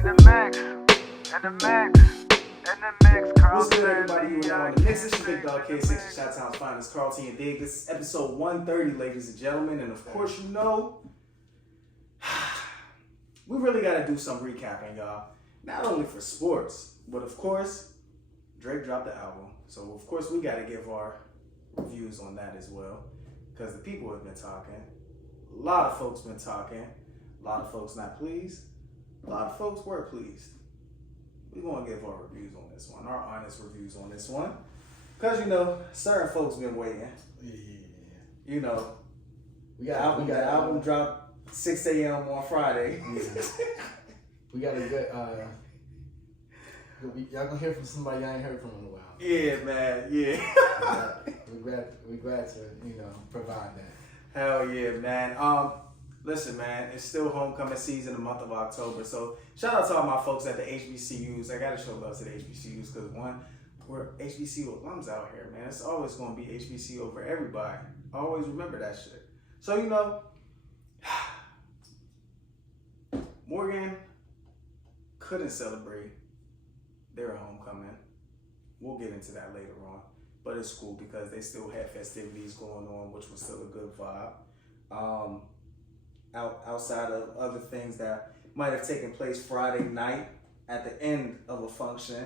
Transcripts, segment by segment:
In the mix, in the mix, in the mix, Carlton. What's good, everybody? You know, on the mix. It's your big dog K6, Chi-Town's finest, Carlton and Dig. This is episode 130, ladies and gentlemen. And of course, you know, we really got to do some recapping, y'all. Not only for sports, but of course, Drake dropped the album. So, of course, we got to give our reviews on that as well. Because the people have been talking. A lot of folks been talking. A lot of folks not pleased. A lot of folks were pleased. We're going to give our reviews on this one, our honest reviews on this one. Because, you know, certain folks been waiting. Yeah. You know, We got album drop 6 a.m. on Friday. Yeah. We got a good, y'all gonna hear from somebody y'all ain't heard from in a while. Yeah, man, yeah. We're glad to, you know, provide that. Hell yeah, man. Listen, man, it's still homecoming season, the month of October. So shout out to all my folks at the HBCUs. I gotta show love to the HBCUs because one, we're HBCU alums out here, man. It's always gonna be HBCU over everybody. Always remember that shit. So you know, Morgan couldn't celebrate their homecoming. We'll get into that later on. But it's cool because they still had festivities going on, which was still a good vibe. Outside of other things that might have taken place Friday night at the end of a function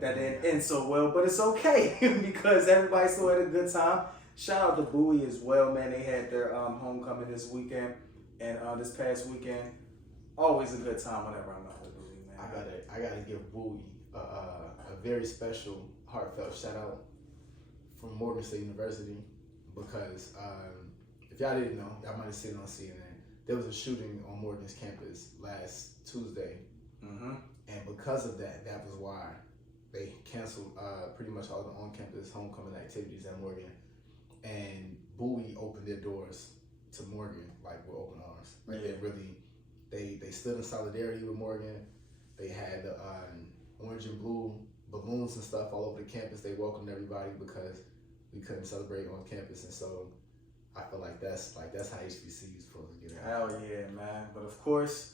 that didn't end so well, but it's okay because everybody still had a good time. Shout out to Bowie as well, man. They had their homecoming this weekend and this past weekend. Always a good time whenever I'm out with Bowie, man. I gotta give Bowie a very special, heartfelt shout out from Morgan State University because if y'all didn't know, y'all might have seen it on CNN. There was a shooting on Morgan's campus last Tuesday, and because of that, that was why they canceled pretty much all the on-campus homecoming activities at Morgan, and Bowie opened their doors to Morgan like with open arms. Like they stood in solidarity with Morgan. They had the orange and blue balloons and stuff all over the campus. They welcomed everybody because we couldn't celebrate on campus, and so I feel like that's how HBCU is supposed to get out. Hell yeah, man. But of course,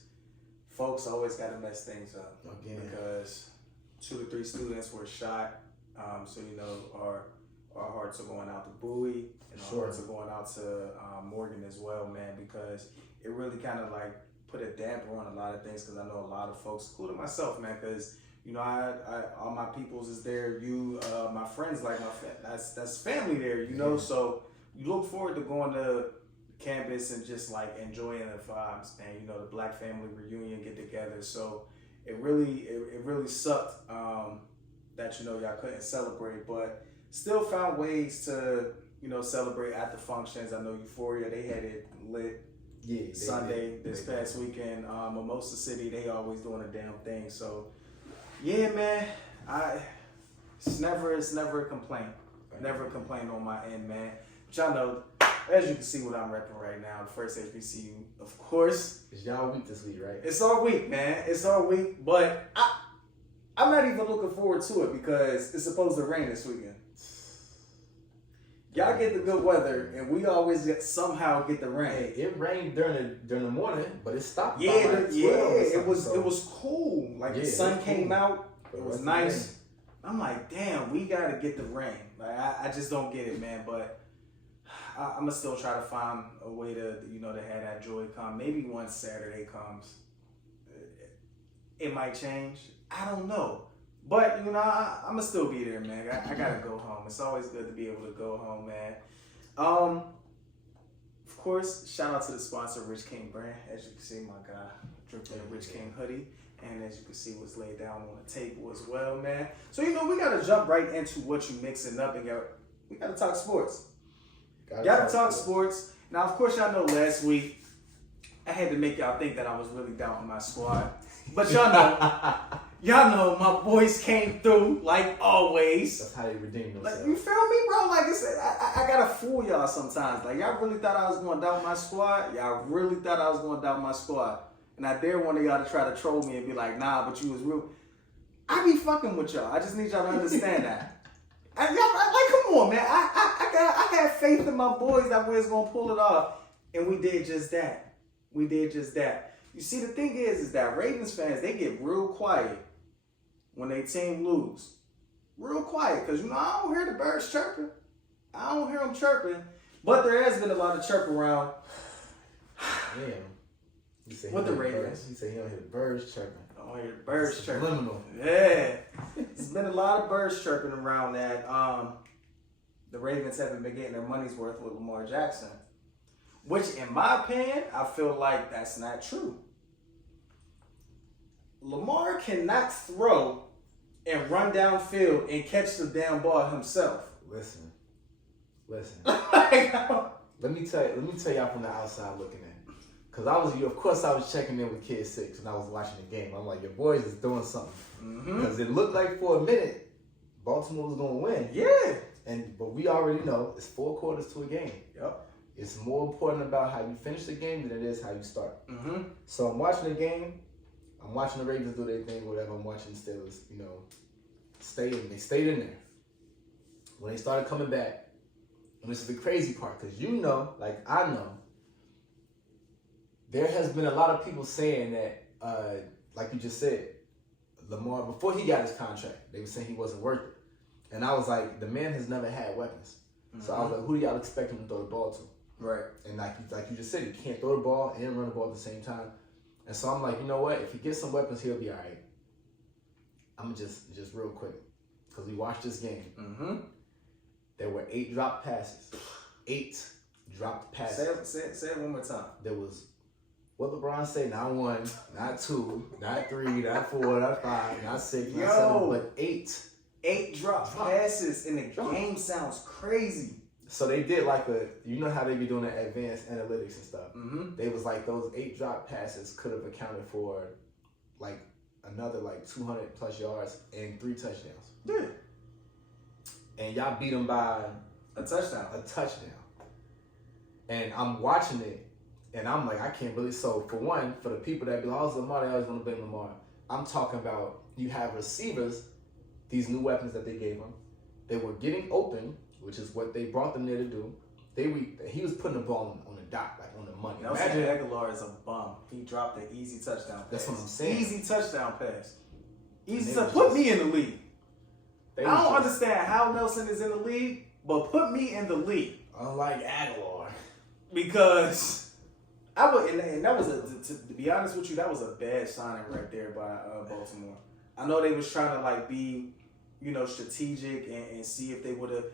folks always got to mess things up Again. because 2 to 3 students were shot. So you know our hearts are going out to Bowie and our hearts are going out to Morgan as well, man, because it really kind of like put a damper on a lot of things. Because I know a lot of folks, including myself, man, because you know I all my peoples is there. You, my friends, like that's family there, you know. So you look forward to going to campus and just like enjoying the vibes, and you know the Black family reunion get together. So it really sucked that you know y'all couldn't celebrate, but still found ways to you know celebrate at the functions. I know Euphoria, they had it lit. Yeah, Sunday this past weekend. Mimosa City, they always doing a damn thing. So yeah, man, it's never a complaint. Never a complaint on my end, man. But y'all know, as you can see what I'm repping right now, the first HBCU, of course. It's y'all week this week, right? It's our week, man. It's our week, but I'm not even looking forward to it because it's supposed to rain this weekend. Y'all get the good weather, and we always somehow get the rain. Hey, it rained during the morning, but it stopped. Yeah, by like 12 it was so. it was cool. Like the sun came out, it was nice. I'm like, damn, we gotta get the rain. Like I just don't get it, man. But I'm gonna still try to find a way to you know to have that joy come. Maybe once Saturday comes, it might change. I don't know. But, you know, I'm going to still be there, man. I got to go home. It's always good to be able to go home, man. Of course, shout out to the sponsor, Rich King Brand. As you can see, my guy drinking a Rich King hoodie. And as you can see, what's laid down on the table as well, man. So, you know, we got to jump right into what you mixing up. And we got to talk sports. Got to talk sports. Now, of course, y'all know last week, I had to make y'all think that I was really down on my squad. But y'all know my boys came through like always. That's how they redeem themselves. Like, you feel me, bro? Like I said, I gotta fool y'all sometimes. Like y'all really thought I was going down my squad. Y'all really thought I was going down my squad. And I dare one of y'all to try to troll me and be like, nah, but you was real. I be fucking with y'all. I just need y'all to understand that. And y'all, like, come on, man. I had faith in my boys that we was gonna pull it off, and we did just that. You see, the thing is that Ravens fans, they get real quiet when they team lose. Real quiet, because, I don't hear the birds chirping. I don't hear them chirping. But there has been a lot of chirp around. Damn. With the Ravens. He said he don't hear the birds chirping. I don't hear the birds chirping. Subliminal. Yeah. There's been a lot of birds chirping around that. The Ravens haven't been getting their money's worth with Lamar Jackson. Which, in my opinion, I feel like that's not true. Lamar cannot throw and run downfield and catch the damn ball himself. Listen. Like, Let me tell y'all from the outside looking in. Cause of course I was checking in with Kid 6 and I was watching the game. I'm like, your boys is doing something. Cause it looked like for a minute, Baltimore was gonna win. Yeah. But we already know it's 4 quarters to a game. Yep. It's more important about how you finish the game than it is how you start. So I'm watching the game. I'm watching the Ravens do their thing, whatever. I'm watching the Steelers, they stayed in there. When they started coming back, and this is the crazy part, because like I know, there has been a lot of people saying that, like you just said, Lamar, before he got his contract, they were saying he wasn't worth it. And I was like, the man has never had weapons. So I was like, who do y'all expect him to throw the ball to? Right. And like you just said, he can't throw the ball and run the ball at the same time. And so I'm like, you know what? If he gets some weapons, he'll be all right. I'm just real quick, because we watched this game. There were 8 dropped passes. 8 dropped passes. Say it one more time. There was, what LeBron say, not 1, not 2, not 3, not 4, not 5, not 6, not 7, but 8. 8 dropped passes in the game sounds crazy. So they did like you know how they be doing the advanced analytics and stuff. They was like those 8 drop passes could have accounted for like another like 200 plus yards and 3 touchdowns. Yeah. And y'all beat them by a touchdown. And I'm watching it, and I'm like, I can't believe. So for one, for the people that be like, oh, Lamar, they always want to blame Lamar. I'm talking about you have receivers, these new weapons that they gave them. They were getting open, which is what they brought them there to do. He was putting the ball on the dot, like on the money. Nelson Aguilar is a bum. He dropped an easy touchdown pass. That's what I'm saying. Easy touchdown pass. Easy to put me in the league. I don't understand how Nelson is in the league, but put me in the league. Unlike Aguilar. Because I would, and that was to be honest with you, that was a bad signing right there by Baltimore. I know they was trying to like be, strategic and see if they would have.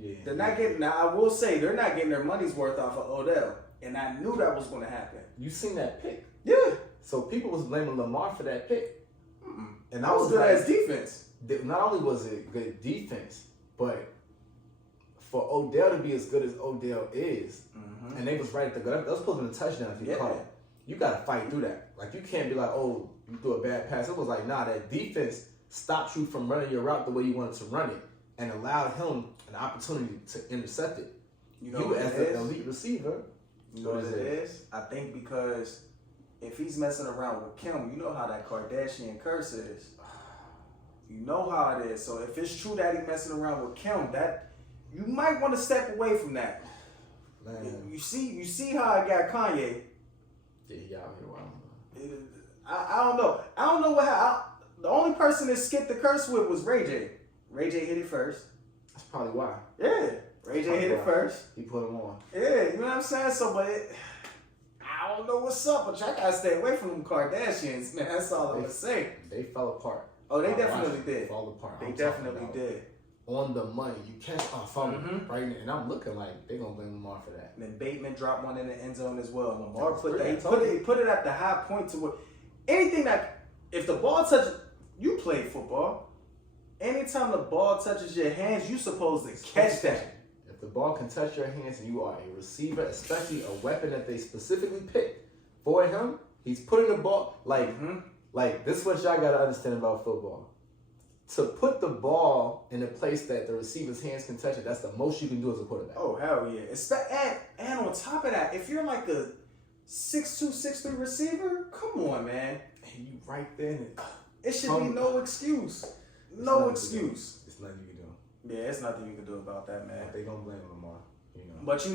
Yeah. They're not getting. Now I will say they're not getting their money's worth off of Odell, and I knew that was going to happen. You seen that pick? Yeah. So people was blaming Lamar for that pick, and that was good as defense. Not only was it good defense, but for Odell to be as good as Odell is, and they was right at the goal. That was supposed to be a touchdown if you caught it. You got to fight through that. Like, you can't be like, oh, you threw a bad pass. It was like, nah, that defense stopped you from running your route the way you wanted to run it and allowed him an opportunity to intercept it. You as an elite receiver. You know what it is? I think because if he's messing around with Kim, you know how that Kardashian curse is. You know how it is. So if it's true that he's messing around with Kim, that you might want to step away from that. Man. You see how I got Kanye. Yeah, he out here wild. I don't know. I don't know the only person that skipped the curse with was Ray J. Ray J hit it first. That's probably why. Yeah. Ray J hit it first. He put him on. Yeah, you know what I'm saying? So, but I don't know what's up, but y'all gotta stay away from them Kardashians, man. That's all I'm gonna say. They fell apart. Oh, they definitely did. Fall apart. They definitely did. On the money, you catch a phone right, and I'm looking like they gonna blame Lamar for that. And then Bateman dropped one in the end zone as well. Lamar put it at the high point to where anything that if the ball touches, you play football. Anytime the ball touches your hands, you supposed to catch that. If the ball can touch your hands and you are a receiver, especially a weapon that they specifically picked for him, he's putting the ball like this is what y'all gotta understand about football. To put the ball in a place that the receiver's hands can touch it, that's the most you can do as a quarterback. Oh, hell yeah. And on top of that, if you're like a 6'2", 6'3" receiver, come on, man. And you right there. It should be no excuse. No excuse. It's nothing you can do. Yeah, it's nothing you can do about that, man. They gonna blame Lamar, But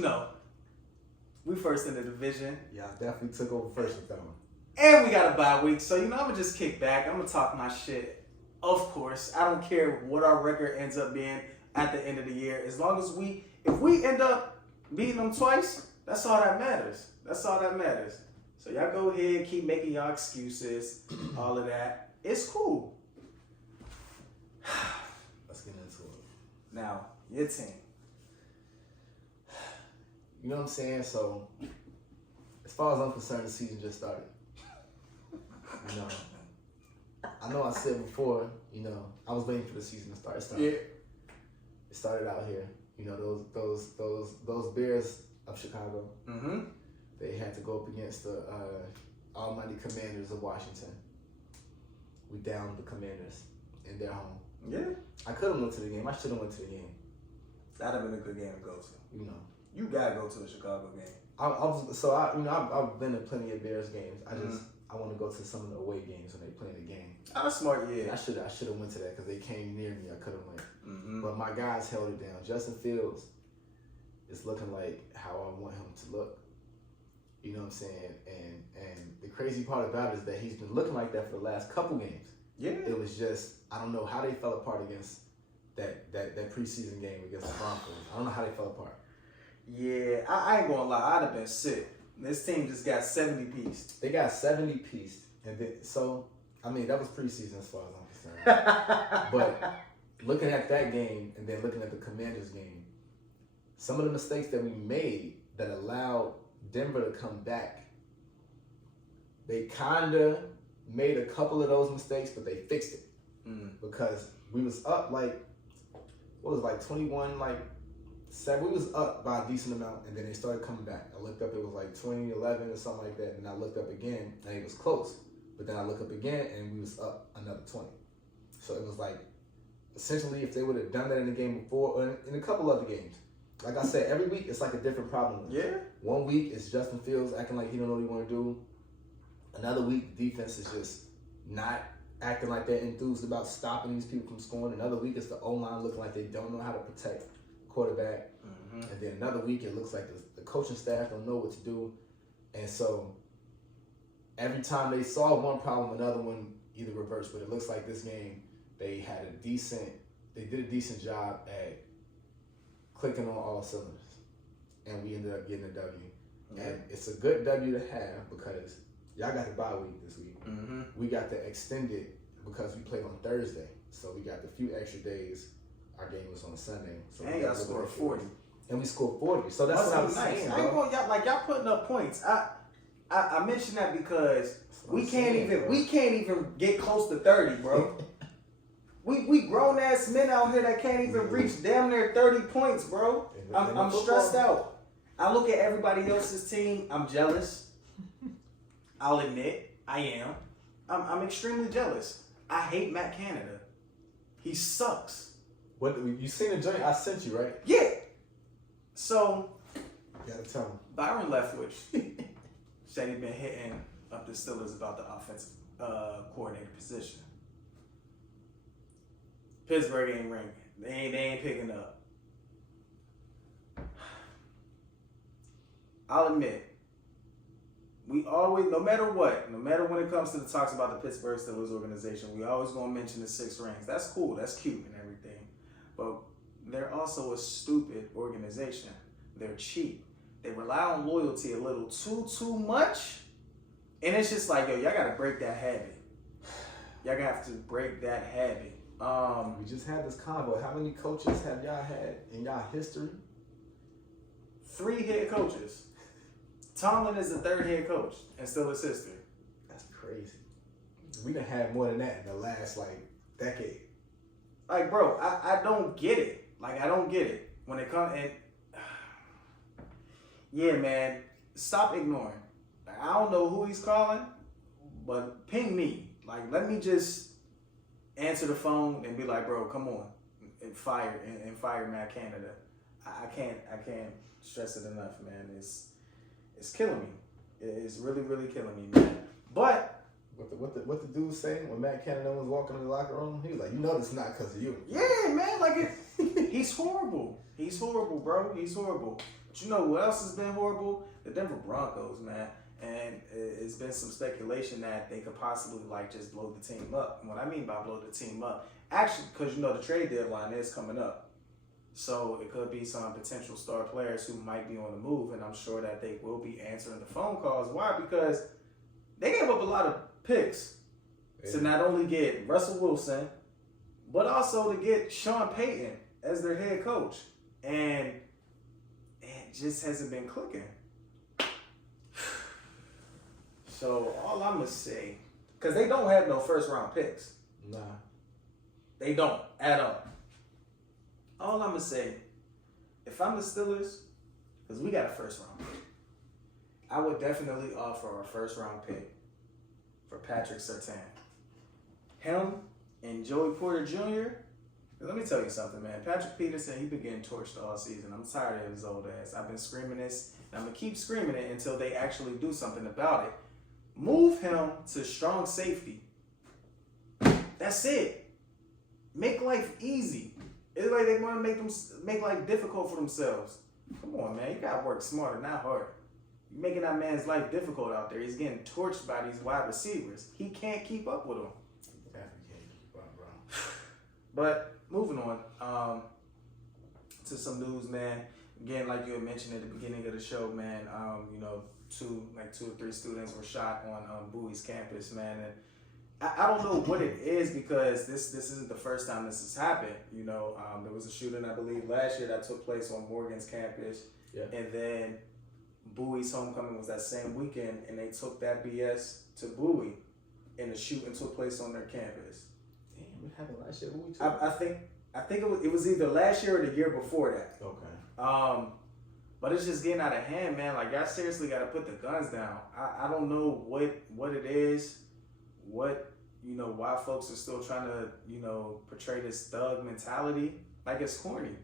We first in the division. Yeah, I definitely took over first with that one. And we got a bye week. So, I'm going to just kick back. I'm going to talk my shit. Of course. I don't care what our record ends up being at the end of the year. As long as if we end up beating them twice, that's all that matters. That's all that matters. So, y'all go ahead, keep making y'all excuses, all of that. It's cool. Let's get into it. Now, your team. You know what I'm saying? So, as far as I'm concerned, the season just started. I know I said before, I was waiting for the season to start. It started out here. Those Bears of Chicago. Mm-hmm. They had to go up against the almighty Commanders of Washington. We downed the Commanders in their home. Yeah. I could have went to the game. I should have went to the game. That'd have been a good game to go to. You gotta go to the Chicago game. I've been to plenty of Bears games. I want to go to some of the away games when they play the game. That's smart, yeah. And I should have went to that because they came near me. I could have went. Mm-hmm. But my guys held it down. Justin Fields is looking like how I want him to look. You know what I'm saying? And the crazy part about it is that he's been looking like that for the last couple games. Yeah. It was just, I don't know how they fell apart against that preseason game against the Broncos. I don't know how they fell apart. Yeah, I ain't gonna lie, I'd have been sick. This team just got 70 pieced. They got 70 pieced. And then, that was preseason as far as I'm concerned. But looking at that game and then looking at the Commanders game, some of the mistakes that we made that allowed Denver to come back, they kind of made a couple of those mistakes, but they fixed it. Because we was up 21, 7. We was up by a decent amount, and then they started coming back. I looked up, it was 20-11 or something like that, and I looked up again, and it was close. But then I looked up again, and we was up another 20. So it was essentially, if they would have done that in the game before, or in a couple other games. Like I said, every week it's a different problem. Yeah. One week it's Justin Fields acting like he don't know what he want to do. Another week, the defense is just not acting like they're enthused about stopping these people from scoring. Another week it's the O-line looking like they don't know how to protect quarterback. Mm-hmm. And then another week it looks like the coaching staff don't know what to do. And so every time they solve one problem, another one either reverse. But it looks like this game they did a decent job at clicking on all cylinders. And we ended up getting a W. Yeah. And it's a good W to have because y'all got the bye week this week. Mm-hmm. We got the extended because we played on Thursday. So we got the few extra days. Our game was on Sunday. So and y'all scored 40. And we scored 40. So that's what I was saying, bro. Y'all putting up points. I mentioned that because we can't even get close to 30, bro. we grown ass men out here that can't even reach damn near 30 points, bro. I'm stressed out. I look at everybody else's team. I'm jealous. I'll admit I am. I'm extremely jealous. I hate Matt Canada. He sucks. What you seen the joint I sent you, right? Yeah. So You gotta tell him. Byron Leftwich said he'd been hitting up the Steelers about the offensive coordinator position. Pittsburgh ain't ringing. They ain't picking up. I'll admit, we always, no matter when it comes to the talks about the Pittsburgh Steelers organization, we always gonna mention the 6 rings. That's cool, that's cute and everything. But they're also a stupid organization. They're cheap. They rely on loyalty a little too much. And it's just like, yo, y'all gotta break that habit. Y'all gotta have to break that habit. We just had this convo. How many coaches have y'all had in y'all history? 3 head coaches. Tomlin is the 3rd head coach in Steelers history. That's crazy. We done had more than that in the last decade. Like, bro, I don't get it. I don't get it. When it comes, and yeah, man, stop ignoring. I don't know who he's calling, but ping me. Let me just answer the phone and be like, bro, come on, and fire Matt Canada. I can't stress it enough, man. It's killing me. It's really, really killing me, man. But what the dude saying when Matt Canada was walking in the locker room? He was like, you know, it's not because of you. Yeah, man. He's horrible. He's horrible, bro. He's horrible. But you know what else has been horrible? the Denver Broncos, man. And it's been some speculation that they could possibly like just blow the team up. And what I mean by blow the team up, actually, because the trade deadline is coming up. So it could be some potential star players who might be on the move, and I'm sure that they will be answering the phone calls. Why? Because they gave up a lot of picks to not only get Russell Wilson, but also to get Sean Payton as their head coach. And it just hasn't been clicking. So all I'm going to say, because they don't have no first round picks. Nah. They don't at all. All I'm going to say, if I'm the Steelers, because we got a first round pick, I would definitely offer a first round pick for Patrick Surtain. Him and Joey Porter Jr., let me tell you something, man. Patrick Peterson, he been getting torched all season. I'm tired of his old ass. I've been screaming this, and I'm going to keep screaming it until they actually do something about it. Move him to strong safety. That's it. Make life easy. It's like they want to make life difficult for themselves. Come on, man. You got to work smarter, not harder. You're making that man's life difficult out there. He's getting torched by these wide receivers. He can't keep up with them. But moving on to some news, man. Again, like you had mentioned at the beginning of the show, man, two or three students were shot on Bowie's campus, man. And I don't know what it is, because this isn't the first time this has happened. There was a shooting, I believe, last year that took place on Morgan's campus. Yeah. And then Bowie's homecoming was that same weekend, and they took that BS to Bowie, and the shooting took place on their campus. Damn, what happened last year? I think it was either last year or the year before that. Okay. But it's just getting out of hand, man. Like, y'all seriously got to put the guns down. I don't know what it is, why folks are still trying to, portray this thug mentality. Like, it's corny.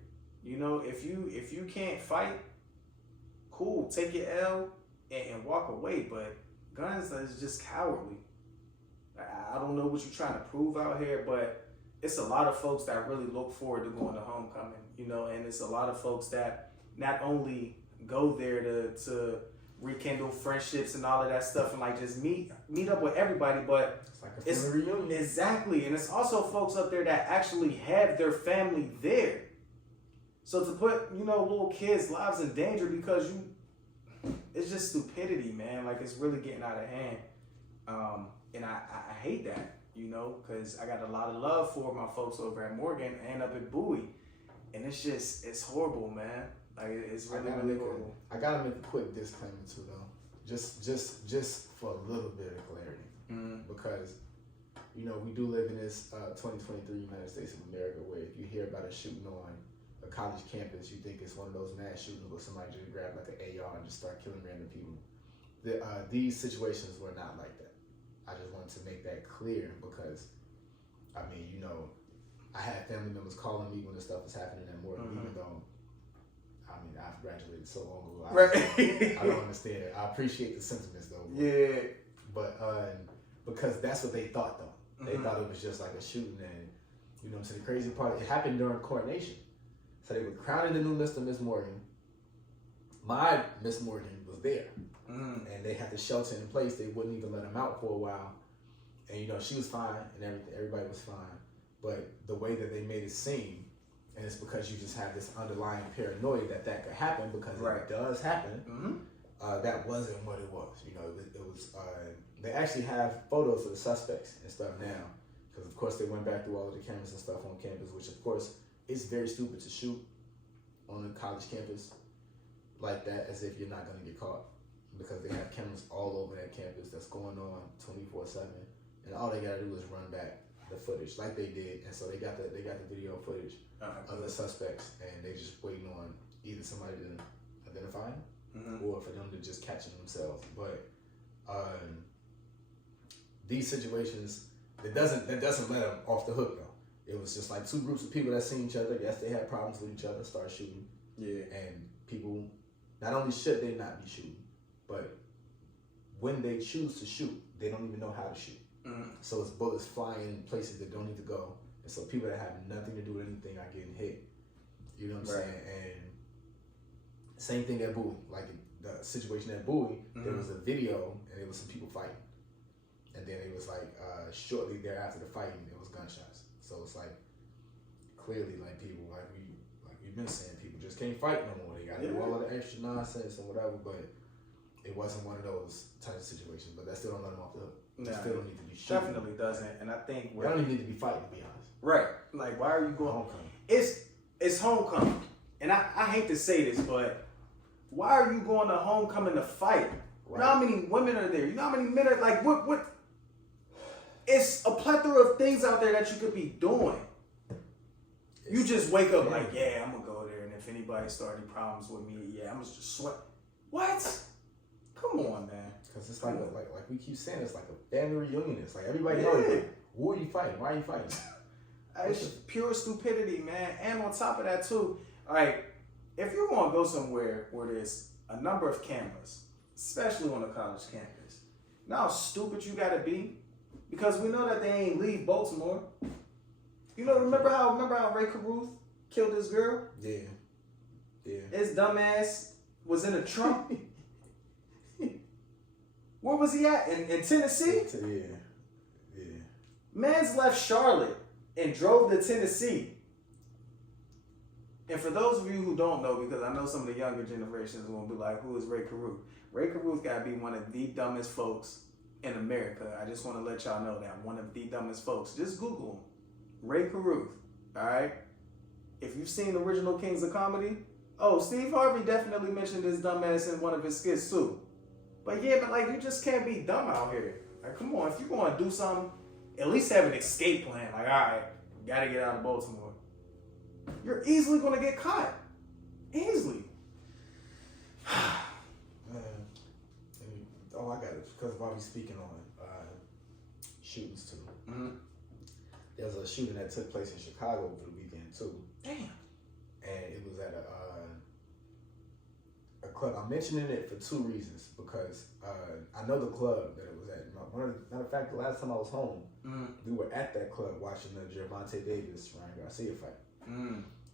If you can't fight, cool, take your L and walk away. But guns is just cowardly. I don't know what you're trying to prove out here, but it's a lot of folks that really look forward to going to homecoming, and it's a lot of folks that not only go there to rekindle friendships and all of that stuff and like just meet up with everybody, but it's like a family reunion. Exactly. And it's also folks up there that actually have their family there. So to put, little kids' lives in danger because it's just stupidity, man. Like, it's really getting out of hand. And I hate that, because I got a lot of love for my folks over at Morgan and up at Bowie. And it's horrible, man. Like, it's really horrible. I gotta make a quick disclaimer too, though, just for a little bit of clarity, because we do live in this 2023 United States of America, where if you hear about a shooting on a college campus, you think it's one of those mass shootings where somebody just grab like an AR and just start killing random people. These situations were not like that. I just wanted to make that clear, because I had family members calling me when this stuff was happening at Morgan, even though I've graduated so long ago. Right. I don't understand it. I appreciate the sentiments though. Yeah. But because that's what they thought though. They thought it was just like a shooting, and so the crazy part, it happened during coronation. So they were crowning the new Mr. Miss Morgan. My Miss Morgan was there. And they had to shelter in place. They wouldn't even let him out for a while. And she was fine and everything. Everybody was fine. But the way that they made it seem, and it's because you just have this underlying paranoia that could happen, because it does happen. That wasn't what it was. It was. They actually have photos of the suspects and stuff now, because of course they went back through all of the cameras and stuff on campus, which of course is very stupid to shoot on a college campus like that, as if you're not going to get caught, because they have cameras all over that campus that's going on 24/7, and all they got to do is run back the footage like they did, and so they got the video footage of the suspects, and they just waiting on either somebody to identify them or for them to just catch them themselves. But these situations, that doesn't let them off the hook though. It was just like two groups of people that seen each other. Yes, they had problems with each other, start shooting. Yeah, and people, not only should they not be shooting, but when they choose to shoot, they don't even know how to shoot. So it's bullets flying in places that don't need to go. And so people that have nothing to do with anything are getting hit. You know what I'm saying? And same thing at Bowie. Like, the situation at Bowie, there was a video and it was some people fighting. And then it was like shortly thereafter the fighting, there was gunshots. So it's like clearly like people we've been saying, people just can't fight no more. They gotta do all of the extra nonsense and whatever, but it wasn't one of those types of situations. But that still don't let them off the hook. They still don't need to be shooting. Definitely doesn't. And I think they don't even need to be fighting, to be honest. Right. Like, why are you going? Homecoming. It's homecoming. And I hate to say this, but why are you going to homecoming to fight? Right. You know how many women are there? You know how many men are like what? It's a plethora of things out there that you could be doing. You just wake up like, yeah, I'm gonna go there, and if anybody start any problems with me, yeah, I'm gonna just sweat. What? Come on, man. Because it's like we keep saying, it's like a family reunion. It's like everybody knows. Like, who are you fighting? Why are you fighting? It's just pure stupidity, man. And on top of that, too, like if you're gonna go somewhere where there's a number of cameras, especially on a college campus, you know how stupid you gotta be, because we know that they ain't leave Baltimore. You know, remember how Ray Caruth killed this girl? Yeah. His dumbass was in a trunk. Where was he at? In Tennessee? Yeah. Man's left Charlotte and drove to Tennessee. And for those of you who don't know, because I know some of the younger generations will be like, who is Ray Caruth? Ray Caruth got to be one of the dumbest folks in America. I just want to let y'all know that. One of the dumbest folks. Just Google him. Ray Caruth, all right? If you've seen Original Kings of Comedy, Steve Harvey definitely mentioned this dumbass in one of his skits too. But yeah, but like you just can't be dumb out here. Like, come on, if you're going to do something, at least have an escape plan. Like, all right, gotta get out of Baltimore. You're easily going to get caught. Easily. I got it, because while we speaking on shootings too. Mm-hmm. There was a shooting that took place in Chicago over the weekend too. Damn. And it was at a club. I'm mentioning it for two reasons, because I know the club that it was at. Matter of fact, the last time I was home, we were at that club watching the Gervonta Davis Ryan Garcia fight.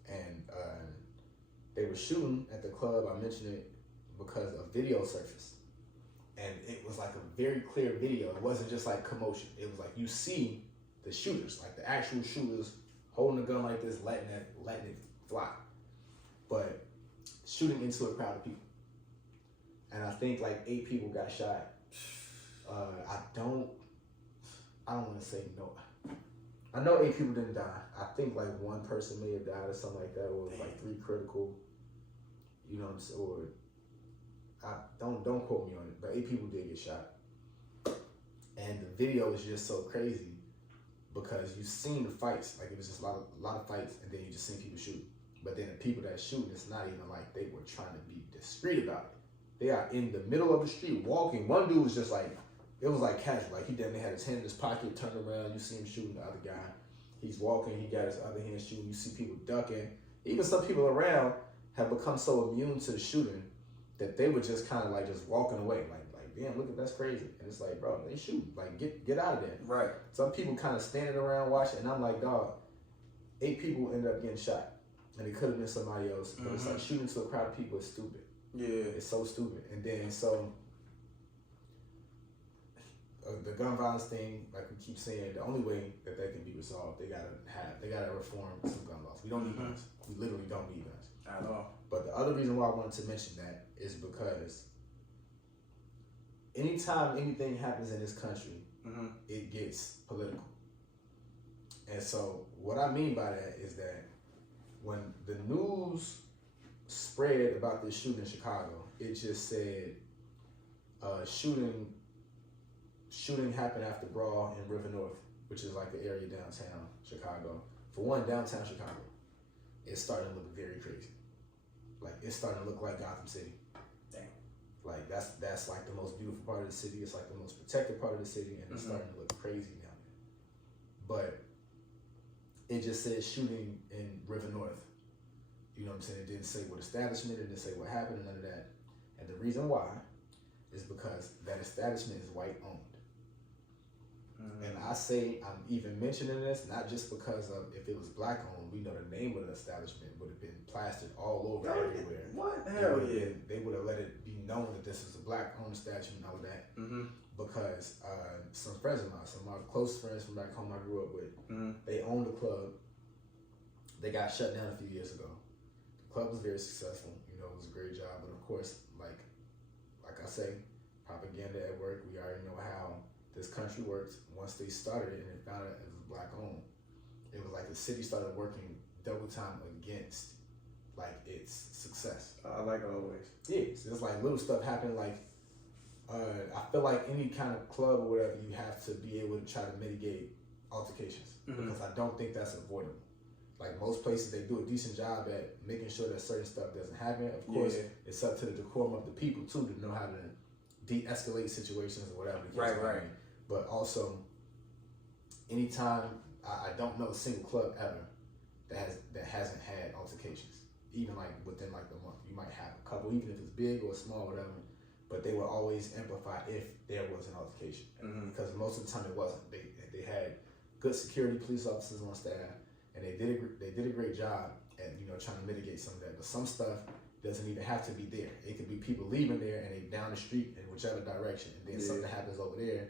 And they were shooting at the club. I mentioned it because a video surfaced. And it was like a very clear video. It wasn't just like commotion. It was like you see the shooters, like the actual shooters holding a gun like this, letting it fly. But shooting into a crowd of people. And I think like 8 people got shot. I don't want to say no. I know 8 people didn't die. I think like 1 person may have died or something like that, or like 3 critical. You know what I'm saying? Or don't quote me on it, but 8 people did get shot. And the video is just so crazy because you've seen the fights. Like it was just a lot of fights, and then you just seen people shoot. But then the people that shoot, it's not even like they were trying to be discreet about it. They are in the middle of the street walking. One dude was just like, it was like casual. Like he definitely had his hand in his pocket, turned around. You see him shooting the other guy. He's walking. He got his other hand shooting. You see people ducking. Even some people around have become so immune to the shooting that they were just kind of like just walking away. Like damn, look at that's crazy. And it's like, bro, they shoot. Like get out of there. Right. Some people kind of standing around watching, and I'm like, dog, 8 people ended up getting shot, and it could have been somebody else. But it's like shooting to a crowd of people is stupid. Yeah, it's so stupid. And then so the gun violence thing, like we keep saying, the only way that can be resolved, they gotta reform some gun laws. We don't need guns. We literally don't need guns at all. But the other reason why I wanted to mention that is because anytime anything happens in this country, it gets political. And so what I mean by that is that when the news spread about this shooting in Chicago, it just said shooting happened after brawl in River North, which is like the area downtown Chicago. For one, downtown Chicago, it's starting to look very crazy. Like it's starting to look like Gotham City. Damn. Like that's like the most beautiful part of the city. It's like the most protected part of the city, and it's starting to look crazy down there. But it just says shooting in River North. You know what I'm saying? It didn't say what establishment, it didn't say what happened, none of that. And the reason why is because that establishment is white owned. And I say I'm even mentioning this not just because of if it was black owned, we know the name of the establishment would have been plastered all over everywhere. What? Hell yeah. They would have let it be known that this is a black owned establishment and all that. Because some friends of mine, some of my close friends from back home I grew up with, they owned a club. They got shut down a few years ago. The club was very successful. You know, it was a great job. But of course, like I say, propaganda at work. We already know how this country works. Once they started it and they found out it was black owned, it was like the city started working double time against like its success. Like always. Yeah, so it's like little stuff happened. Like I feel like any kind of club or whatever, you have to be able to try to mitigate altercations because I don't think that's avoidable. Like most places, they do a decent job at making sure that certain stuff doesn't happen. Of course, it's up to the decorum of the people too to know how to de-escalate situations or whatever. Right. But also, anytime I don't know a single club ever that hasn't had altercations. Even like within like the month, you might have a couple, even if it's big or small, whatever. But they will always amplify if there was an altercation because most of the time it wasn't. They had good security police officers on staff, and they did a great job at trying to mitigate some of that. But some stuff doesn't even have to be there. It could be people leaving there and they down the street in whichever direction, and then something happens over there.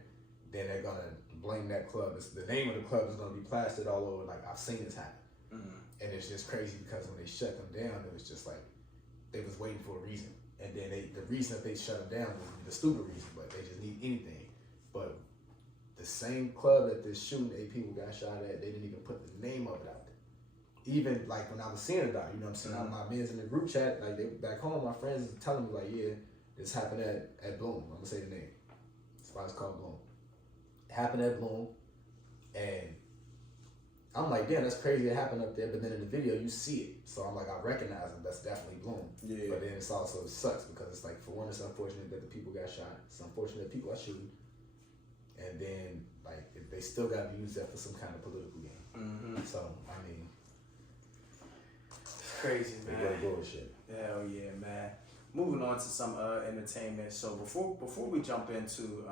Then they're gonna blame that club. The name of the club is gonna be plastered all over. Like I've seen this happen, and it's just crazy because when they shut them down, it was just like they was waiting for a reason, and then the reason that they shut them down was the stupid reason, but they just need anything. But the same club that this shooting 8 people got shot at, they didn't even put the name of it out there. Even like when I was seeing about, you know what I'm saying, my men's in the group chat, like they back home, my friends is telling me like, yeah, this happened at Bloom. I'm gonna say the name. That's why it's called Bloom. It happened at Bloom, and I'm like, damn, that's crazy. It happened up there, but then in the video you see it, so I'm like, I recognize it. That's definitely Bloom. Yeah. But then it sucks because it's like, for one, it's unfortunate that the people got shot. It's unfortunate that people are shooting, and then like they still got to use that for some kind of political game. So I mean. Crazy, man. They go bullshit. Hell yeah, man. Moving on to some entertainment. So before we jump into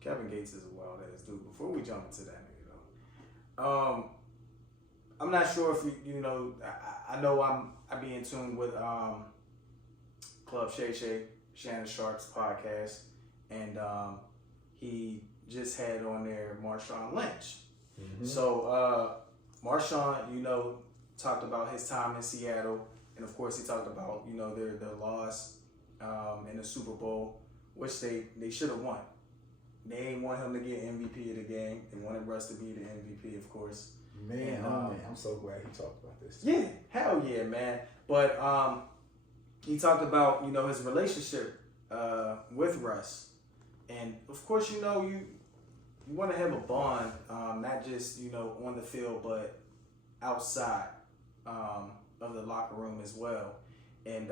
Kevin Gates is a wild ass dude. Before we jump into that nigga though, I'm not sure if you know. I know I be in tune with Club Shay Shannon Sharp's podcast, and he just had on there Marshawn Lynch. So Marshawn, talked about his time in Seattle, and of course he talked about their loss in the Super Bowl, which they should have won. They ain't want him to get MVP of the game. They wanted Russ to be the MVP, of course. Man, I'm so glad he talked about this. Yeah, hell yeah, man. But he talked about his relationship with Russ, and of course you want to have a bond, not just on the field, but outside of the locker room as well. And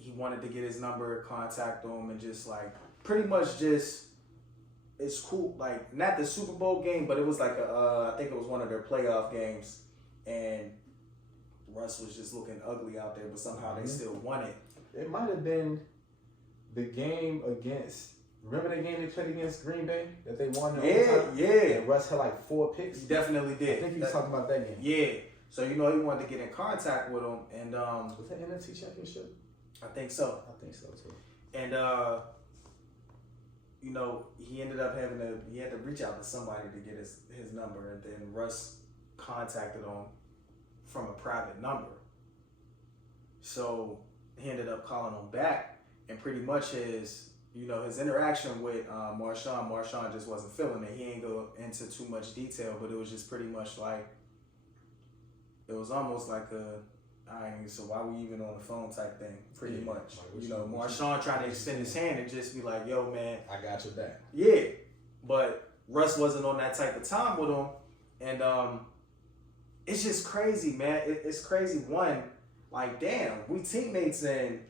he wanted to get his number, contact him, and just like pretty much just, it's cool, like not the Super Bowl game, but it was like I think it was one of their playoff games, and Russ was just looking ugly out there, but somehow they still won it. It might have been the game against, remember the game they played against Green Bay that they won? Yeah. And Russ had like 4 picks. He definitely did. I think he was talking about that game. Yeah. So he wanted to get in contact with him, and was that NFC Championship? I think so. I think so too. And he ended up he had to reach out to somebody to get his number, and then Russ contacted him from a private number. So he ended up calling him back, and pretty much his interaction with Marshawn just wasn't feeling it. He ain't go into too much detail, but it was just pretty much like, it was almost like so why we even on the phone type thing, pretty much. Like, Marshawn trying to extend his hand and just be like, yo, man, I got your back. Yeah, but Russ wasn't on that type of time with him, and it's just crazy, man. It's crazy. One, like, damn, we teammates, and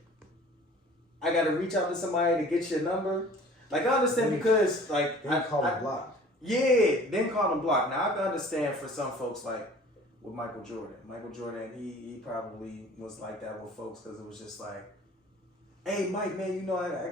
I got to reach out to somebody to get your number. Like, I understand because, like, I call him blocked. Yeah, then call him blocked. Now I can understand for some folks, like with Michael Jordan, he probably was like that with folks because it was just like, hey Mike, man, you know I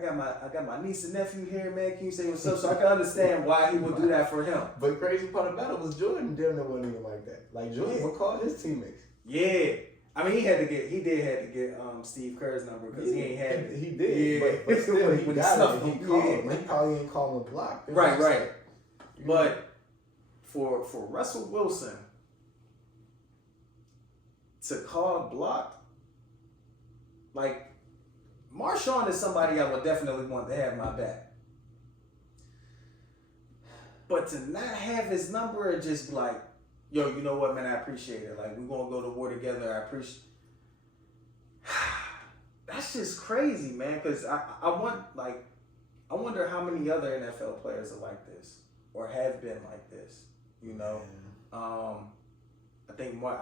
got my niece and nephew here, man. Can you say what's up? So I can understand why he would do that for him. But crazy part about it was Jordan damn near wasn't even like that. Like Jordan would call his teammates. Yeah. I mean, he did have to get Steve Kerr's number because he ain't had it. He did, yeah. but still, he got it. He called yeah. him. He probably didn't call him a block. Right. But for Russell Wilson to call block, like Marshawn is somebody I would definitely want to have my back. But to not have his number and just be like, yo, you know what, man, I appreciate it. Like, we're going to go to war together. I appreciate That's just crazy, man, because I wonder how many other NFL players are like this or have been like this, you know? I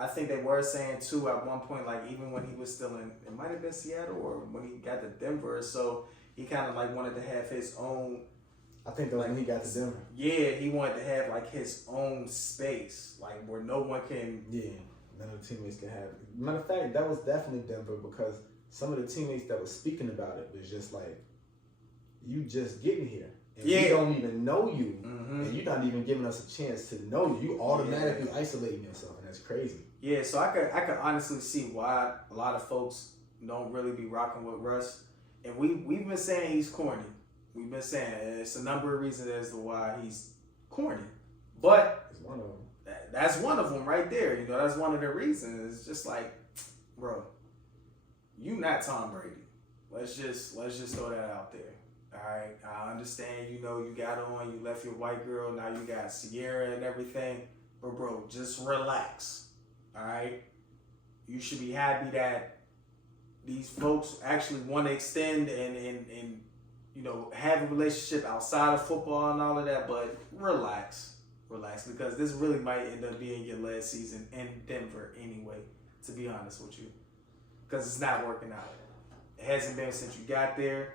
think they were saying, too, at one point, like, even when he was still it might have been Seattle or when he got to Denver, so he kind of, like, wanted to have his own. I think that when he got to Denver. Yeah, he wanted to have, like, his own space, like, where no one can. Yeah, none of the teammates can have it. Matter of fact, that was definitely Denver because some of the teammates that was speaking about it was just like, you just getting here. And we don't even know you. And you're not even giving us a chance to know you. You automatically isolating yourself, and that's crazy. Yeah, so I could honestly see why a lot of folks don't really be rocking with Russ. And we've been saying he's corny. We've been saying it's a number of reasons as to why he's corny. But it's one of them. That's one of them right there. You know, that's one of the reasons. It's just like, bro, you not Tom Brady. Let's just throw that out there. All right, I understand, you know, you got on, you left your white girl, now you got Sierra and everything. But, bro, just relax, all right? You should be happy that these folks actually want to extend and you know, have a relationship outside of football and all of that, but relax, because this really might end up being your last season in Denver anyway, to be honest with you, because it's not working out. It hasn't been since you got there.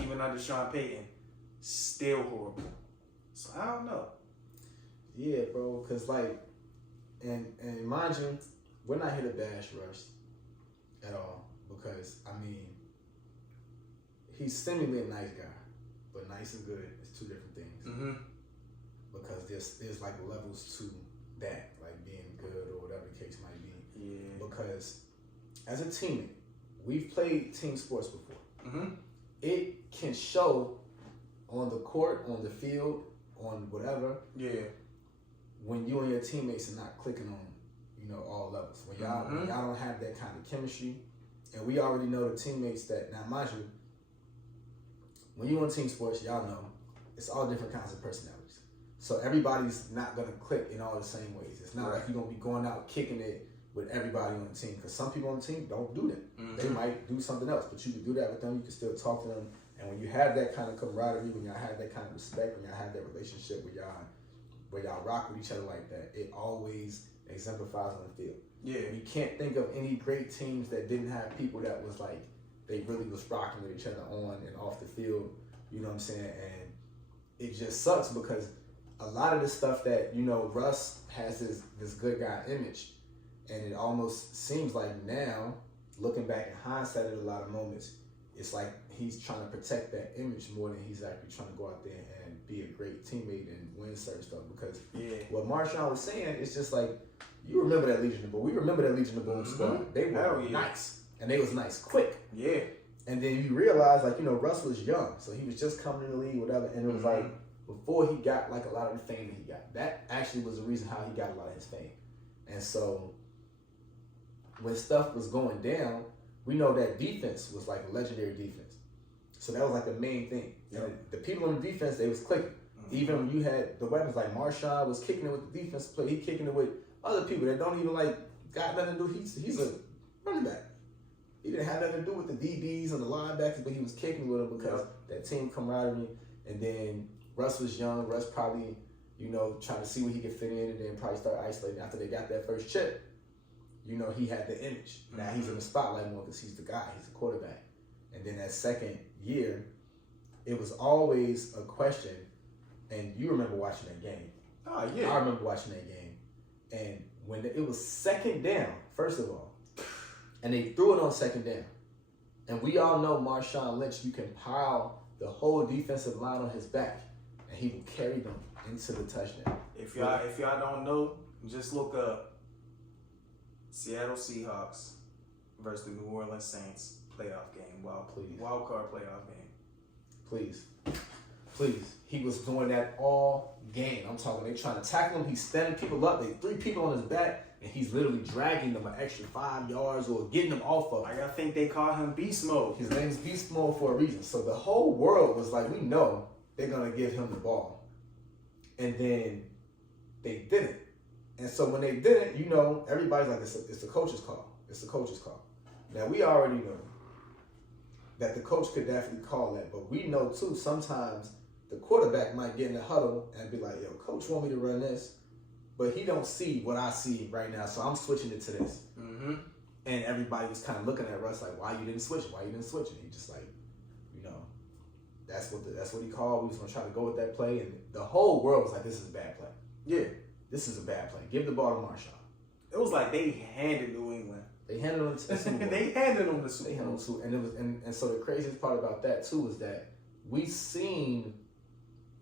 Even under Sean Payton, still horrible. So I don't know. Yeah, bro, because like, and mind you, we're not here to bash Russ at all because, I mean, he's seemingly a nice guy, but nice and good is two different things. Because there's like levels to that, like being good or whatever the case might be. Yeah. Because as a teammate, we've played team sports before. It can show on the court, on the field, on whatever. Yeah. When you and your teammates are not clicking on, you know, all levels. When y'all don't have that kind of chemistry, and we already know the teammates that, now mind you, when you on team sports, y'all know it's all different kinds of personalities. So everybody's not gonna click in all the same ways. It's not like you're gonna be going out kicking it with everybody on the team, because some people on the team don't do that. They might do something else, but you can do that with them. You can still talk to them, and when you have that kind of camaraderie, when y'all have that kind of respect, when y'all have that relationship where y'all rock with each other like that, it always exemplifies on the field. Yeah, you can't think of any great teams that didn't have people that was like they really was rocking with each other on and off the field. You know what I'm saying? And it just sucks because a lot of the stuff that, you know, Russ has this good guy image. And it almost seems like now, looking back in hindsight at a lot of moments, it's like he's trying to protect that image more than he's actually trying to go out there and be a great teammate and win certain stuff. Because what Marshawn was saying, it's just like, you remember that Legion of Boom. We remember that Legion of Boom squad. They were nice. And they was nice quick. Yeah. And then you realize, like, you know, Russ was young. So he was just coming in the league, whatever. And it was like, before he got, like, a lot of the fame that he got. That actually was the reason how he got a lot of his fame. And so when stuff was going down, we know that defense was like a legendary defense. So that was like the main thing. And the people on the defense, they was clicking. Even when you had the weapons, like Marshawn was kicking it with the defense play. He kicking it with other people that don't even like got nothing to do. He's a running back. He didn't have nothing to do with the DBs and the linebackers, but he was kicking with them because that team camaraderie. And then Russ was young. Russ probably, you know, trying to see where he could fit in, and then probably start isolating after they got that first chip. You know, he had the image. Now he's in the spotlight more because he's the guy. He's the quarterback. And then that second year, it was always a question. And you remember watching that game. Oh, yeah. I remember watching that game. And when it was second down, first of all, and they threw it on second down, And we all know Marshawn Lynch, you can pile the whole defensive line on his back, and he will carry them into the touchdown. If y'all don't know, just look up Seattle Seahawks versus the New Orleans Saints playoff game. Wild card playoff game. Please. He was doing that all game. I'm talking, they trying to tackle him. He's standing people up. They 3 people on his back, and he's literally dragging them an extra 5 yards or getting them off of. I think they call him Beast Mode. His name is Beast Mode for a reason. So the whole world was like, we know they're going to give him the ball. And then they didn't. And so when they didn't, you know, everybody's like, it's the coach's call. It's the coach's call. Now, we already know that the coach could definitely call that. But we know, too, sometimes the quarterback might get in the huddle and be like, yo, coach want me to run this. But he don't see what I see right now, so I'm switching it to this. Mm-hmm. And everybody was kind of looking at Russ like, why you didn't switch it? Why you didn't switch it? He just like, you know, that's what he called. We was going to try to go with that play. And the whole world was like, this is a bad play. Yeah. This is a bad play. Give the ball to Marshawn. It was like they handed New England. They handed him to the Super Bowl. They handed him the Super Bowl. They handed him to, and it was, and so the craziest part about that too is that we seen,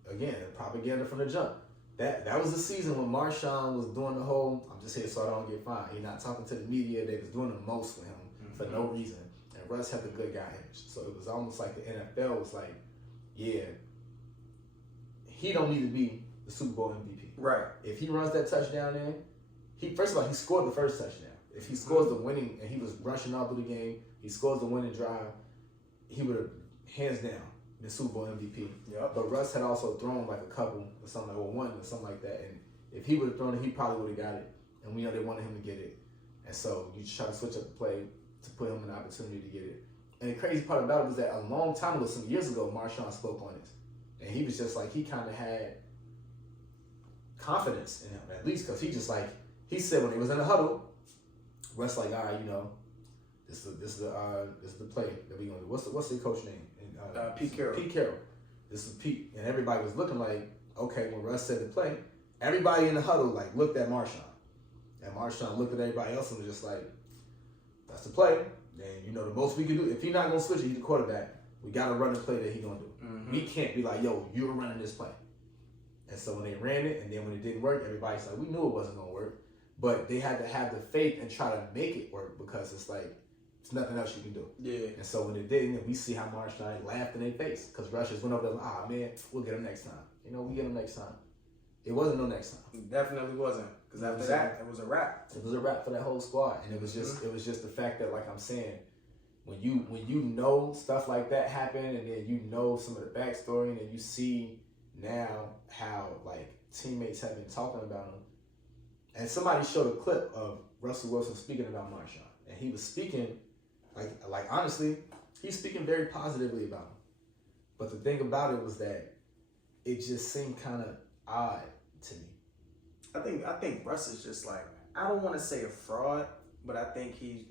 again, propaganda from the jump. That was the season when Marshawn was doing the whole, I'm just here so I don't get fined. He's not talking to the media. They was doing the most with him for no reason. And Russ had the good guy image. So it was almost like the NFL was like, yeah, he don't need to be the Super Bowl MVP. Right. If he runs that touchdown in, first of all, he scored the first touchdown. If he scores the winning, and he was rushing all through the game, he scores the winning drive, he would have, hands down, been Super Bowl MVP. Yep. But Russ had also thrown like a couple or something, or one or something like that. And if he would have thrown it, he probably would have got it. And we know they wanted him to get it. And so you try to switch up the play to put him in the opportunity to get it. And the crazy part about it was that a long time ago, some years ago, Marshawn spoke on this. And he was just like, he kind of had confidence in him, at least, because he just like, he said when he was in the huddle, Russ like, all right, you know, this is the play that we gonna do. What's the coach name? Pete Carroll. Pete Carroll. This is Pete, and everybody was looking like, okay, when Russ said the play, everybody in the huddle like looked at Marshawn, and Marshawn looked at everybody else and was just like, that's the play. Then you know the most we can do. If he's not gonna switch it, he's the quarterback. We gotta run the play that he's gonna do. Mm-hmm. We can't be like, yo, you're running this play. And so when they ran it, and then when it didn't work, everybody's like, we knew it wasn't gonna work. But they had to have the faith and try to make it work because it's like, it's nothing else you can do. Yeah. And so when it didn't, we see how Marshawn laughed in their face because Rush just went over there, man, we'll get him next time. You know, we get him next time. It wasn't no next time. It definitely wasn't. Because after that, it was a wrap. It was a wrap for that whole squad. And it was just it was just the fact that, like I'm saying, when you know stuff like that happen and then you know some of the backstory and then you see now how like teammates have been talking about him. And somebody showed a clip of Russell Wilson speaking about Marshawn. And he was speaking, like honestly, he's speaking very positively about him. But the thing about it was that it just seemed kind of odd to me. I think Russ is just like, I don't want to say a fraud, but I think he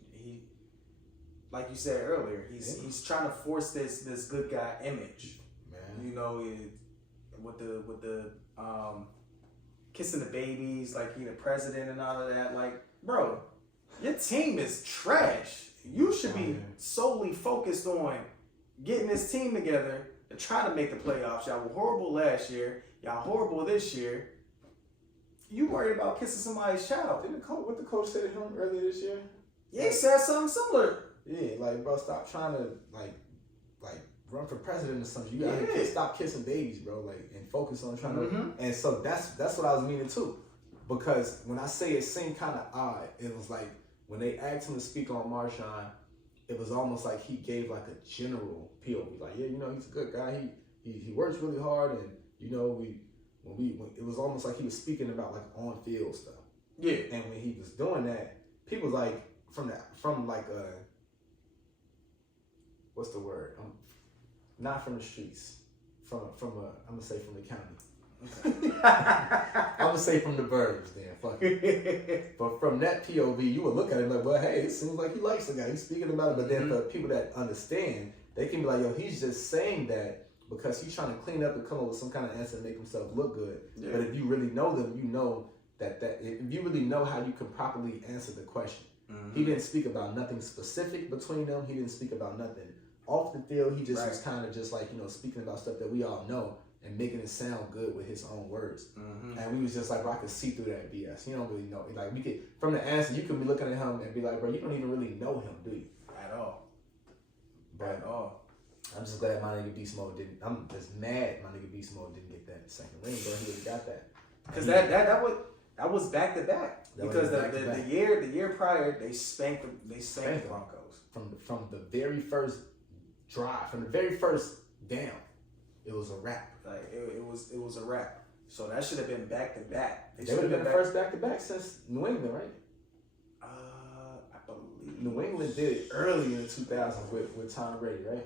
like you said earlier, he's trying to force this good guy image. Man. You know, with the kissing the babies, like he the president and all of that. Like, bro, your team is trash. You should be solely focused on getting this team together to try to make the playoffs. Y'all were horrible last year. Y'all horrible this year. You worried about kissing somebody's child. What the coach said to him earlier this year? Yeah, he said something similar. Yeah, like, bro, stop trying to like run for president or something. You gotta stop kissing babies, bro. Like, and focus on trying to. And so that's what I was meaning too, because when I say it seemed kind of odd, it was like when they asked him to speak on Marshawn, it was almost like he gave like a general POV, like, yeah, you know, he's a good guy. He works really hard, and you know, when it was almost like he was speaking about like on field stuff. Yeah. And when he was doing that, people like from like what's the word? Not from the streets. I'm gonna say from the county. I'm gonna say from the burbs then. Fuck it. But from that POV, you would look at him like, well, hey, it seems like he likes the guy. He's speaking about it. But then for people that understand, they can be like, yo, he's just saying that because he's trying to clean up and come up with some kind of answer and make himself look good. Yeah. But if you really know them, you know that if you really know how you can properly answer the question. Mm-hmm. He didn't speak about nothing specific between them. He didn't speak about nothing off the field. He just was kind of just like, speaking about stuff that we all know and making it sound good with his own words. Mm-hmm. And we was just like, bro, I could see through that BS. You don't really know. Like, we could, from the answer, you could be looking at him and be like, bro, you don't even really know him, do you? At all. But at all. I'm just glad my nigga Beast Mode didn't. I'm just mad my nigga Beast Mode didn't get that second ring, bro. He would have got that. Because that was back to back. Because the year prior they spanked the Broncos. From the very first drive, from the very first down, it was a wrap. Like it was a wrap. So that should have been back to back. They would have been the first back to back since New England, right? I believe New England did it early in the 2000s with Tom Brady, right?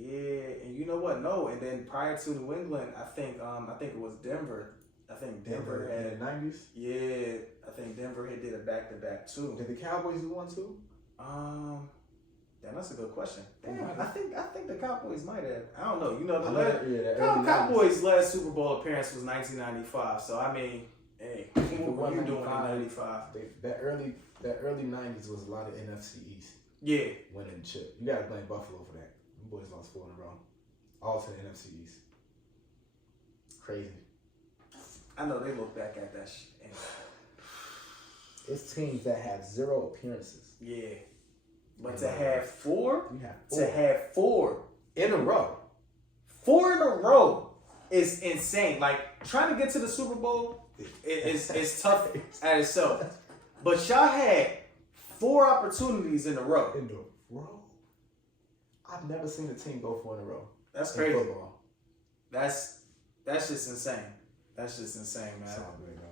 Yeah, and you know what? No, and then prior to New England, I think it was Denver. I think Denver had in the 90s. Yeah, I think Denver had did a back to back too. Did the Cowboys do one too? Damn, that's a good question. Damn, I think the Cowboys might have. I don't know. The Cowboys' last Super Bowl appearance was 1995. So I mean, hey, what were you doing in '95? That early 90s was a lot of NFC East. Yeah, winning chip. You gotta blame Buffalo for that. Them boys lost 4 in a row, all to the NFC East. Crazy. I know they look back at that shit. It's teams that have 0 appearances. Yeah. But to have 4? You have 4. To have 4 in a row. 4 in a row is insane. Like, trying to get to the Super Bowl is tough at itself. But y'all had 4 opportunities in a row. In a row? I've never seen a team go 4 in a row. That's crazy. Football. That's just insane. That's just insane, man. Sound good, man.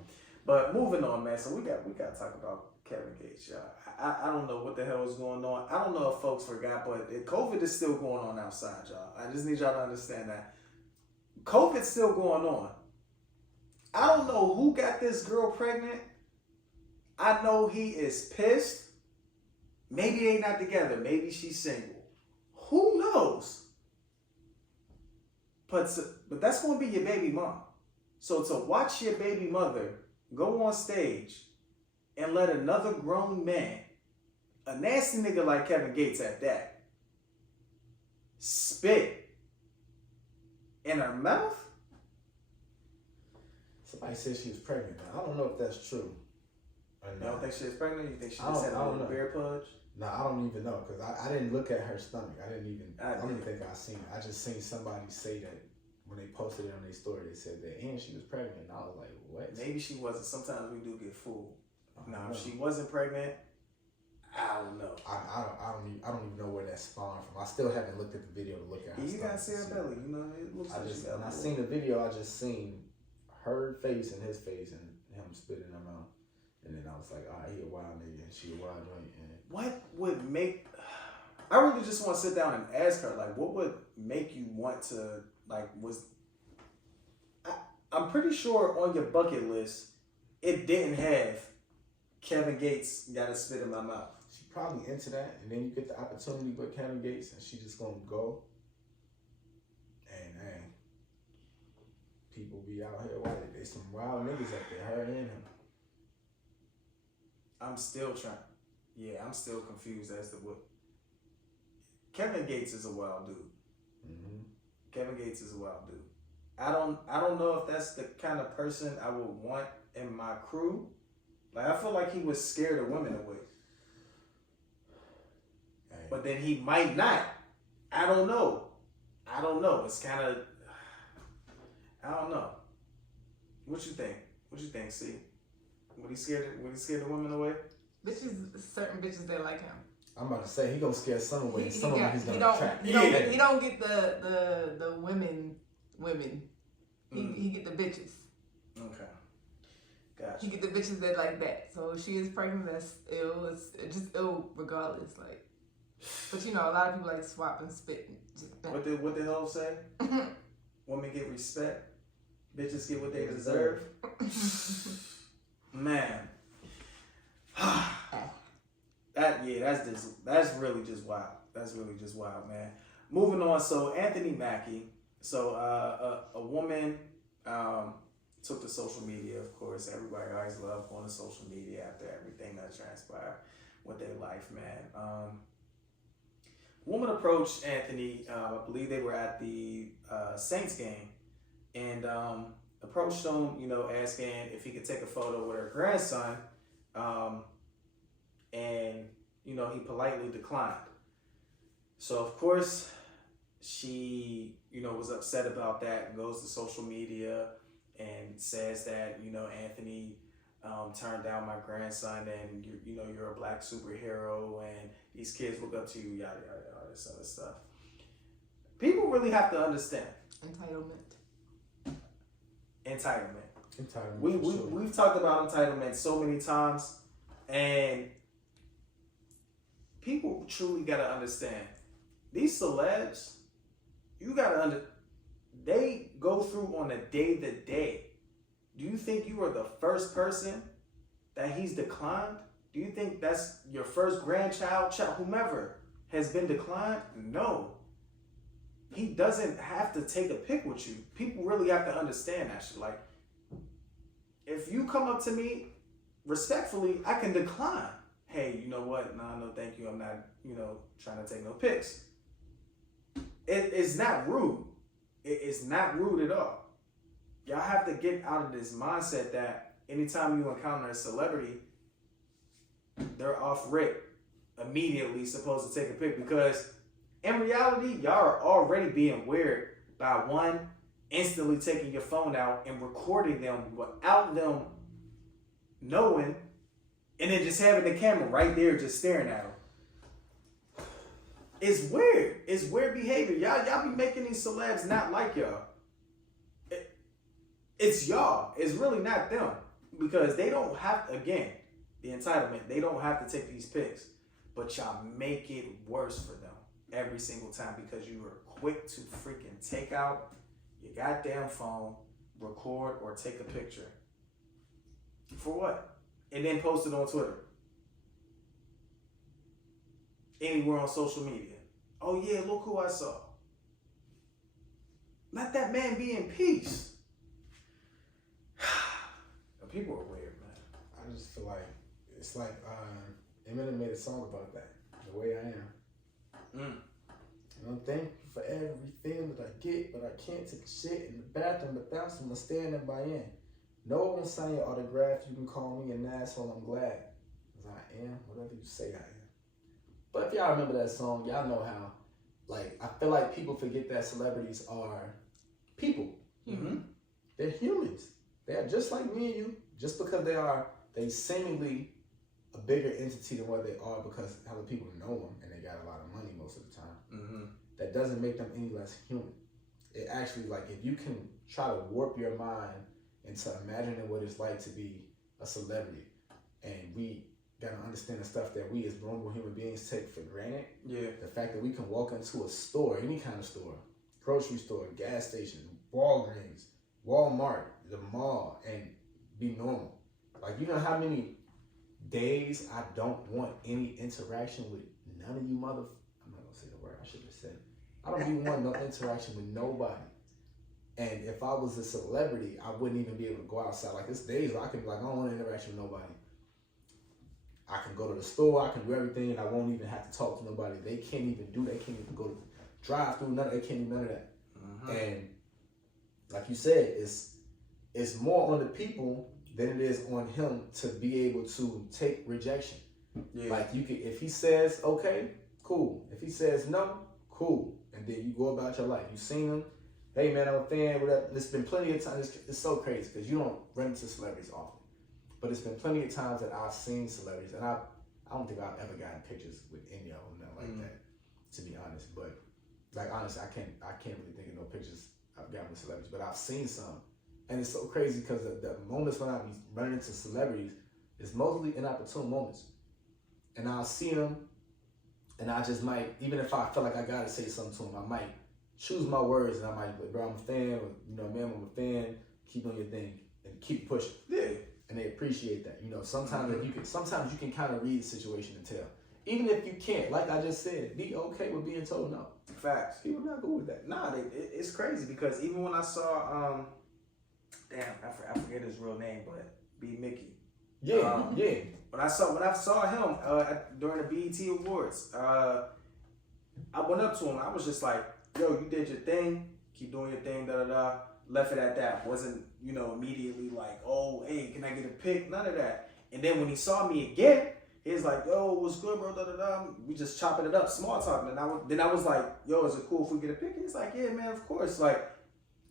But moving on, man. So we got to talk about Kevin Gates, y'all. I don't know what the hell is going on. I don't know if folks forgot, but COVID is still going on outside, y'all. I just need y'all to understand that. COVID's still going on. I don't know who got this girl pregnant. I know he is pissed. Maybe they not together. Maybe she's single. Who knows? But that's going to be your baby mom. So to watch your baby mother go on stage and let another grown man, a nasty nigga like Kevin Gates at that, spit in her mouth? Somebody said she was pregnant. I don't know if that's true. You don't think she was pregnant? You think she just had a little bear pudge? No, I don't even know because I didn't look at her stomach. I don't even think I seen it. I just seen somebody say that when they posted it on their story. They said that and she was pregnant. And I was like, what? Maybe she wasn't. Sometimes we do get fooled. Now, if she wasn't pregnant, I don't know. I don't even know where that spawned from. I still haven't looked at the video to look at her. You gotta see her belly. You know, it looks like she got when I seen the video, I just seen her face and his face and him spitting in her mouth. And then I was like, all right, he a wild nigga and she a wild joint. What would make... I really just want to sit down and ask her, like, what would make you want to, like, I'm pretty sure on your bucket list, it didn't have Kevin Gates gotta spit in my mouth. She probably into that, and then you get the opportunity with Kevin Gates, and she just gonna go. And hey, people be out here wild. There's some wild niggas out there, her and him. I'm still confused as to what. Kevin Gates is a wild dude. Mm-hmm. Kevin Gates is a wild dude. I don't know if that's the kind of person I would want in my crew. Like, I feel like he was scared of women away. Hey. But then he might not. I don't know. It's kind of, I don't know. What you think, C? Would he scared of women away? Certain bitches that like him. I'm about to say he gonna scare some away. He's gonna trap. He don't get the women. He get the bitches. Okay. Gotcha. He get the bitches that like that. So if she is pregnant, that's ill. It's just ill regardless. Like, but you know, a lot of people like swap and spit. What the hell say? Women get respect. Bitches get what they deserve. Man. That's really just wild. That's really just wild, man. Moving on. So Anthony Mackie. So a woman took to social media. Of course, everybody always love going to social media after everything that transpired. with their life, man. Woman approached Anthony. I believe they were at the Saints game, and approached him, asking if he could take a photo with her grandson, and he politely declined. So of course she was upset about that, goes to social media and says that Anthony turned down my grandson, and you're a black superhero, and these kids look up to you, yada yada yada, this other stuff. People really have to understand entitlement. We've talked about entitlement so many times, and people truly gotta understand these celebs. They go through on a day-to-day. Do you think you are the first person that he's declined? Do you think that's your first grandchild, whomever has been declined? No. He doesn't have to take a pic with you. People really have to understand that shit. Like, if you come up to me respectfully, I can decline. Hey, you know what? No, thank you. I'm not, trying to take no pics. It's not rude. It's not rude at all. Y'all have to get out of this mindset that anytime you encounter a celebrity, they're off rip immediately supposed to take a pic, because in reality, y'all are already being weird by one, instantly taking your phone out and recording them without them knowing, and then just having the camera right there just staring at them. It's weird. It's weird behavior. Y'all be making these celebs not like y'all. It's y'all. It's really not them, because they don't have, again, the entitlement. They don't have to take these pics, but y'all make it worse for them every single time, because you are quick to freaking take out your goddamn phone, record, or take a picture. For what? And then post it on Twitter. Anywhere on social media. Oh yeah, look who I saw. Let that man be in peace. People are weird, man. I just feel like it's like Eminem made a song about that. The way I am. And thank you for everything that I get, but I can't take a shit in the bathroom without someone standing by in. No one will sign your autograph. You can call me an asshole. I'm glad, because I am whatever you say I am. But if y'all remember that song, y'all know how, I feel like people forget that celebrities are people. Mm-hmm. They're humans. They are just like me and you. Just because they seemingly a bigger entity than what they are because other people know them and they got a lot of money most of the time. Mm-hmm. That doesn't make them any less human. It actually, if you can try to warp your mind into imagining what it's like to be a celebrity, and we gotta understand the stuff that we as normal human beings take for granted. Yeah. The fact that we can walk into a store, any kind of store, grocery store, gas station, Walgreens, Walmart, the mall, and be normal. You know how many days I don't want any interaction with none of you I'm not gonna say the word, I should have said it. I don't even want no interaction with nobody. And if I was a celebrity, I wouldn't even be able to go outside. It's days where I can be I don't want to interact with nobody. I can go to the store, I can do everything, and I won't even have to talk to nobody. They can't even go to drive through, they can't do none of that. Mm-hmm. And like you said, it's more on the people than it is on him to be able to take rejection. Yeah. If he says okay, cool. If he says no, cool. And then you go about your life. You seen him, hey man, I'm a fan, whatever. There's been plenty of times, it's so crazy because you don't run into celebrities often. But it's been plenty of times that I've seen celebrities, and I don't think I've ever gotten pictures with any of them, nothing like that, to be honest. But honestly, I can't really think of no pictures I've gotten with celebrities, but I've seen some, and it's so crazy because the moments when I be running into celebrities is mostly inopportune moments, and I'll see them, and I just might, even if I feel like I gotta say something to them, I might choose my words, and I might be like, bro, I'm a fan, or man, I'm a fan. Keep doing your thing and keep pushing. Yeah. And they appreciate that. Sometimes sometimes you can kind of read the situation and tell. Even if you can't, like I just said, be okay with being told no. Facts. People not good with that. Nah, it's crazy because even when I saw, I forget his real name, but B. Mickey. Yeah, yeah. When I saw him during the BET Awards, I went up to him. I was just like, "Yo, you did your thing. Keep doing your thing." Da da da. Left it at that. Wasn't immediately like, "Oh, hey, can I get a pic?" None of that. And then when he saw me again, he was like, "Yo, what's good, bro?" Da da da. We just chopping it up, small talking. And then I was like, "Yo, is it cool if we get a pic?" He's like, "Yeah, man, of course." Like,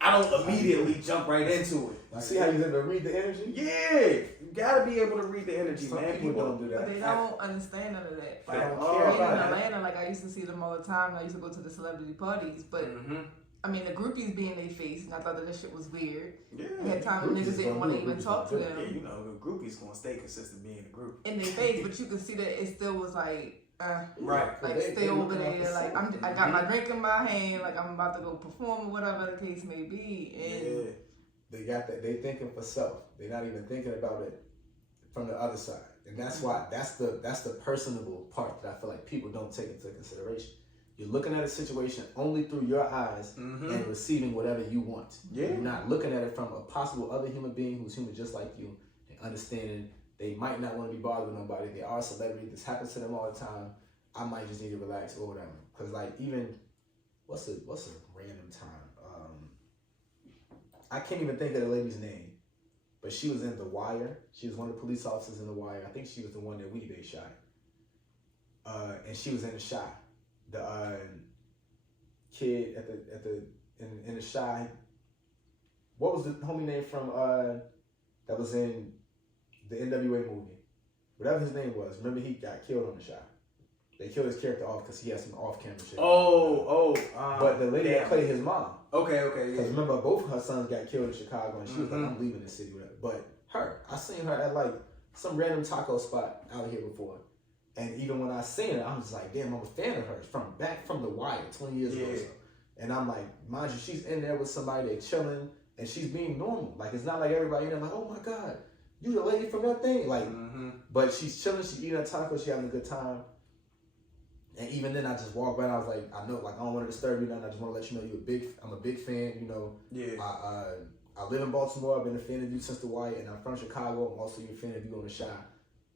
I don't immediately jump right into it. You see how you able to read the energy? Yeah, you gotta be able to read the energy, Some man. people don't do that. But they don't understand none of that. They don't Oh, care Being in about it. Atlanta, like I used to see them all the time. I used to go to the celebrity parties, but I mean the groupies be in their face, and I thought that this shit was weird. Yeah. I had time when Groupies niggas didn't gonna want do to it. even Groupies talk to gonna do them Yeah, the groupies gonna stay consistent being a group. in their face, but you could see that it still was like, Right. like They stay over looking out there. for Like something. I got my drink in my hand, like I'm about to go perform or whatever the case may be, and. Yeah. They got that. They thinking for self. They're not even thinking about it from the other side, and that's why that's the personable part that I feel like people don't take into consideration. You're looking at a situation only through your eyes and receiving whatever you want. Yeah. You're not looking at it from a possible other human being who's human just like you, and understanding they might not want to be bothered with nobody. They are a celebrity. This happens to them all the time. I might just need to relax or whatever. Cause like even what's a random time? I can't even think of the lady's name, but she was in The Wire. She was one of the police officers in The Wire. I think she was the one that Weebay shot. And she was in the shot. The kid in the shot. What was the homie name from that was in the NWA movie? Whatever his name was. Remember he got killed on the shot. They killed his character off because he had some off-camera shit. But the lady that played his mom. Okay, yeah. Because remember, both of her sons got killed in Chicago, and she was like, "I'm leaving this city." Whatever. But I seen her at like some random taco spot out here before, and even when I seen her, I was like, "Damn, I'm a fan of hers from The Wire, 20 years ago." So. And I'm like, mind you, she's in there with somebody, they chilling, and she's being normal. Like it's not like everybody in there like, "Oh my God, you the lady from that thing." Like, but she's chilling, she's eating a taco, she having a good time. And even then, I just walked by and I was like, I know, like, I don't want to disturb you, and I just want to let you know I'm a big fan, you know. Yeah. I live in Baltimore. I've been a fan of you since The Wire, and I'm from Chicago. I'm also a fan of you on the shot.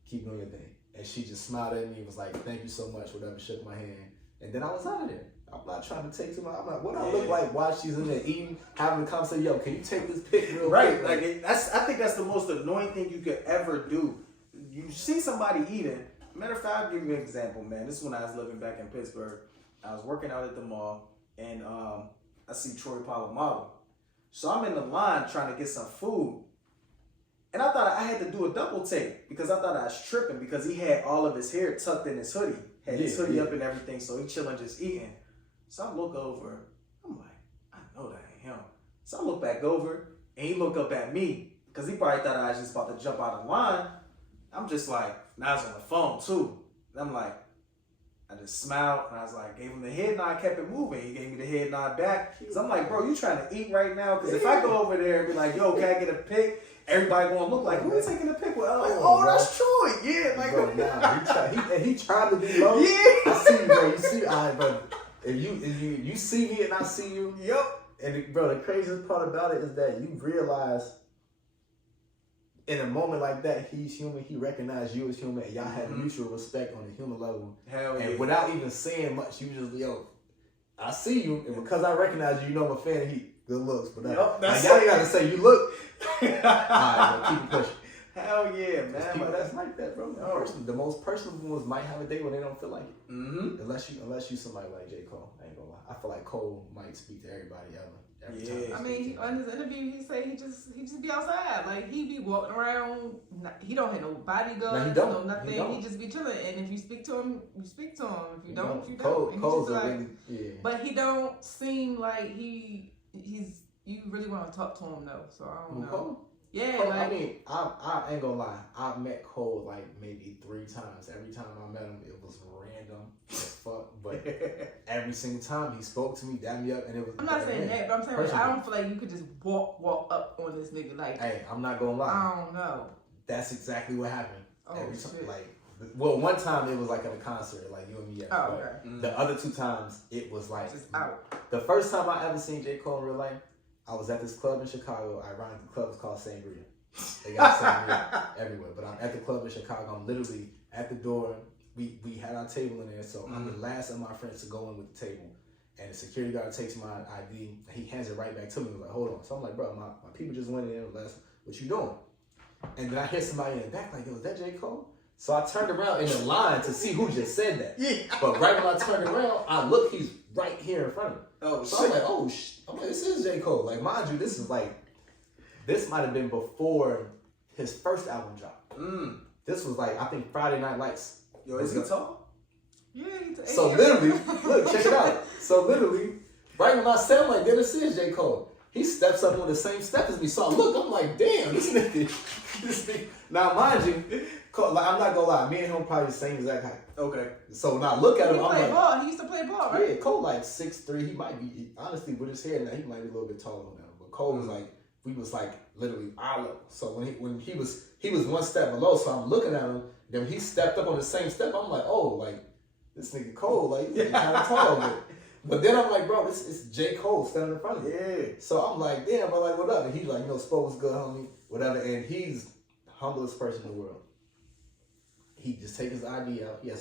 Keep doing your thing. And she just smiled at me and was like, "Thank you so much," whatever, shook my hand. And then I was out of there. I'm not trying to take too much. I'm like, what do I look like while she's in there eating, having a conversation? Yo, can you take this pic real quick? Like I think that's the most annoying thing you could ever do. You see somebody eating. Matter of fact, I'll give you an example, man. This is when I was living back in Pittsburgh. I was working out at the mall, and I see Troy Polamalu. So I'm in the line trying to get some food. And I thought I had to do a double take because I thought I was tripping because he had all of his hair tucked in his hoodie. Had his hoodie up and everything, so he chilling just eating. So I look over. I'm like, I know that ain't him. So I look back over, and he look up at me because he probably thought I was just about to jump out of line. I'm just like, now he's on the phone too. And I'm like, I just smiled and I was like, gave him the head nod, kept it moving. He gave me the head nod back. Cause I'm like, bro, you trying to eat right now? Cause if I go over there and be like, yo, can I get a pic? Everybody gonna look like, who is taking a pic with? I'm like, oh, that's Troy. Yeah, like, bro, he tried to be low. Yeah. I see you, bro. You see, bro. If you see me and I see you, yep. And bro, the craziest part about it is that you realize in a moment like that, he's human. He recognized you as human, and y'all had mutual respect on a human level. Hell yeah. And without even saying much, you just, yo, I see you, and because I recognize you, you know I'm a fan. He good looks, but Yep, like, y'all ain't got to say you look. All right, bro, keep it pushing. Hell yeah, man. There's people that's like that, bro. The most personal ones might have a day when they don't feel like it. Unless you somebody like J. Cole. I ain't gonna lie. I feel like Cole might speak to everybody ever. Every time I mean, on his interview, he say he just be outside. Like, he be walking around. He don't have no bodyguards, no nothing. He just be chilling. And if you speak to him, you speak to him. If you don't, you don't. Cole's like, really, yeah. But he don't seem like he's. You really want to talk to him though. So I don't know. Cole? Yeah, Cole, like, I mean, I ain't gonna lie. I met Cole like maybe 3 times. Every time I met him, it was random as fuck. But every single time he spoke to me, dapped me up, and it was. I'm not saying that, but I'm saying like, I don't feel like you could just walk up on this nigga like. Hey, I'm not gonna lie. I don't know. That's exactly what happened. Oh, every time, shit. like, well, one time it was like at a concert, like you and me. Oh, okay. The other 2 times it was like Just out. The first time I ever seen J. Cole in real life, I was at this club in Chicago. Ironically, the club was called Sangria. They got sangria everywhere. But I'm at the club in Chicago. I'm literally at the door. We had our table in there, so I'm the last of my friends to go in with the table. And the security guard takes my ID. He hands it right back to me. He's like, hold on. So I'm like, bro, my people just went in there. What you doing? And then I hear somebody in the back like, yo, is that J. Cole? So I turned around in the line to see who just said that. Yeah. But right when I turned around, I look, he's right here in front of me. Oh, so I'm like, oh, I'm like, this is J. Cole. Like, mind you, this might have been before his first album dropped. This was like, I think Friday Night Lights. Yo, is he tall? Yeah, so literally, look, check it out. So literally, right when I said, I'm like, there this is J. Cole. He steps up on the same step as me. So I look, I'm like, damn, this nigga. Now, mind you, Cole, like, I'm not gonna lie, me and him probably the same exact height. Okay. So when I look at him, I'm like, ball. He used to play ball, right? Yeah, Cole like 6'3". He might be, honestly, with his hair now, he might be a little bit taller than that. But Cole was like, we was like literally eye level. So when he was one step below. So I'm looking at him. Then he stepped up on the same step. I'm like, oh, like this nigga Cole, like he's kind of tall. But then I'm like, bro, it's J. Cole standing in front of me. Yeah. So I'm like, damn, bro, like what up? And he's like, Spo was good, homie, whatever. And he's the humblest person in the world. He just take his ID out. He had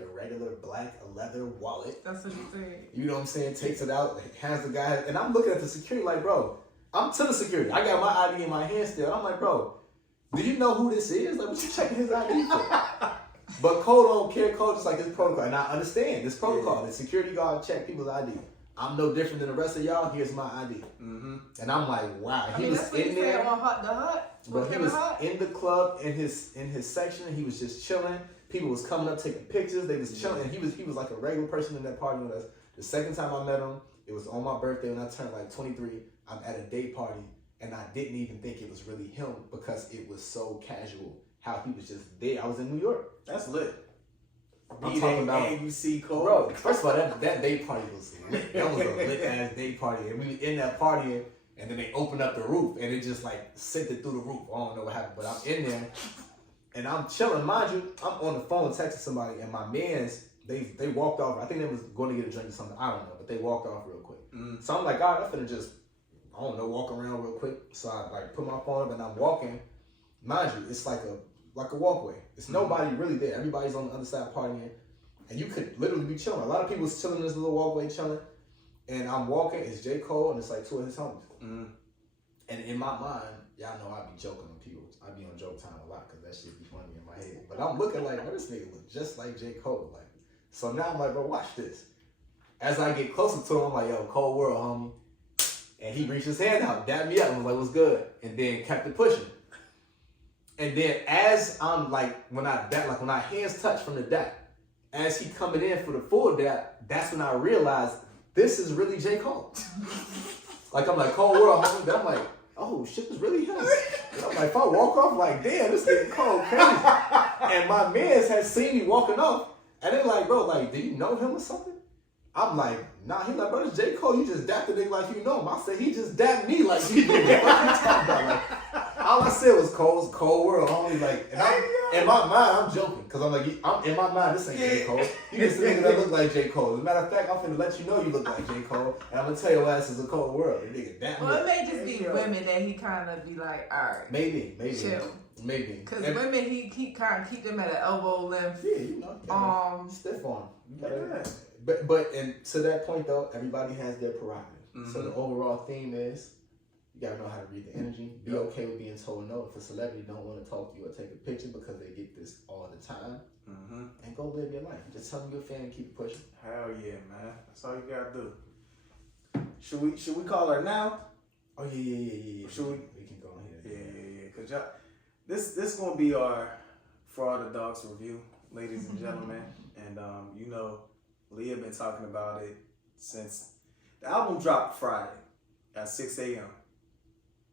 a regular black leather wallet. That's what he said. You know what I'm saying? Takes it out, hands the guy, and I'm looking at the security like, bro, I'm to the security. I got my ID in my hand still. I'm like, bro, do you know who this is? Like, what you checking his ID for? But Cole don't care. Cole just like his protocol. And I understand this protocol. The security guard check people's ID. I'm no different than the rest of y'all. Here's my ID. Mm-hmm. And I'm like, wow. He was in there. On Hot the Hut. But he was in the club in his section. And he was just chilling. People was coming up taking pictures. They was chilling. And he was like a regular person in that party with us. The second time I met him, it was on my birthday when I turned like 23. I'm at a day party. And I didn't even think it was really him because it was so casual how he was just there. I was in New York. That's lit. I'm talking about, and you see Cole. Bro, first of all, that day party was lit. That was a lit ass day party. And we were in that party, and then they opened up the roof, and it just like sent it through the roof. I don't know what happened, but I'm in there, and I'm chilling. Mind you, I'm on the phone texting somebody, and my mans, they walked off. I think they was going to get a drink or something. I don't know, but they walked off real quick. So I'm like, all right, I'm finna just, I don't know, walk around real quick. So I like put my phone up, and I'm walking. Mind you, it's like a walkway. It's nobody really there. Everybody's on the other side partying. And you could literally be chilling. A lot of people's chilling in this little walkway chilling. And I'm walking, it's J. Cole, and it's like two of his homies. And in my mind, y'all know I be joking with people. I be on joke time a lot because that shit be funny in my head. But I'm looking like, bro, this nigga look just like J. Cole. Like, so now I'm like, bro, watch this. As I get closer to him, I'm like, yo, Cold World, homie. And he reached his hand out, dapped me up, and was like, what's good? And then kept it pushing. And then as I'm like, when our hands touch from the dap, as he coming in for the full dap, that's when I realized this is really J. Cole. Like, I'm like, Cold World, homie. Then I'm like, oh, shit, is really him. And I'm like, if I walk off, like, damn, this nigga Cole crazy. And my mans had seen me walking off, and they like, bro, like, do you know him or something? I'm like, nah. He's like, bro, it's J. Cole. You just dapped the nigga like you know him. I said, he just dapped me like you know him. What you talking about? Like, all I said was Cold World, homie. Like, and in my mind, I'm joking. Because I'm like, in my mind, this ain't J. Cole. You just a nigga that look like J. Cole. As a matter of fact, I'm finna let you know you look like J. Cole. And I'm gonna tell your ass it's a Cold World. The nigga dapped me. Well, it may just be women that he kind of be like, all right. Maybe. Chill. Maybe. Because women, he kind of keep them at an elbow length. Yeah, you know. Stiff on. But and to that point though, everybody has their prerogative. So the overall theme is you gotta know how to read the energy. Be okay with being told no. If a celebrity don't want to talk to you or take a picture because they get this all the time, and go live your life. Just tell them you're a fan and keep pushing. Hell yeah, man. That's all you gotta do. Should we call her now? Oh yeah. Should we? We can go ahead. Yeah. Cause y'all, this gonna be our For All the Dogs review, ladies and gentlemen. And you know, Leah been talking about it since the album dropped Friday at 6 a.m.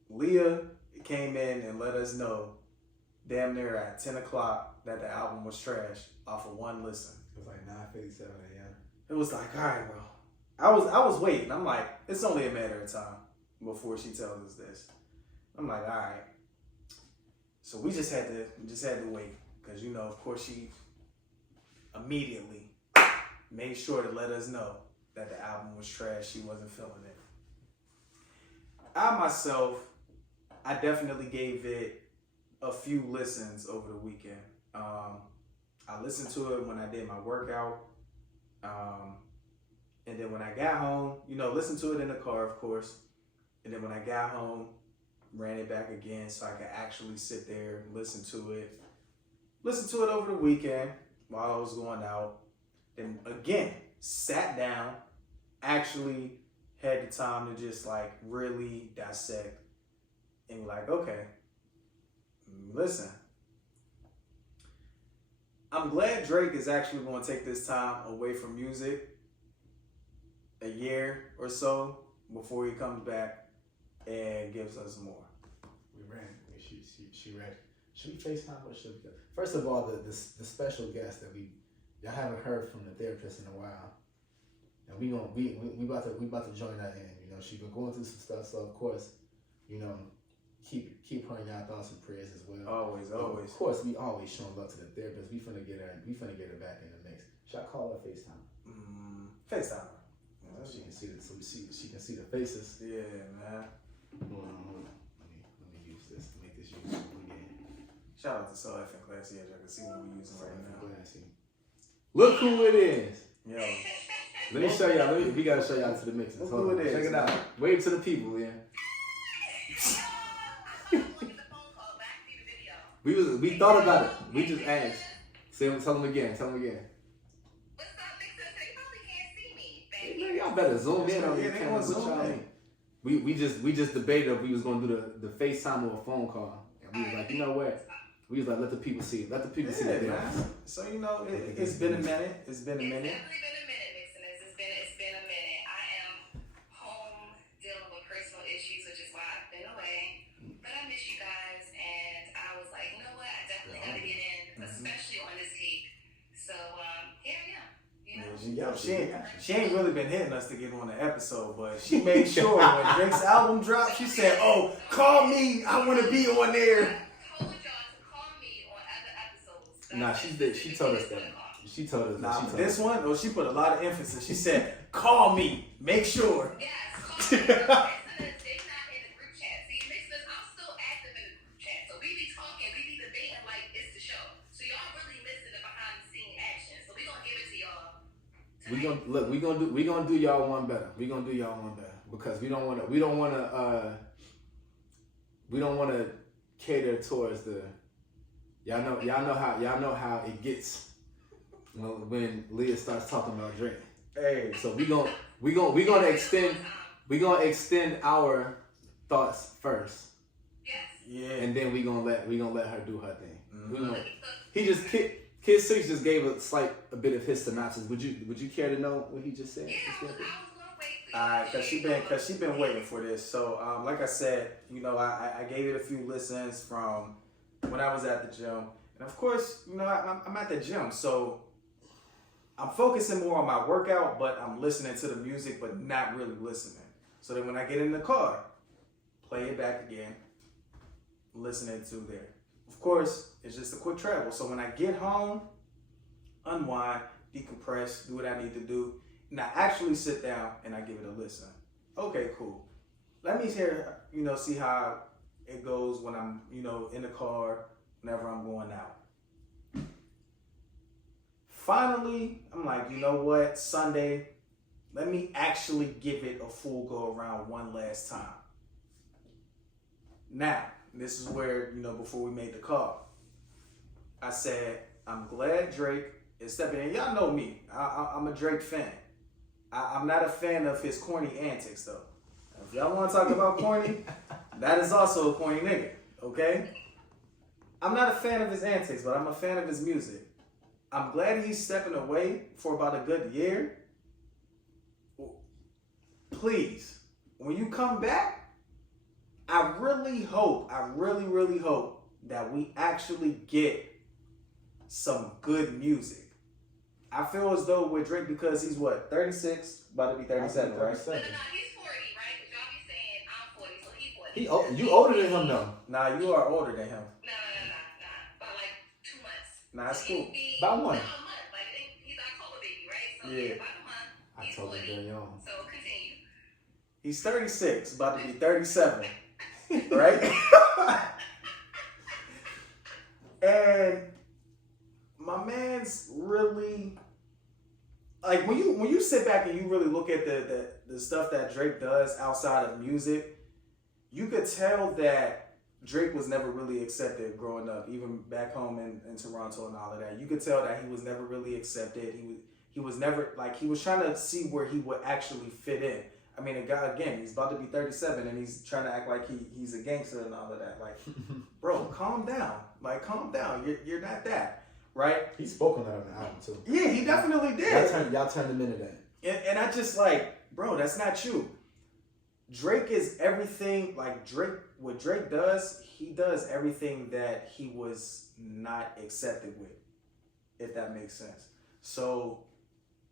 Leah came in and let us know damn near at 10 o'clock that the album was trash off of one listen. It was like 9:57 a.m. It was like, all right, bro. I was waiting. I'm like, it's only a matter of time before she tells us this. I'm like, all right. So we just had to wait because you know, of course, she immediately made sure to let us know that the album was trash. She wasn't feeling it. I myself I definitely gave it a few listens over the weekend. I listened to it when I did my workout. And then when I got home, listened to it in the car, of course. And then when I got home, ran it back again so I could actually sit there and listen to it. Listen to it over the weekend while I was going out. Then again, sat down, actually had the time to just like really dissect and be like, okay, listen. I'm glad Drake is actually going to take this time away from music, a year or so before he comes back and gives us more. We ran. She read. Should we FaceTime or should we? First of all, the special guest that y'all haven't heard from the therapist in a while, and we about to join that in. She's been going through some stuff, so of course, keep her in y'all thoughts and prayers as well. Always. Of course, we always showing love to the therapist. We finna get her back in the mix. Should I call her FaceTime? FaceTime. She can see she can see the faces. Yeah, man. Hold on. Let me use this to make this useful again. Shout out to So F and Classy Edge. I can see what we're using right now. Look who it is. Yo. Let me show y'all. We gotta show y'all to the mixes. Look who it is. Check it out. Wave to the people, yeah. We thought about it. We just asked. Tell them again. What's up, Mixxeners? They probably can't see me. Thank you. Y'all better zoom in on Yeah, your they camera. gonna zoom in. We just debated if we was gonna do the FaceTime or a phone call, and we was like, you know what? We was like, let the people see it. Let the people see the difference. Man. So it's been a minute. It's been a minute. It's definitely been a minute, Mixxeners. It's been a minute. I am home dealing with personal issues, which is why I've been away. But I miss you guys, and I was like, you know what? I definitely gotta get in, especially on this tape. So here I am. She ain't really been hitting us to get on the episode, but she made sure when Drake's album dropped, she said, "Oh, call me. I want to be on there." I told y'all to call me on other episodes. Nah, she told us that. She told us Nah, that. this one, she put a lot of emphasis. She said, "Call me. Make sure." Yes, call me. They're not in the group chat. See, Mixxeners, I'm still active in the group chat. So we be talking, we be debating like it's the show. So y'all really missing the behind the scene action. So we gonna give it to y'all. We gonna do y'all one better. Because we don't wanna cater towards the y'all know how it gets when Leah starts talking about Drake. Hey, So we gonna extend our thoughts first, Yes. yeah. and then we gonna let her do her thing. Mhm. Kid Six just gave a bit of his synopsis. Would you care to know what he just said? Yeah, I was gonna wait for you. Alright, cause she been waiting for this. So like I said, I gave it a few listens from when I was at the gym, and of course, I'm at the gym, so I'm focusing more on my workout, but I'm listening to the music, but not really listening. So then when I get in the car, play it back again, listening to there. Of course, it's just a quick travel. So when I get home, unwind, decompress, do what I need to do, and I actually sit down and I give it a listen. Okay, cool. Let me hear, see how it goes when I'm, in the car, whenever I'm going out. Finally, I'm like, you know what, Sunday, let me actually give it a full go around one last time. Now, this is where, before we made the call, I said, I'm glad Drake is stepping in. Y'all know me. I'm a Drake fan. I'm not a fan of his corny antics, though. If y'all want to talk about corny, that is also a corny nigga, okay? I'm not a fan of his antics, but I'm a fan of his music. I'm glad he's stepping away for about a good year. Please, when you come back, I really hope that we actually get some good music. I feel as though with Drake, because he's 36, about to be 37, right? No, he's 40, right? But y'all be saying I'm 40, so he's 40. You older than him though. Nah, you are older than him. No. By like 2 months. Nah, it's cool. About one. About a month. Like, he's October baby, right? So Yeah. about a month. He's October 40. very young. So continue. He's 36, about to be 37. right? And my man's really like when you sit back and you really look at the stuff that Drake does outside of music, you could tell that Drake was never really accepted growing up, even back home in Toronto and all of that. You could tell that he was never really accepted. He was never like he was trying to see where he would actually fit in. I mean, a guy again, he's about to be 37 and he's trying to act like he's a gangster and all of that. Like, bro, calm down. Like, calm down. You're not that, right? He spoke on that on the album too. Yeah, he definitely did. Y'all turned him into that. And I just like, bro, that's not you. Drake is everything. Like what Drake does, he does everything that he was not accepted with, if that makes sense. So,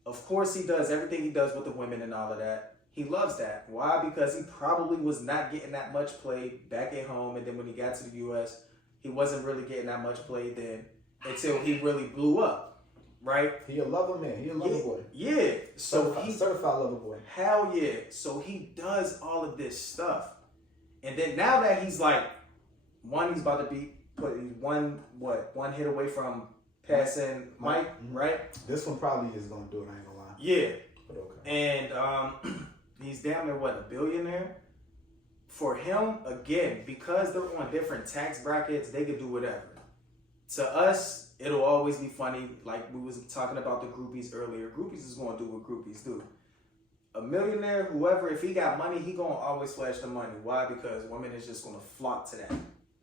of course, he does everything he does with the women and all of that. He loves that. Why? Because he probably was not getting that much play back at home. And then when he got to the U.S., he wasn't really getting that much play then until he really blew up, right? He a lover man. He a lover boy. Yeah. So certified lover boy. Hell yeah. So he does all of this stuff. And then now that he's like, he's about to be one hit away from passing Mike, right? This one probably is going to do it, I ain't going to lie. Yeah. But okay. And he's down there, a billionaire? For him, again, because they're on different tax brackets, they could do whatever. To us, it'll always be funny. Like we was talking about the groupies earlier. Groupies is going to do what groupies do. A millionaire, whoever, if he got money, he going to always flash the money. Why? Because women is just going to flock to that.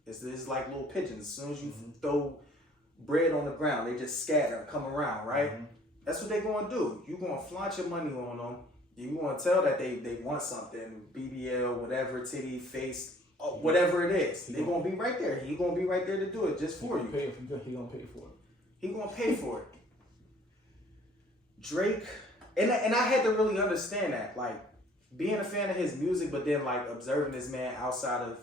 It's like little pigeons. As soon as you throw bread on the ground, they just scatter and come around, right? That's what they going to do. You going to flaunt your money on them. You want to tell that they want something, BBL, whatever, titty, face, whatever it is. They're going to be right there. He going to be right there to do it just for you. He going to pay for it. He going to pay for it. Drake, and I had to really understand that, like, being a fan of his music, but then, like, observing this man outside of,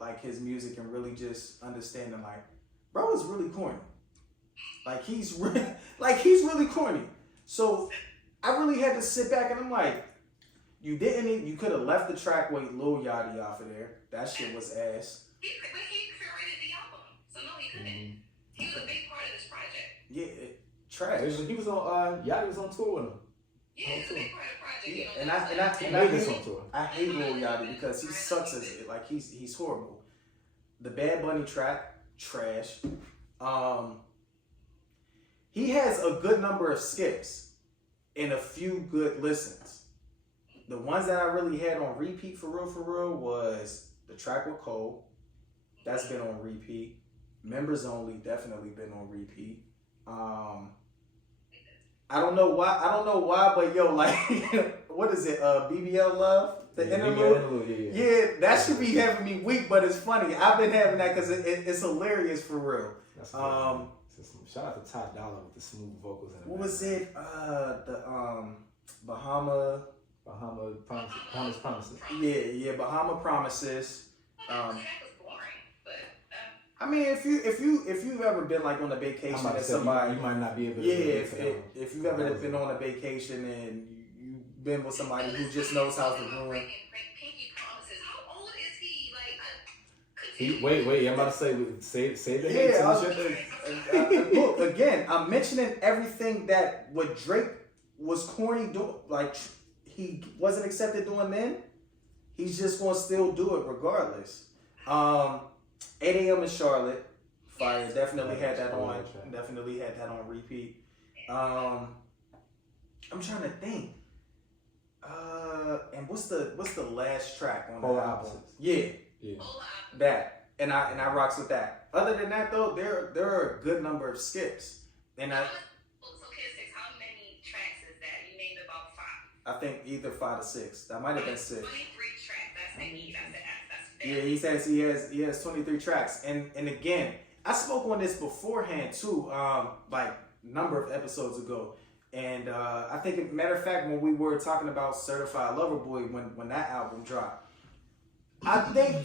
like, his music and really just understanding, like, bro is really corny. Like, he's really corny. So I really had to sit back and I'm like, you could have left the track with Lil Yachty off of there. That shit was ass. But he curated the album, so no, he couldn't. He was a big part of this project. Yeah, trash. He was on, Yachty was on tour with him. Yeah, he was a big part of the project. Yeah, I hate Lil Yachty because he sucks as it. Like, he's horrible. The Bad Bunny track, trash. He has a good number of skips and a few good listens. The ones that I really had on repeat for real was the track with Cole. That's been on repeat. Members Only definitely been on repeat. I don't know why, but yo, like, what is it? BBL Love? The interlude? Yeah, that should be having me weak, but it's funny. I've been having that because it's hilarious for real. That's shout out to Top Dollar with the smooth vocals. What was it? The Bahama Promises. Yeah, Bahama Promises. That was boring, but I mean, if you've ever been like on a vacation and somebody, you might not be able to. Yeah, if you've ever been on a vacation and you've been with somebody who just knows how to ruin. Pinky Promises. How old is he? Like, wait. I'm about to say the hate. Yeah, look again. I'm mentioning everything that what Drake was corny doing. Like, he wasn't accepted doing then. He's just gonna still do it regardless. 8 a.m. in Charlotte, fire. Definitely had that on. Definitely had that on repeat. I'm trying to think. And what's the last track on the album? Yeah. That. And I rocks with that. Other than that though, there are a good number of skips. And how many tracks is that? You named about 5. I think either 5 or 6. That might have been 6. 23 tracks. That's Yeah, he has 23 tracks. And again, I spoke on this beforehand too, like number of episodes ago. And I think, matter of fact, when we were talking about Certified Lover Boy, when that album dropped, I think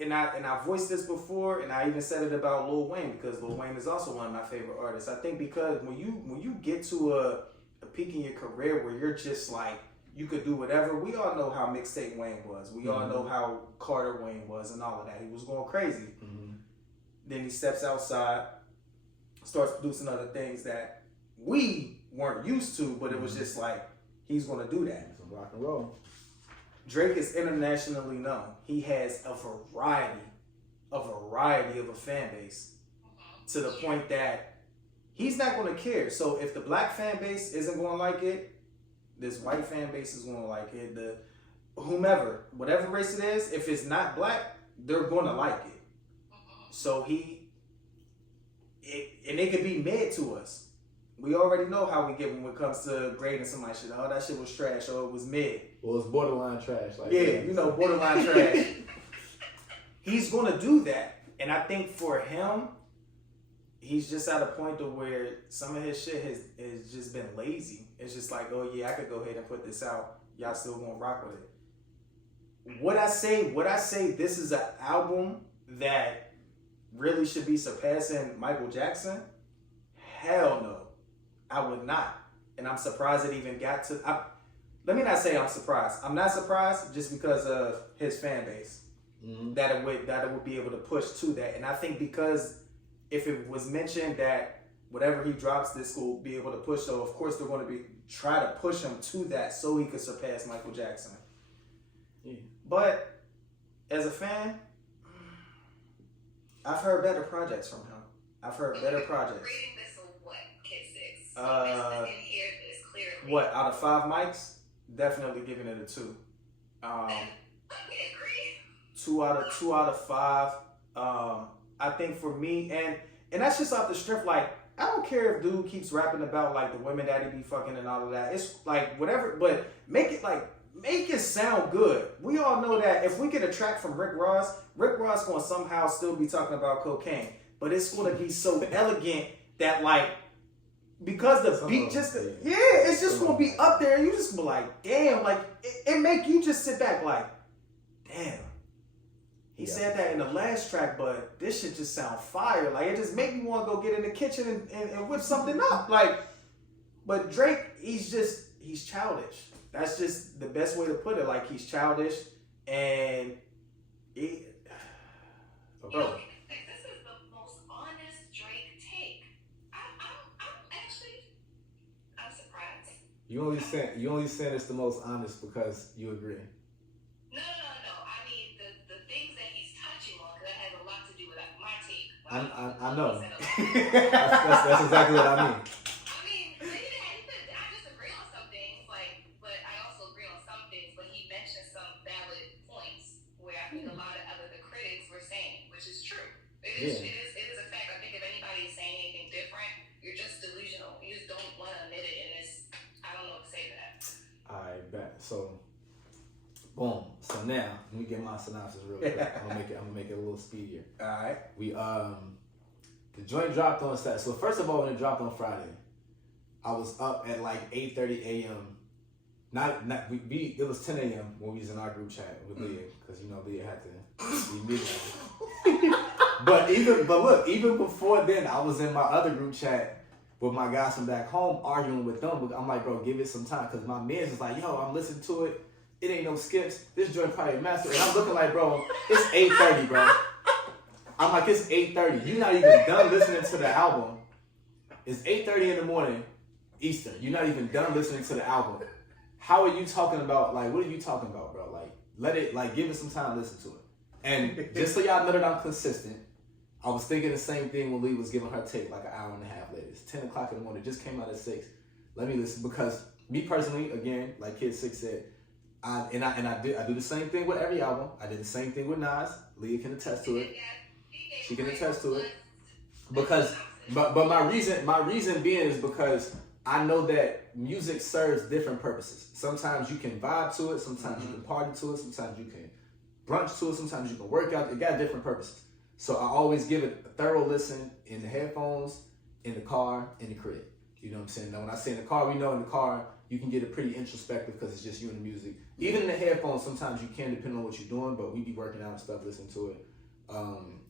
and I voiced this before, and I even said it about Lil Wayne, because Lil Wayne is also one of my favorite artists. I think because when you get to a peak in your career where you're just like, you could do whatever. We all know how mixtape Wayne was. We all know how Carter Wayne was and all of that. He was going crazy. Then he steps outside, starts producing other things that we weren't used to, but it was just like, he's going to do that. Some rock and roll. Drake is internationally known. He has a variety of a fan base to the point that he's not going to care. So if the black fan base isn't going to like it, this white fan base is going to like it. The whomever, whatever race it is, if it's not black, they're going to like it. So and it could be mid to us. We already know how we get when it comes to grading somebody's shit. Oh, that shit was trash. Oh, it was mid. Well, it's borderline trash. Like yeah, you know, borderline trash. He's going to do that. And I think for him, he's just at a point to where some of his shit has just been lazy. It's just like, oh yeah, I could go ahead and put this out. Y'all still gonna rock with it. Would I say this is an album that really should be surpassing Michael Jackson? Hell no. I would not. And I'm surprised it even got to... let me not say I'm surprised. I'm not surprised just because of his fan base. That it would be able to push to that. And I think because if it was mentioned that whatever he drops, this will be able to push, so of course they're going to try to push him to that so he could surpass Michael Jackson. But as a fan, I've heard better projects from him. I've heard better projects. Rating this a what, Kid Six? In here is clearly. What, out of 5 mics? Definitely giving it a 2. We agree. 2 out of 5. I think for me, and that's just off the strength, like, I don't care if dude keeps rapping about like the women that he be fucking and all of that. It's like whatever, but make it sound good. We all know that if we get a track from Rick Ross gonna somehow still be talking about cocaine, but it's gonna be so elegant that like, because the beat just, it's just gonna be up there and you just be like, damn, like it make you just sit back like, damn. He said that in the last track, but this shit just sound fire. Like, it just make me want to go get in the kitchen and whip something up. Like, but Drake, he's childish. That's just the best way to put it. Like, he's childish and he... Bro. You know, this is the most honest Drake take. I'm surprised. You only saying it's the most honest because you agree. No. I mean, the things that he's touching on, because that has a lot to do with my take. I know. That's exactly what I mean. I mean, I disagree on some things, but I also agree on some things. But he mentioned some valid points where I think a lot of the critics were saying, which is true. It is a fact. I think if anybody's saying anything different, you're just delusional. You just don't want to admit it, and I don't know what to say to that. I bet. So, boom. So now, let me get my synopsis real quick. I'm gonna make it a little speedier. All right. We the joint dropped on Saturday. So first of all, when it dropped on Friday, I was up at like 8:30 a.m. It was 10 a.m. when we was in our group chat with Leah, because you know Leah had to be midnight. but even before then, I was in my other group chat with my guys from back home arguing with them. I'm like, bro, give it some time, because my man's is like, yo, I'm listening to it. It ain't no skips. This joint probably a master. And I'm looking like, bro, it's 8:30, bro. I'm like, it's 8:30. You're not even done listening to the album. It's 8:30 in the morning, Eastern. You're not even done listening to the album. How are you talking about, like, what are you talking about, bro? Like, let it, like, give it some time to listen to it. And just so y'all know that I'm consistent, I was thinking the same thing when Lee was giving her take like an hour and a half later. It's 10 o'clock in the morning. It just came out at 6. Let me listen, because me personally, again, like Kid Six said, I do the same thing with every album. I did the same thing with Nas. Leah can attest to it. She can attest to it. Because, but my reason being is because I know that music serves different purposes. Sometimes you can vibe to it. Sometimes you can party to it. Sometimes you can brunch to it. Sometimes you can work out. It got different purposes. So I always give it a thorough listen in the headphones, in the car, in the crib. You know what I'm saying? Now, when I say in the car, we know in the car, you can get it pretty introspective because it's just you and the music. Even in the headphones, sometimes you can, depending on what you're doing, but we be working out and stuff, listening to it.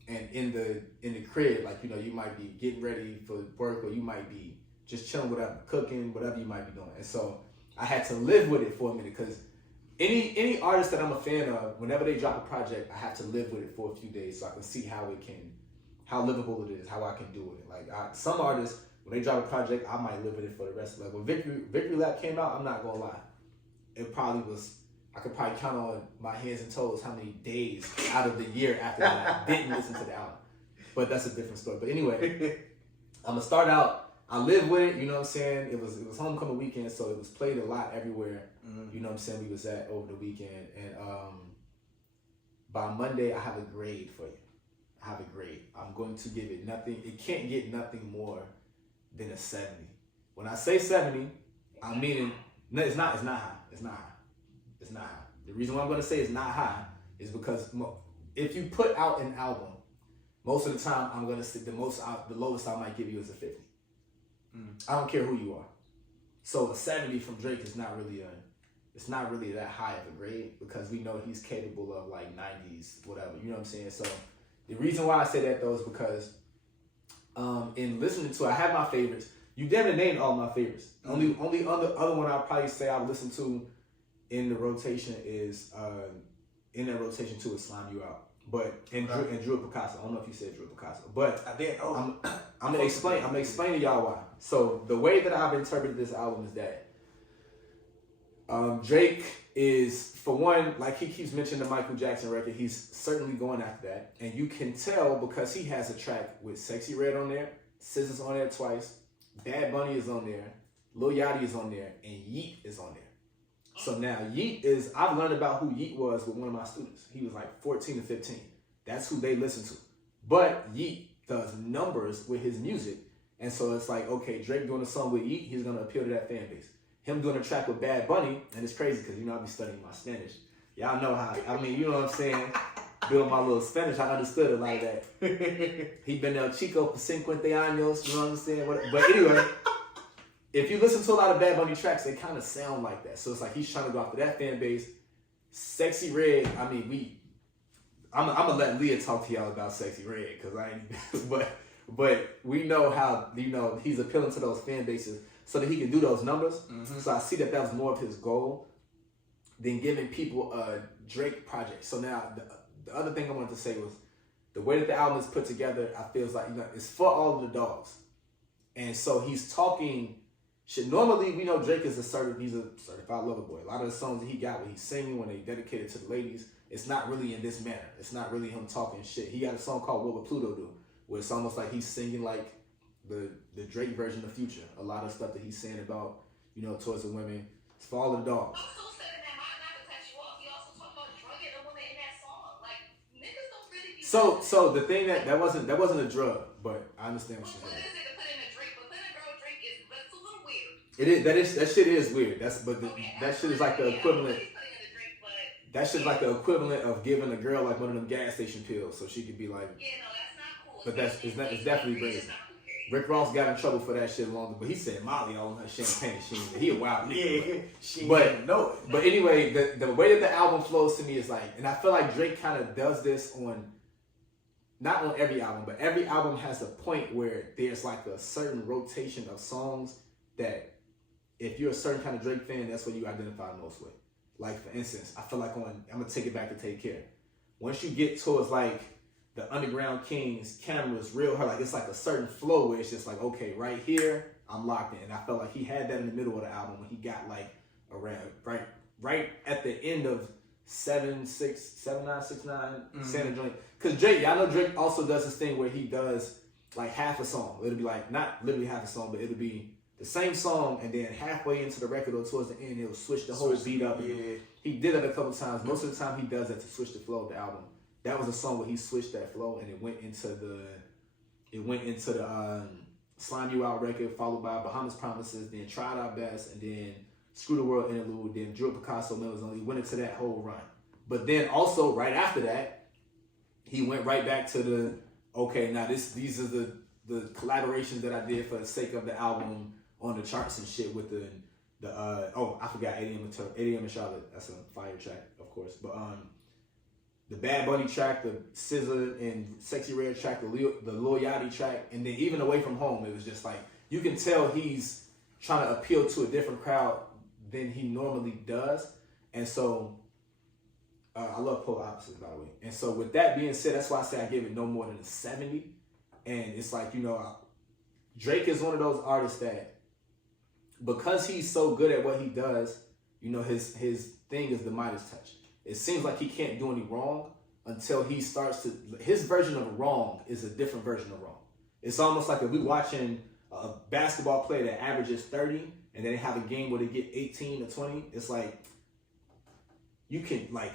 And in the crib, like, you know, you might be getting ready for work, or you might be just chilling, whatever, cooking, whatever you might be doing. And so I had to live with it for a minute because any artist that I'm a fan of, whenever they drop a project, I have to live with it for a few days so I can see how livable it is, how I can do it. Like some artists, when they drop a project, I might live with it for the rest of it. When Victory Lap came out, I'm not gonna lie, it probably was. I could probably count on my hands and toes how many days out of the year after that I didn't listen to the album. But that's a different story. But anyway, I'm gonna start out. I live with it, you know what I'm saying? It was homecoming weekend, so it was played a lot everywhere. Mm-hmm. You know what I'm saying? We was at over the weekend. And by Monday, I have a grade for you. I have a grade. I'm going to give it nothing. It can't get nothing more than a 70. When I say 70, I'm meaning, no, it's not high. It's not high. It's not high. The reason why I'm going to say it's not high is because if you put out an album, most of the time I'm going to say the lowest I might give you is a 50. I don't care who you are. So a 70 from Drake is not really that high of a grade because we know he's capable of like 90s, whatever. You know what I'm saying? So the reason why I say that though is because in listening to it, I have my favorites. You damn near named all my favorites. Only other one I'll probably say I've listened to in the rotation is in that rotation too is Slime You Out. But and Drew Picasso. I don't know if you said Drew Picasso, but I did. I'm gonna explain to y'all why. So the way that I've interpreted this album is that Drake is, for one, like he keeps mentioning the Michael Jackson record, he's certainly going after that. And you can tell because he has a track with Sexy Red on there, SZA's on there twice, Bad Bunny is on there, Lil Yachty is on there, and Yeet is on there. So now Yeet is, I've learned about who Yeet was with one of my students. He was like 14 or 15. That's who they listen to. But Yeet does numbers with his music. And so it's like, okay, Drake doing a song with Yeet, he's going to appeal to that fan base. Him doing a track with Bad Bunny, and it's crazy because, you know, I be studying my Spanish. Y'all know how, I mean, you know what I'm saying? Doing my little Spanish, I understood it like that. He been El Chico for 50 años, you know what I'm saying? But anyway, if you listen to a lot of Bad Bunny tracks, they kind of sound like that. So it's like he's trying to go after that fan base. Sexy Red, I mean, I'm gonna let Leah talk to y'all about Sexy Red because I ain't, but we know how, you know, he's appealing to those fan bases so that he can do those numbers. Mm-hmm. So I see that was more of his goal than giving people a Drake project. So now the other thing I wanted to say was the way that the album is put together, I feel like, you know, it's for all of the dogs. And so he's talking shit. Normally, we know Drake is he's a certified lover boy. A lot of the songs that he got when he's singing, when they dedicated to the ladies, it's not really in this manner. It's not really him talking shit. He got a song called What Would Pluto Do? Where it's almost like he's singing like the Drake version of Future. A lot of stuff that he's saying about, you know, towards the women. It's for all the dogs. Also said in that, not to cut you off, he also talked about drugging a woman in that song. Like, niggas don't really be... So the thing that wasn't a drug, but I understand what she's saying. What is it to put in a drink? But putting a girl drink that's a little weird. That shit is weird. That shit is like the equivalent. That shit's like the equivalent of giving a girl like one of them gas station pills so she could be like. Yeah, no, that's not cool. But it's definitely crazy. Rick Ross got in trouble for that shit longer, but he said Molly all in her champagne. He a wild nigga. She but know it. But anyway, the way that the album flows to me is like, and I feel like Drake kind of does this not on every album, but every album has a point where there's like a certain rotation of songs that if you're a certain kind of Drake fan, that's what you identify most with. Like, for instance, I feel like I'm going to take it back to Take Care. Once you get towards, like, the Underground Kings, Cameras, Real Her, like, it's like a certain flow where it's just like, okay, right here, I'm locked in. And I felt like he had that in the middle of the album when he got, like, around, right at the end of 7969, Santa Joint. Because Drake, y'all know Drake also does this thing where he does, like, half a song. It'll be, like, not literally half a song, but it'll be the same song, and then halfway into the record or towards the end, he'll switch the whole beat up. Yeah. He did it a couple times. Most of the time, he does that to switch the flow of the album. That was a song where he switched that flow, and it went into the Slime You Out record, followed by Bahamas Promises, then Tried Our Best, and then Screw the World Interlude, then Drew Picasso, Members Only. Went into that whole run. But then also right after that, he went right back to the now these are the collaborations that I did for the sake of the album on the charts and shit with the I forgot 8 AM in Charlotte. That's a fire track, of course. But the Bad Bunny track, the SZA and Sexy Red track, the Lil Yachty track, and then even Away From Home, it was just like you can tell he's trying to appeal to a different crowd than he normally does. And so I love polar opposites, by the way. And so with that being said, that's why I say I give it no more than a 70. And it's like, you know, Drake is one of those artists that, because he's so good at what he does, you know, his thing is the Midas touch. It seems like he can't do any wrong until he starts to, his version of wrong is a different version of wrong. It's almost like if we're watching a basketball player that averages 30 and then they have a game where they get 18 or 20, it's like, you can, like,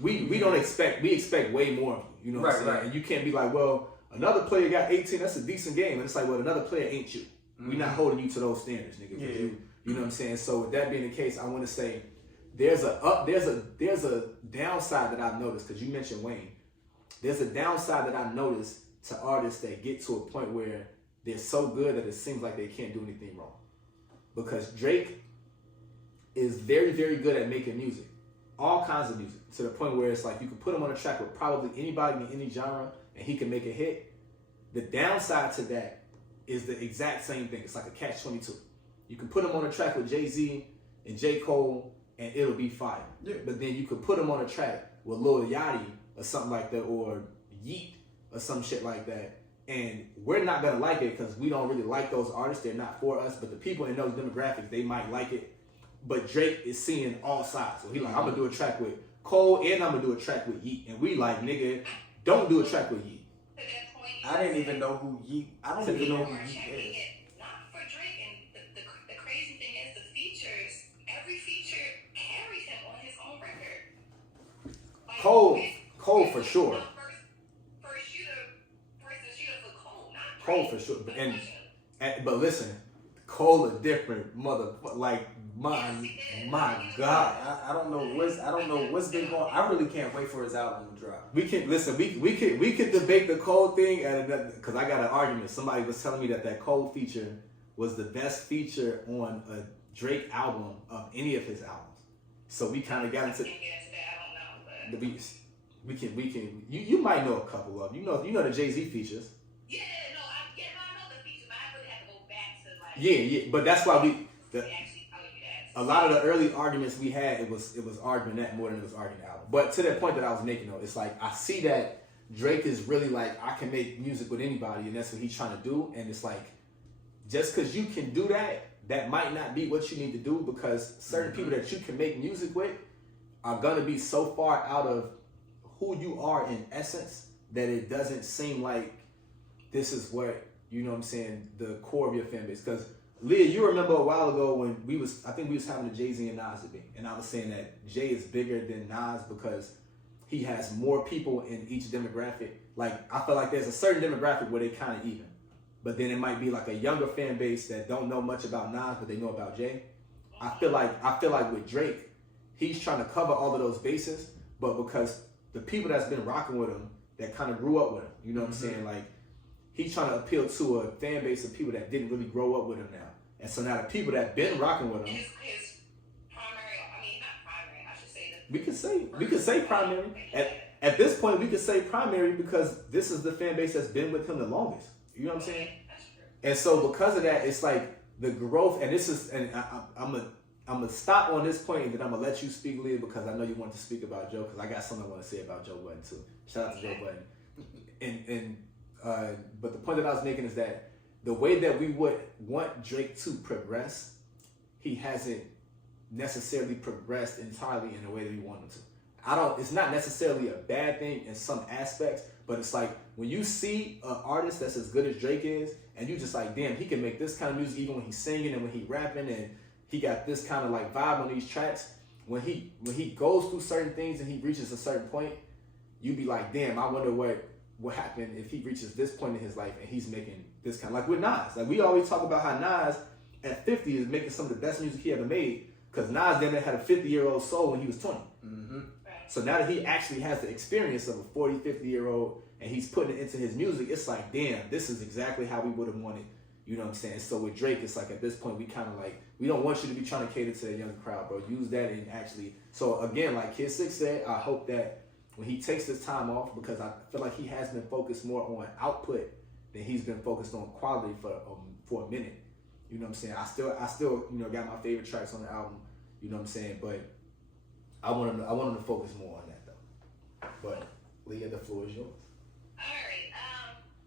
we don't expect, we expect way more of you, you know what I'm saying? Right. And you can't be like, well, another player got 18, that's a decent game. And it's like, well, another player ain't you. We're not holding you to those standards, nigga. Yeah. You know what I'm saying? So with that being the case, I want to say there's a downside that I've noticed, because you mentioned Wayne. There's a downside that I've noticed to artists that get to a point where they're so good that it seems like they can't do anything wrong. Because Drake is very, very good at making music. All kinds of music. To the point where it's like you can put him on a track with probably anybody in any genre and he can make a hit. The downside to that is the exact same thing. It's like a catch-22. You can put him on a track with Jay-Z and J. Cole and it'll be fire. Yeah. But then you could put him on a track with Lil Yachty or something like that, or Yeet or some shit like that, and we're not gonna like it because we don't really like those artists. They're not for us. But the people in those demographics, they might like it. But Drake is seeing all sides. So he like, I'm gonna do a track with Cole and I'm gonna do a track with Yeet. And we like, nigga, don't do a track with Yeet. I didn't even know who Yeet. I don't even know who Yeet is. Not for Drake, and the crazy thing is the features. Every feature carries him on his own record. Like, Cole for sure. First shooter for Cole, not Cole for sure. But listen, Cole a different motherfucker. Like my God. I don't know what's been going. I really can't wait for his album to drop. We can listen. We could debate the Cole thing because I got an argument. Somebody was telling me that Cole feature was the best feature on a Drake album of any of his albums. So we kind of got into. I don't know, but we can. You might know a couple of. You know the Jay-Z features. Yeah, no, I know the features, but I really have to go back to like. Yeah, but that's why a lot of the early arguments we had, it was arguing that more than it was arguing the album. But to that point that I was making though, it's like I see that Drake is really like, I can make music with anybody, and that's what he's trying to do. And it's like, just because you can do that, that might not be what you need to do, because certain people that you can make music with are gonna be so far out of who you are in essence that it doesn't seem like this is what, you know what I'm saying, the core of your fan base. Because Leah, you remember a while ago when I think we was having a Jay-Z and Nas debate, and I was saying that Jay is bigger than Nas because he has more people in each demographic. Like, I feel like there's a certain demographic where they kind of even, but then it might be like a younger fan base that don't know much about Nas, but they know about Jay. I feel like with Drake, he's trying to cover all of those bases, but because the people that's been rocking with him, that kind of grew up with him, you know what I'm saying? Like, he's trying to appeal to a fan base of people that didn't really grow up with him now. And so now the people that been rocking with him. His primary, I mean, not primary, I should say. We could say primary. At this point, we could say primary because this is the fan base that's been with him the longest. You know what I'm saying? That's true. And so because of that, it's like the growth, and this is, and I'm gonna stop on this point, and then I'm gonna let you speak, Leah, because I know you want to speak about Joe, because I got something I want to say about Joe Budden too. Shout out to Joe Budden. But the point that I was making is that the way that we would want Drake to progress, he hasn't necessarily progressed entirely in the way that we want him to. It's not necessarily a bad thing in some aspects, but it's like when you see an artist that's as good as Drake is, and you just like, damn, he can make this kind of music even when he's singing and when he's rapping, and he got this kind of like vibe on these tracks. When he goes through certain things and he reaches a certain point, you be like, damn, I wonder what happened if he reaches this point in his life and he's making this kind of, like with Nas. Like we always talk about how Nas at 50 is making some of the best music he ever made, because Nas then had a 50-year-old soul when he was 20. Mm-hmm. So now that he actually has the experience of a 40, 50-year-old and he's putting it into his music, it's like, damn, this is exactly how we would have wanted. You know what I'm saying? So with Drake, it's like at this point, we kind of like, we don't want you to be trying to cater to that younger crowd, bro. Use that and actually, so again, like Kid 6 said, I hope that when he takes this time off, because I feel like he has been focused more on output than he's been focused on quality for a minute. You know what I'm saying? I still got my favorite tracks on the album. You know what I'm saying? But I want him to focus more on that though. But Leah, the floor is yours. All right.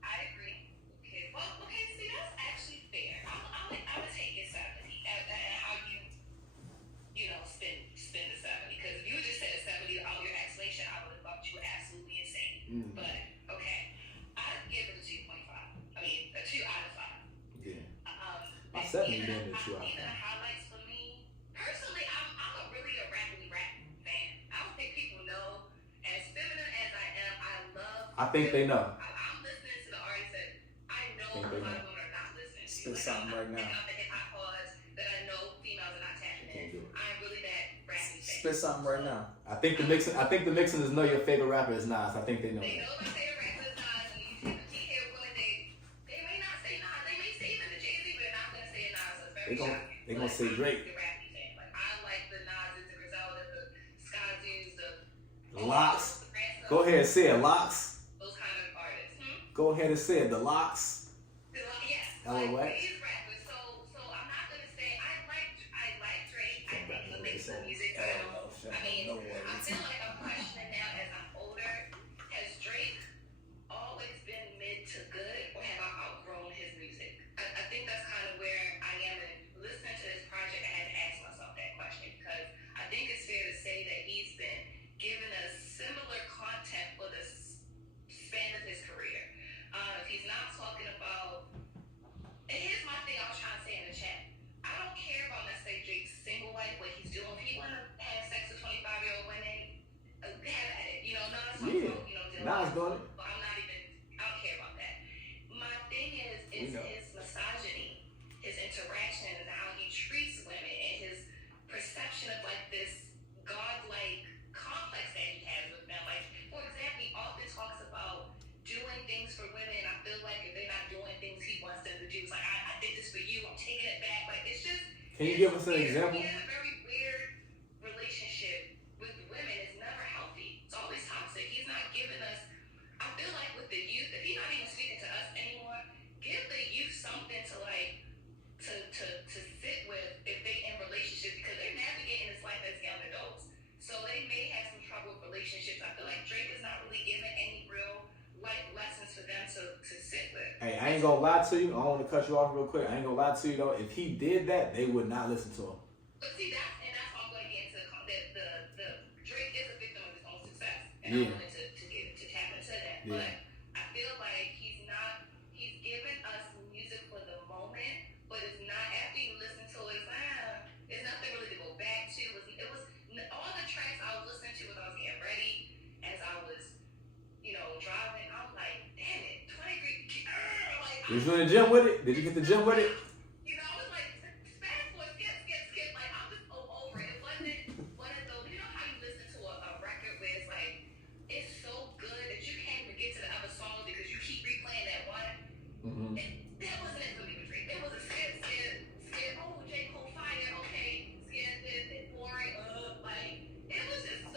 I agree. Okay. Well, okay. See, that's actually fair. I would take it 70 and how you know spend the 70. Because if you just said a 70 out your explanation, I would have thought you were absolutely insane. Mm-hmm. But okay, I'd give it a 2.5. I mean, a 2 out of 5. Yeah. My 70 being a 2 out of 5. Even the highlights for me, personally, I'm really a rappity rap fan. I don't think people know. As feminine as I am, I love. I think they know. I'm listening to the artists that I know a lot of women are not listening to. Spit something right now. Picking up the hip hop pods that I know females are not tapping in. I'm really that rappy fan. Spit something right now. I think the Mixxeners know your favorite rapper is Nas. I think they know. They know my favorite rapper is Nas, and you hear women, they may not say Nas. They may say even the Jay-Z, but they're not going to say Nas. So it's very shocking. They gonna say Drake. I'm a rappy fan. Like I like the Nas's, the Griselda, the Skyzoos, the Locks. Go ahead and say it, Locks. Those kind of artists. Go ahead and say it, the Locks. Yes. LOX. Like, these rappers. So I'm not gonna say I like Drake. I think he makes some music. I feel like I'm questioning now as I'm older. Has Drake always been mid to good, or have I outgrown his music? I think that's kind of where I am. And listening to this project, I had to ask myself that question because I think it's fair to say that he's been giving us similar content for the span of his career. If he's not talking about, and here's my thing I was trying to say in the chat. I don't care about necessarily Drake's single life, what he's doing. If he want to have sex with 25-year-old women, have at it. You know, Nas doing it. But I'm not even, I don't care about that. My thing is his misogyny, his interactions, how he treats women, and his perception of like this godlike complex that he has with them. Like, for example, he often talks about doing things for women. I feel like if they're not doing things he wants them to do, it's like, I did this for you, I'm taking it back. Like, it's just. Can you give us an example? He has a very weird relationship with women. It's never healthy. It's always toxic. He's not giving us. I feel like with the youth, if he's not even speaking to us anymore, give the youth something to like to sit with if they in relationships because they're navigating this life as young adults. So they may have some trouble with relationships. I feel like Drake is not really giving any real life lessons for them to sit with. Hey, I ain't gonna lie to you. I don't want to cut you off real quick. I ain't gonna lie to you though. If he did that, they would not listen to him. But see, that's why I'm going to get into the Drake is a victim of his own success, and Yeah. I wanted to tap into that. Yeah. But I feel like he's giving us music for the moment, but it's not after you listen to it. There's nothing really to go back to. It was all the tracks I was listening to as I was getting ready, as I was, driving. I'm like, damn it, 23. Like, Was you in the gym with it? Did you get the gym with it? I was like, fast forward, skip. Like, I'm just over it. It wasn't one of those, how you listen to a record where it's like, it's so good that you can't even get to the other songs because you keep replaying that one. Mm-hmm. That wasn't it for me with Drake. It was a skip. Oh, J. Cole fire. Okay, skip this. It's boring. Like, it was just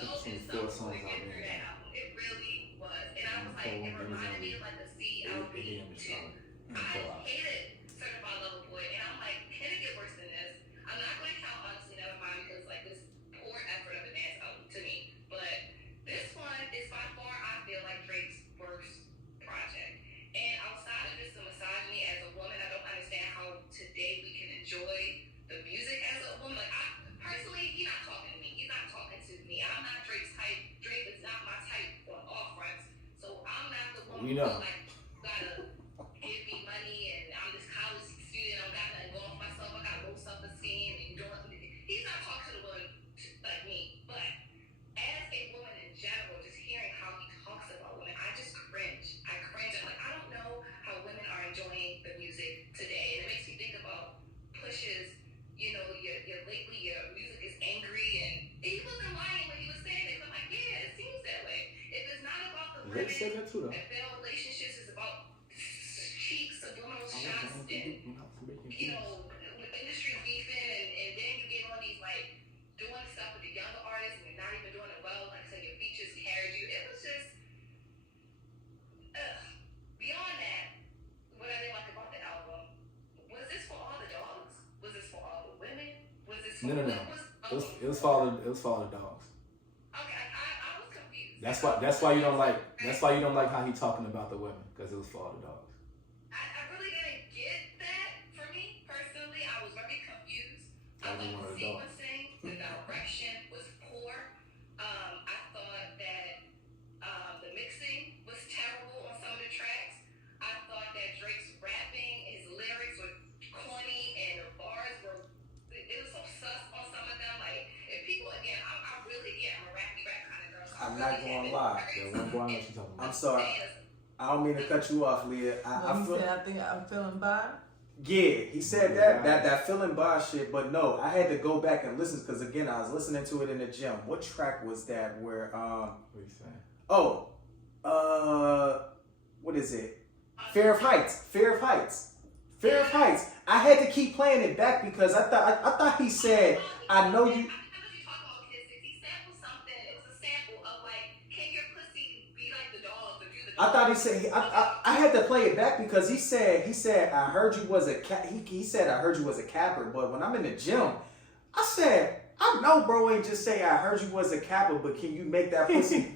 so cool to get through that album. It really was. And I was like, it reminded me of like the CLB too. I hated Certified Lover Boy, and I'm like, can it get worse than this? I'm not going to count Honestly Nevermind because like this poor effort of a dance album to me. But this one is by far, I feel like Drake's worst project. And outside of just the misogyny as a woman, I don't understand how today we can enjoy the music as a woman. Like, I personally, he's not talking to me. He's not talking to me. I'm not Drake's type. Drake is not my type on all fronts. So I'm not the woman who like gotta give me money and I'm this college student. I got nothing going for myself. I got low self-esteem and he's not talking to the woman like me. But as a woman in general, just hearing how he talks about women, I just cringe. I'm like, I don't know how women are enjoying the music today. And it makes me think about Push's, your lately your music is angry, and he wasn't lying when he was saying it. I'm like, yeah, it seems that way. If it's not about the women, and failed relationships is about cheap subliminal shots and industry beefing, and then you get on these like doing stuff with the younger artists and you're not even doing it well. Like I said, your features carried you. It was just beyond that. What I didn't like about the album was this for all the dogs? Was this for all the women? Was this for No. What was It was for all the dogs. Okay, I was confused. That's why you don't like how he talking about the women, because it was for all the dogs. I really didn't get that. For me personally, I was very confused. I Every thought one the of the dogs. sequencing, the direction was poor. I thought that the mixing was terrible on some of the tracks. I thought that Drake's rapping, his lyrics were corny, and the bars were, it was so sus on some of them. Like, if people, again, I'm really, I'm a rappy rap kind of girl. So I'm not gonna lie. Yeah, one boy, I know what you talking about. I'm sorry. I don't mean to cut you off, Leah. I think I'm feeling by. Yeah, he said that feeling by shit, but no, I had to go back and listen because again, I was listening to it in the gym. What track was that? Where What you saying? oh, what is it? Fear of Heights. I had to keep playing it back because I thought he said, "I know you." I thought he said I had to play it back because he said I heard you was a cat. He said I heard you was a capper, but when I'm in the gym, I said I know bro ain't just say I heard you was a capper, but can you make that pussy?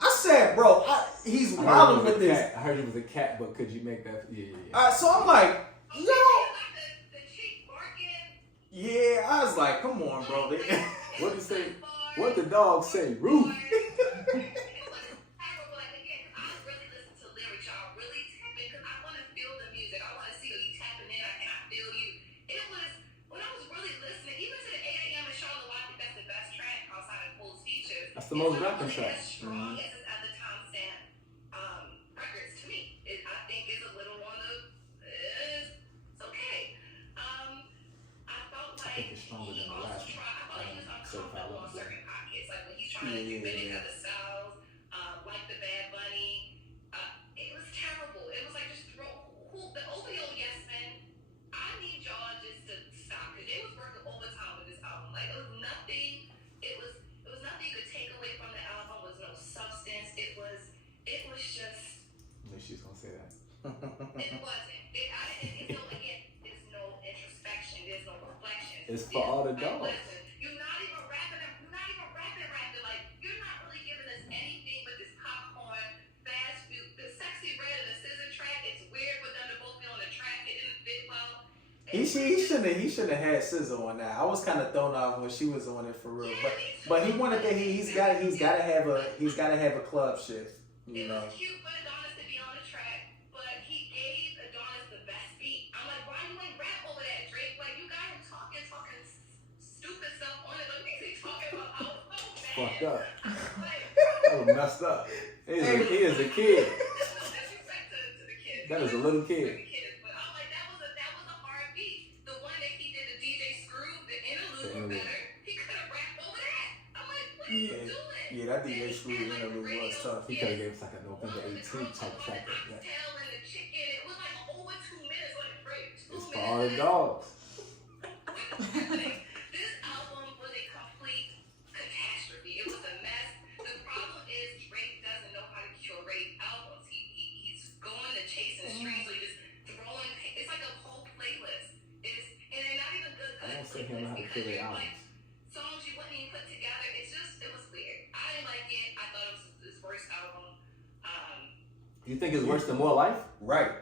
I said bro, he's wilding with this. I heard he was a cat, but could you make that? Yeah. So I'm like, yo, yeah. I was like, come on, bro. What did say? What the dog say? Rude. That's the most rapping track. Strong as at the time stamp records to me. I think it's a little on the. It's okay. I felt like I think it's stronger than the last one. I thought he was uncomfortable on certain pockets, like when he's trying to do Benedict of the South, like the Bad Bunny. It was terrible. It was like just throw the OVO Yes Men. I need y'all just to stop because they was working overtime with this album. Like it was nothing. It was nothing you could take away from the album. Was no substance. It was just. I knew she was gonna say that. It wasn't. There's no introspection. There's no reflection. It's for all the dogs. Listen, you're not even rapping. Like you're not really giving us anything but this popcorn, fast food, the sexy red and the scissor track. It's weird for them to both be on the track. It didn't fit well. He shouldn't have had SZA on that. I was kind of thrown off when she was on it for real. But he wanted that he's got to have a club shift. You know. It was cute for Adonis to be on the track, but he gave Adonis the best beat. I'm like, why you ain't rap over that, Drake? Like you got him talking stupid stuff on it. Like what is he talking about? I was so mad. Fucked up. Like, That was messed up. He is a kid. disrespect to the kids. That is a little kid. But I'm like, that was a hard beat. The one that he did, the DJ Screw, the interlude were better. He could have rapped over that. I'm like, what are you doing? Yeah, that DJ Screw interlude was tough. He could have gave us like a November 18th type track. Yeah. It was like over 2 minutes on the break. It's for all the dogs. This album was a complete catastrophe. It was a mess. The problem is Drake doesn't know how to curate albums. He's going to chasing strings, so he just throwing. It's like a whole playlist. And they're not even good. I don't say he don't know how to curate albums. Songs you wouldn't even put together. It was weird. I didn't like it. I thought it was his worst album. You think it's worse than More Life? Right.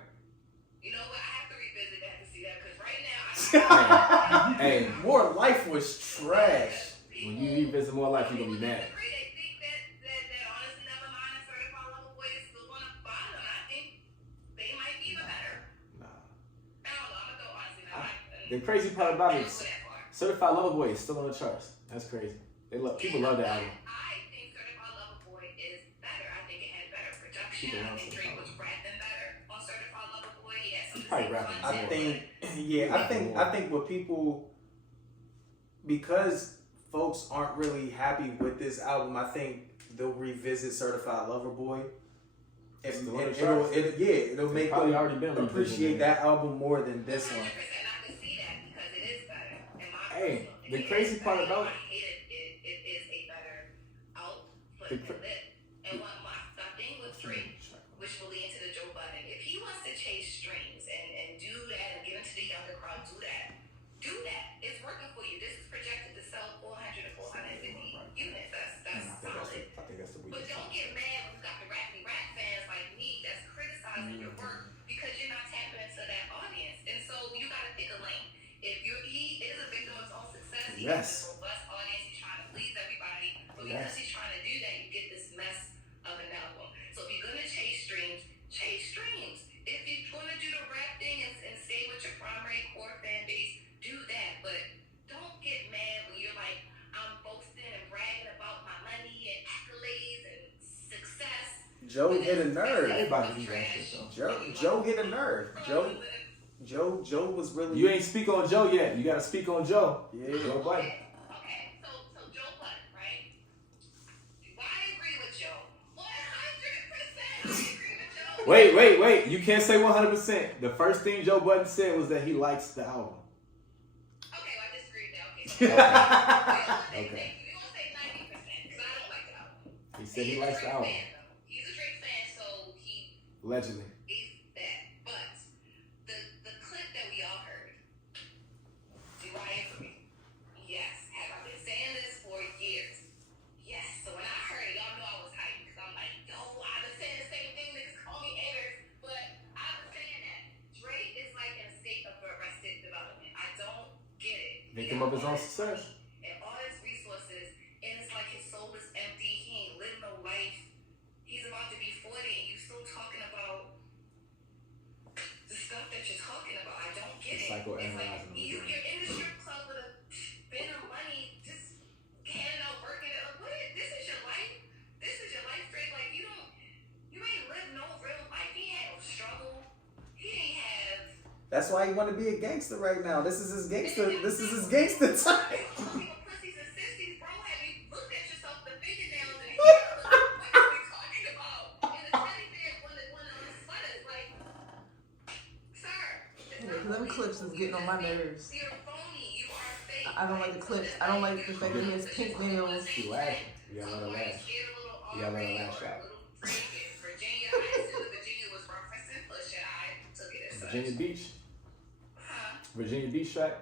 You know what? I have to revisit that to see that because right now, Hey, More Life was trash. when you revisit More Life, you're gonna be mad. They think that Honestly Nevermind and Certified Lover Boy is still on the bottom. I think they might be even better. Nah. I don't know. I'm gonna go Honestly Nevermind. The crazy part about it is Certified Lover Boy is still on the charts. That's crazy. People love that album. I think Certified Lover Boy is better. I think it had better production. People I love think Drake was rapping better on Certified Lover Boy. He had some He's probably rapping more. I think what people, because folks aren't really happy with this album, I think they'll revisit Certified Lover Boy. It'll make probably already been them appreciate that album more than this one. 100%. I can see that because it is better. In my Hey, personal the opinion. crazy part about I hated it. It is a better output than this. And my thing with Drake, which will lead into the Joe Budden, if he wants to chase streams and do that and give it to the younger crowd, do that. It's working for you. This is projected to sell 400,000 he has this robust audience. He's trying to please everybody. But because he's trying to do that, you get this mess of an album. So if you're going to chase streams, chase streams. If you're going to do the rap thing and stay with your primary core fan base, do that. But don't get mad when you're like, I'm boasting and bragging about my money and accolades and success. Joe hit a nerve. Everybody do that shit though. Joe hit a nerve. Joe was really. You ain't speak on Joe yet. You gotta speak on Joe. Yeah. Joe Budden. Okay. So Joe Budden, right? I agree with Joe. 100%. I agree with Joe. Wait. You can't say 100%. The first thing Joe Budden said was that he likes the album. Okay, well, I disagree with that. Okay. Okay. You gonna say 90% because I don't like the album. He said he likes the album. He's a Drake fan, so he. Allegedly. He's that. But the clip that we all heard, do I agree? Yes. Have I been saying this for years? Yes. So when I heard it, y'all know I was hyped because I'm like, yo, I've been saying the same thing. Niggas call me haters. But I've been saying that Drake is like in a state of arrested development. I don't get it. Victim of his own success. And all his resources, and it's like his soul is empty. He ain't lived no life. He's about to be 40, and you still talking about the stuff that you're talking about. I don't get it. It's like you're in the strip club with a bin of money, just handing out, working it up. This is your life. This is your life, Drake. Like you ain't lived no real life. He ain't had no struggle. He ain't have. That's why he want to be a gangster right now. This is his gangster. This is his gangster time. Pussies and sissies, bro. Have you looked at yourself, the fingernails, and what are you talking about? And the teddy bear, one of the sweaters, like, sir. Them clips is getting on my nerves. You're phony. You are fake. I don't like the clips. I don't like the fact that he has pink nails. She laughing. You gotta let her laugh. You gotta let her laugh out. Virginia, I assumed Virginia was referencing Pusha. I took it as such. Virginia Beach. Huh? Virginia Beach track.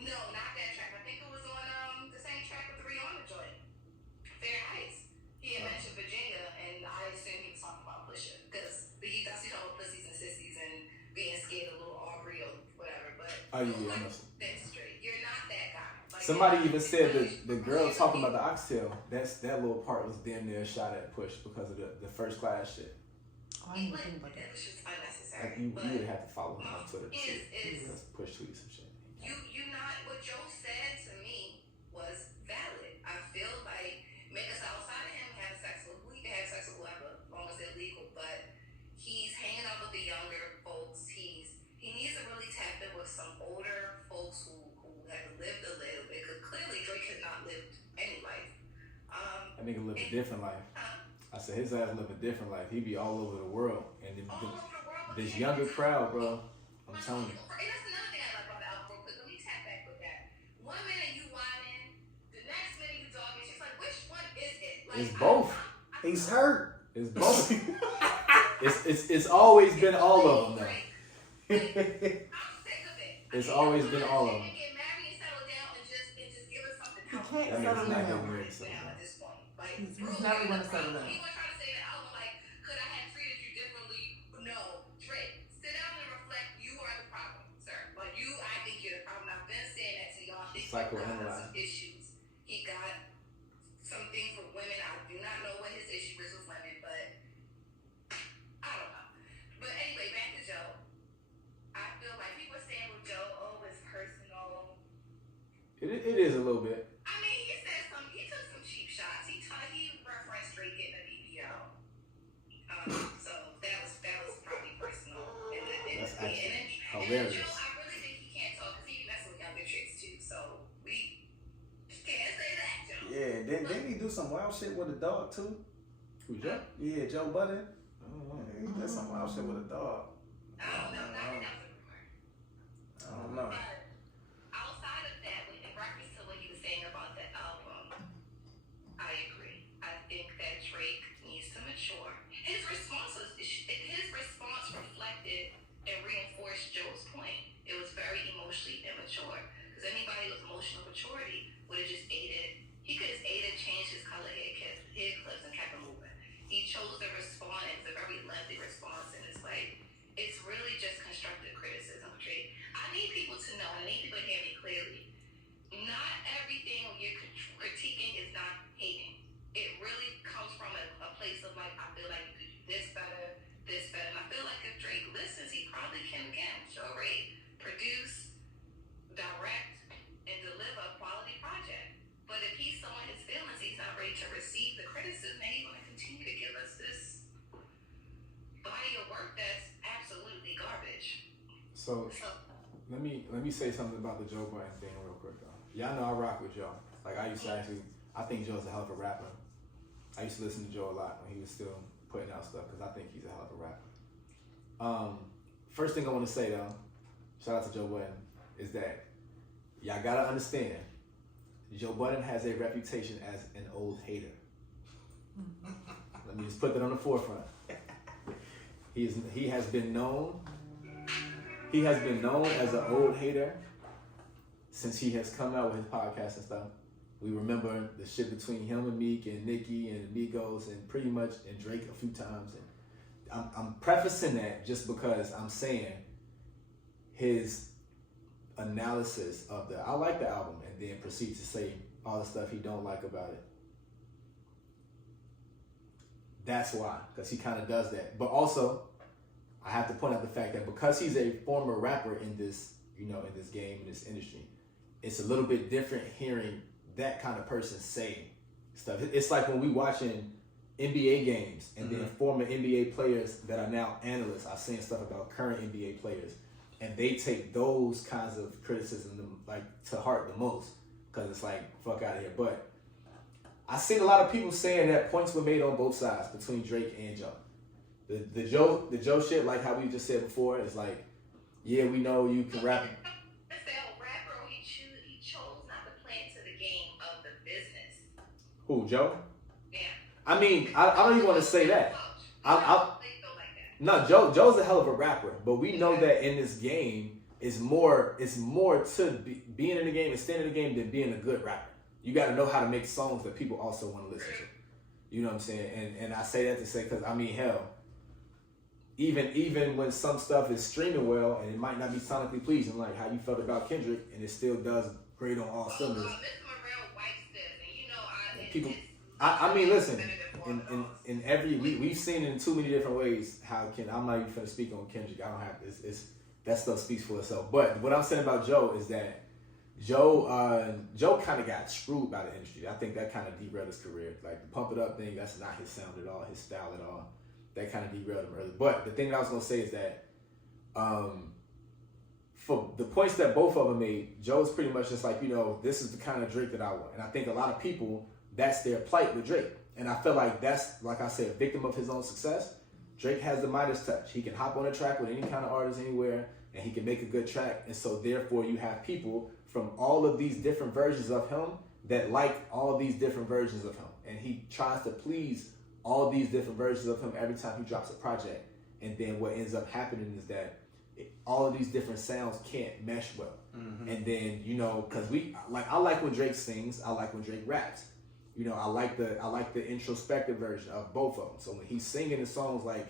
No, not that track. I think it was on the same track with the Rihanna joint. Fair Heights. He had mentioned Virginia, and I assumed he was talking about Pusha. Because that's you know, pussies and sissies and being scared of little Aubrey or whatever. But Oh yeah, I know. that's straight. You're not that guy. Like, Somebody even said that the girl talking about the oxtail, that little part was damn near a shot at Push because of the first class shit. Oh, I didn't even think about it that. was just unnecessary. Like you but would have to follow him on Twitter to see. is Because Push tweets some shit. you not what Joe said to me was valid. I feel like make us outside of him having sex with we can have sex with whoever, as long as they're legal. But he's hanging out with the younger folks. He needs to really tap in with some older folks who have lived a little bit. Because clearly Drake has not lived any life. That nigga lived a different life. I said his ass lived a different life. He be all over the world, and then All over the world. this younger crowd, bro. I'm telling you. And that's another thing I like about the album, real quick. Let me tap back with that. 1 minute you whining, the next minute you dogging. She's like, which one is it? Like, It's both. He's hurt. It's both. it's always been all of them though. I'm sick of it. It's always been all of them. Get married and settle down and just give us something He else. can't That settle nigga's not down. getting married, so. At this point. Like, He's never gonna settle down. He was trying to say in the album, like, could I have treated you differently? No. Drake, sit down and reflect. You are the problem, sir. Like, I think you're the problem. I've been saying that to y'all. I think you got some issues. He got some things with women. I do not know what his issue is with women, but I don't know. But anyway, back to Joe. I feel like people are saying with Joe, oh, it's personal. It is a little bit. I mean, he took some cheap shots. He referenced Drake getting a BBL. So that was probably personal. That's actually And hilarious. Joe, I really think he can't talk because he mess with younger chicks too. So we can't say that, Joe. Yeah, didn't he do some wild shit with a dog too? Who Joe? Yeah, Joe Budden. Oh, He did some wild shit with a dog. I don't know. Not enough of rumor. I don't know. But outside of that, in reference to what he was saying about the album, I agree. I think that Drake needs to mature. His response reflected and reinforced Joe's point. It was very emotionally immature. Because anybody with emotional maturity would have just aided. He could have aided, changed his color hair clips and kept it moving. He chose to respond. It was a very lengthy response, and it's like it's really just constructive criticism, Drake. I need people to know. I need people to hear me clearly. Not everything So let me say something about the Joe Budden thing real quick though. Y'all know I rock with Joe. Like I think Joe's a hell of a rapper. I used to listen to Joe a lot when he was still putting out stuff because I think he's a hell of a rapper. First thing I want to say though, shout out to Joe Budden, is that y'all gotta understand, Joe Budden has a reputation as an old hater. Let me just put that on the forefront. He has been known as an old hater since he has come out with his podcast and stuff. We remember the shit between him and Meek and Nicki and Migos and pretty much and Drake a few times. And I'm prefacing that just because I'm saying his analysis of I like the album, and then proceed to say all the stuff he don't like about it. That's why, because he kind of does that. But also, I have to point out the fact that because he's a former rapper in this, in this game, in this industry, it's a little bit different hearing that kind of person say stuff. It's like when we watching NBA games and then former NBA players that are now analysts are saying stuff about current NBA players, and they take those kinds of criticism like to heart the most because it's like fuck out of here. But I seen a lot of people saying that points were made on both sides between Drake and Joe. The Joe shit, like how we just said before, is like, yeah, we know you can rap. He chose not to play into the game of the business. Who, Joe? Yeah. I mean, I don't even want to say that. No, Joe's a hell of a rapper, but we know that in this game, it's more to being in the game and staying in the game than being a good rapper. You got to know how to make songs that people also want to listen to. You know what I'm saying? And I say that to say, because I mean, hell, even when some stuff is streaming well and it might not be sonically pleasing, like how you felt about Kendrick, and it still does great on all cylinders. People, I mean, listen, in every we've seen it in too many different ways. I'm not even gonna speak on Kendrick. I don't have it's that stuff speaks for itself. But what I'm saying about Joe is that Joe kind of got screwed by the industry. I think that kind of derailed his career. Like the Pump It Up thing, that's not his sound at all, his style at all. That kind of derailed him early. But the thing that I was gonna say is that for the points that both of them made, Joe's pretty much just like, this is the kind of Drake that I want. And I think a lot of people, that's their plight with Drake. And I feel like that's, like I said, a victim of his own success. Drake has the Midas touch. He can hop on a track with any kind of artist anywhere, and he can make a good track. And so therefore you have people from all of these different versions of him that like all these different versions of him. And he tries to please all these different versions of him every time he drops a project. And then what ends up happening is that all of these different sounds can't mesh well. Mm-hmm. And then, because I like when Drake sings, I like when Drake raps. I like the introspective version of both of them. So when he's singing in songs like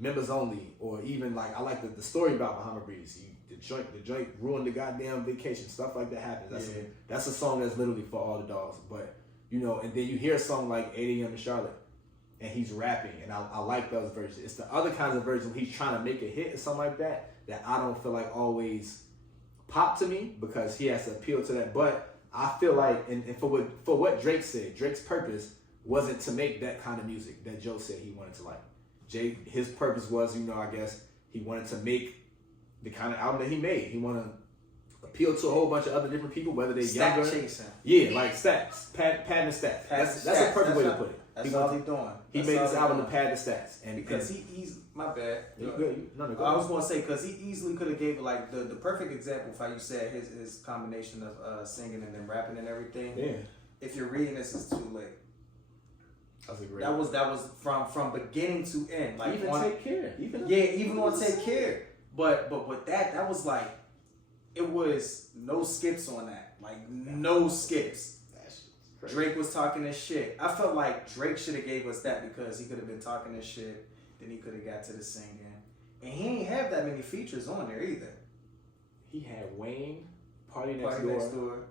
Members Only, or even like, I like the story about Muhammad Breeze. The joint ruined the goddamn vacation. Stuff like that happens. That's a song that's literally for all the dogs. But, and then you hear a song like 8 a.m. in Charlotte, and he's rapping, and I like those versions. It's the other kinds of versions when he's trying to make a hit or something like that I don't feel like always pop to me, because he has to appeal to that. But I feel like, and for what Drake said, Drake's purpose wasn't to make that kind of music that Joe said he wanted to like. His purpose was, I guess, he wanted to make the kind of album that he made. He wanted to appeal to a whole bunch of other different people, whether they're younger. Chasing. Yeah, like stats. Pad the stats. That's a perfect way to put it. That's all he's doing. He made this album to pad the stats. Because he's my bad. Go I was going to say, because he easily could have gave like the perfect example for how you said his combination of singing and then rapping and everything. Yeah. If you're reading this, it's too late. That's a great. That was from beginning to end. Like even Take Care. Even on Take Care. But with that was like, it was no skips on that. Like no skips. Drake was talking this shit. I felt like Drake should have gave us that, because he could have been talking this shit, then he could have got to the singing. And he ain't have that many features on there either. He had Wayne, Party Next Door.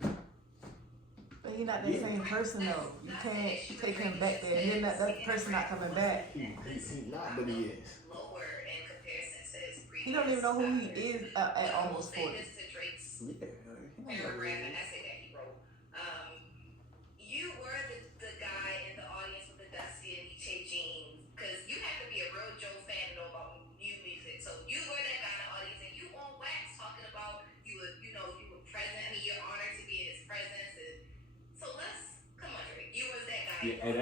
But he's not that same person though. You can't take him back there. And then that person not coming back. He's not, but he is. He don't even know who he is at almost 40. Paragraph and essay that he wrote. You were the guy in the audience with the dusty and Nietzsche jeans, because you have to be a real Joe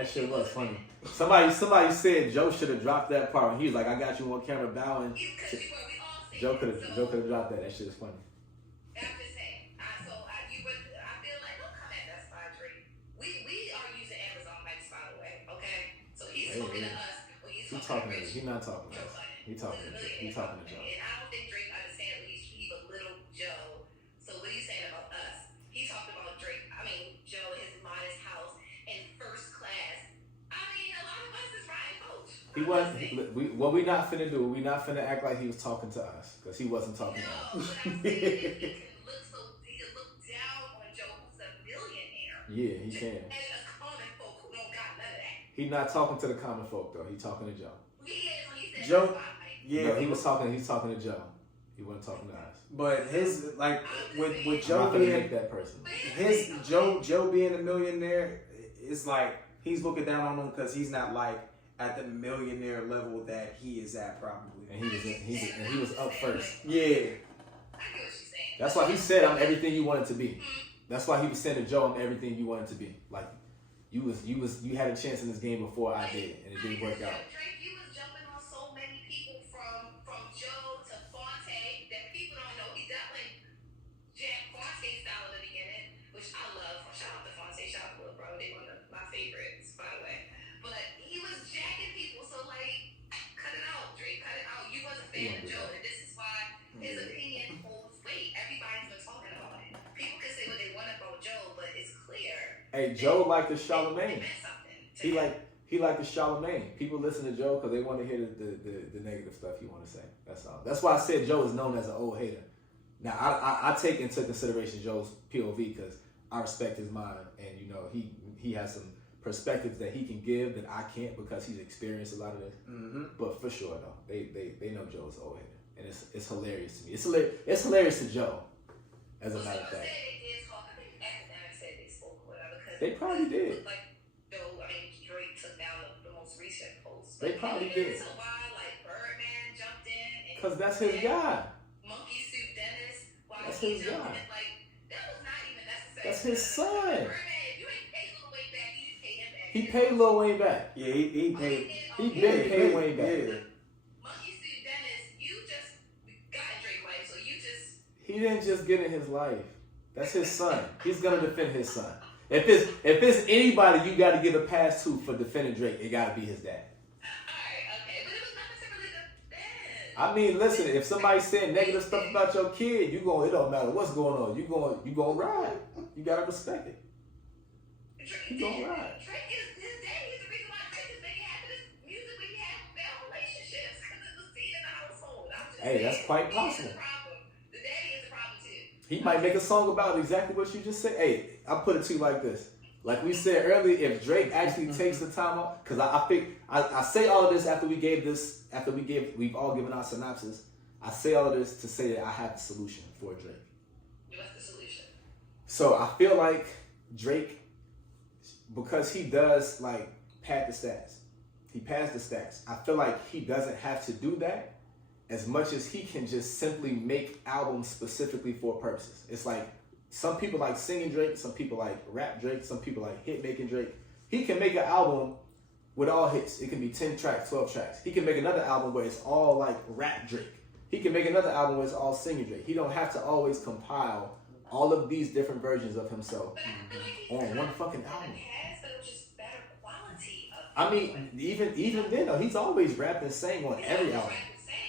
That shit was funny. Somebody said Joe should have dropped that part when he was like, "I got you on camera bowing." Joe could have dropped that. That shit is funny. I'm just saying. I feel like don't come at us by Drake. We are using Amazon Mics, by the way. Okay, so he's talking to us. He's talking to Rich. He's not talking to us. He's talking to Joe. And I don't think Drake understands when he belittled Joe. So what are you saying about us? He talked about Drake. I mean, Joe, his modest house in first class. I mean, a lot of us is riding coach. He wasn't. What we not finna do? We not finna act like he was talking to us because he wasn't talking to us. No, but I'm saying he can look down on Joe, who's a millionaire. Yeah, he can. And us common folk who don't got none of that. He's not talking to the common folk though. He's talking to Joe. He is when he said Joe. spotlight. Yeah, No, he's talking to Joe. He wasn't talking to us. but his like with I'm Joe not gonna being make that person. his Joe being a millionaire is like he's looking down on him because he's not like at the millionaire level that he is at probably. And he was up first. Yeah, I get what you're saying. That's why he said, "I'm everything you wanted to be." That's why he was saying to Joe, "I'm everything you wanted to be." Like you had a chance in this game before I did, and it didn't work out. Drake, you was jumping on so many people from Joe to Fonte that people don't know. He definitely jacked Fonte style in the beginning, which I love. Shout out to Fonte, shout out to Lil Bro. They one of my favorites, by the way. But he was jacking people, so like, cut it out, Drake, cut it out. You was a fan of Joe, and this is why his opinion holds weight. Everybody's been talking about it. People can say what they want about Joe, but it's clear. Hey, Joe liked the Charlemagne. It meant something to He him. liked the Charlemagne. People listen to Joe because they want to hear the negative stuff he want to say. That's all. That's why I said Joe is known as an old hater. Now I take into consideration Joe's POV because I respect his mind, and you know he has some perspectives that he can give that I can't because he's experienced a lot of this. mm-hmm. But for sure though, they know Joe's an old hater, and it's hilarious to me. It's hilarious to Joe, as a matter of fact. They probably did. Like, Joe, I mean, Drake took down the most recent post. They probably did. So why, like, Birdman jumped in and Because that's his guy. Monkey Suit Dennis, why That's he his jumped guy. in, like, that was not even necessary. That's his son. Birdman, if you ain't paid Lil Wayne back, you didn't pay him back. He paid Lil Wayne back. Yeah, he paid. He did pay Wayne back. Yeah. Monkey Suit Dennis, you just got Drake life, so you just. He didn't just get in his life. That's his son. He's gonna defend his son. If it's anybody you got to give a pass to for defending Drake, it got to be his dad. Alright, okay, but it was nothing to really defend. I mean, listen, if somebody's saying negative stuff about your kid, it don't matter what's going on. You going ride. You gotta respect it. You gonna ride. Drake is his daddy is the reason why Drake is making half of this music when he had bad relationships because it was seen in the household. I'm just Hey, saying, that's quite he is possible. the problem. The daddy is the problem too. He might make a song about exactly what you just said. Hey, I'll put it to you like this. Like we said earlier, if Drake actually takes the time off, because I think I say all of this after we've all given our synopsis. I say all of this to say that I have the solution for Drake. What's the solution? So I feel like Drake, because he does like pad the stats, he pads the stats. I feel like he doesn't have to do that as much as he can just simply make albums specifically for purposes. It's like some people like singing Drake, some people like rap Drake, some people like hit making Drake. He can make an album with all hits. It can be 10 tracks, 12 tracks. He can make another album where it's all like rap Drake. He can make another album where it's all singing Drake. He don't have to always compile all of these different versions of himself But I feel like he's on one fucking album. has, but it was just better quality of I mean, even then though, he's always rapping and saying on every album.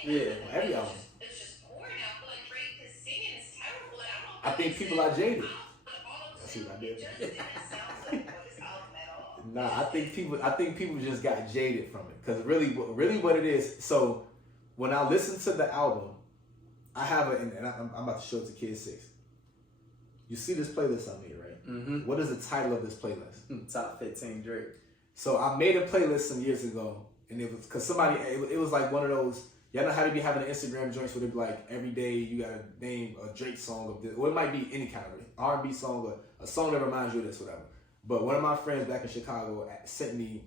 Yeah, on every album. It's just poor now. I feel like Drake, his singing is terrible. Like, I don't know I think people are jaded. but all of See what I did? it just didn't sound like what his album at all. Nah, I think people just got jaded from it. Cause really what it is. So when I listen to the album, I have and I'm about to show it to Kid 6. You see this playlist I made, right? Mm-hmm. What is the title of this playlist? Top 15 Drake. So I made a playlist some years ago, and it was because somebody, it was like one of those, y'all know how they be having an Instagram joints where they be like, every day you gotta name a Drake song of this, or it might be any kind of R&B song, or a song that reminds you of this, whatever. But one of my friends back in Chicago sent me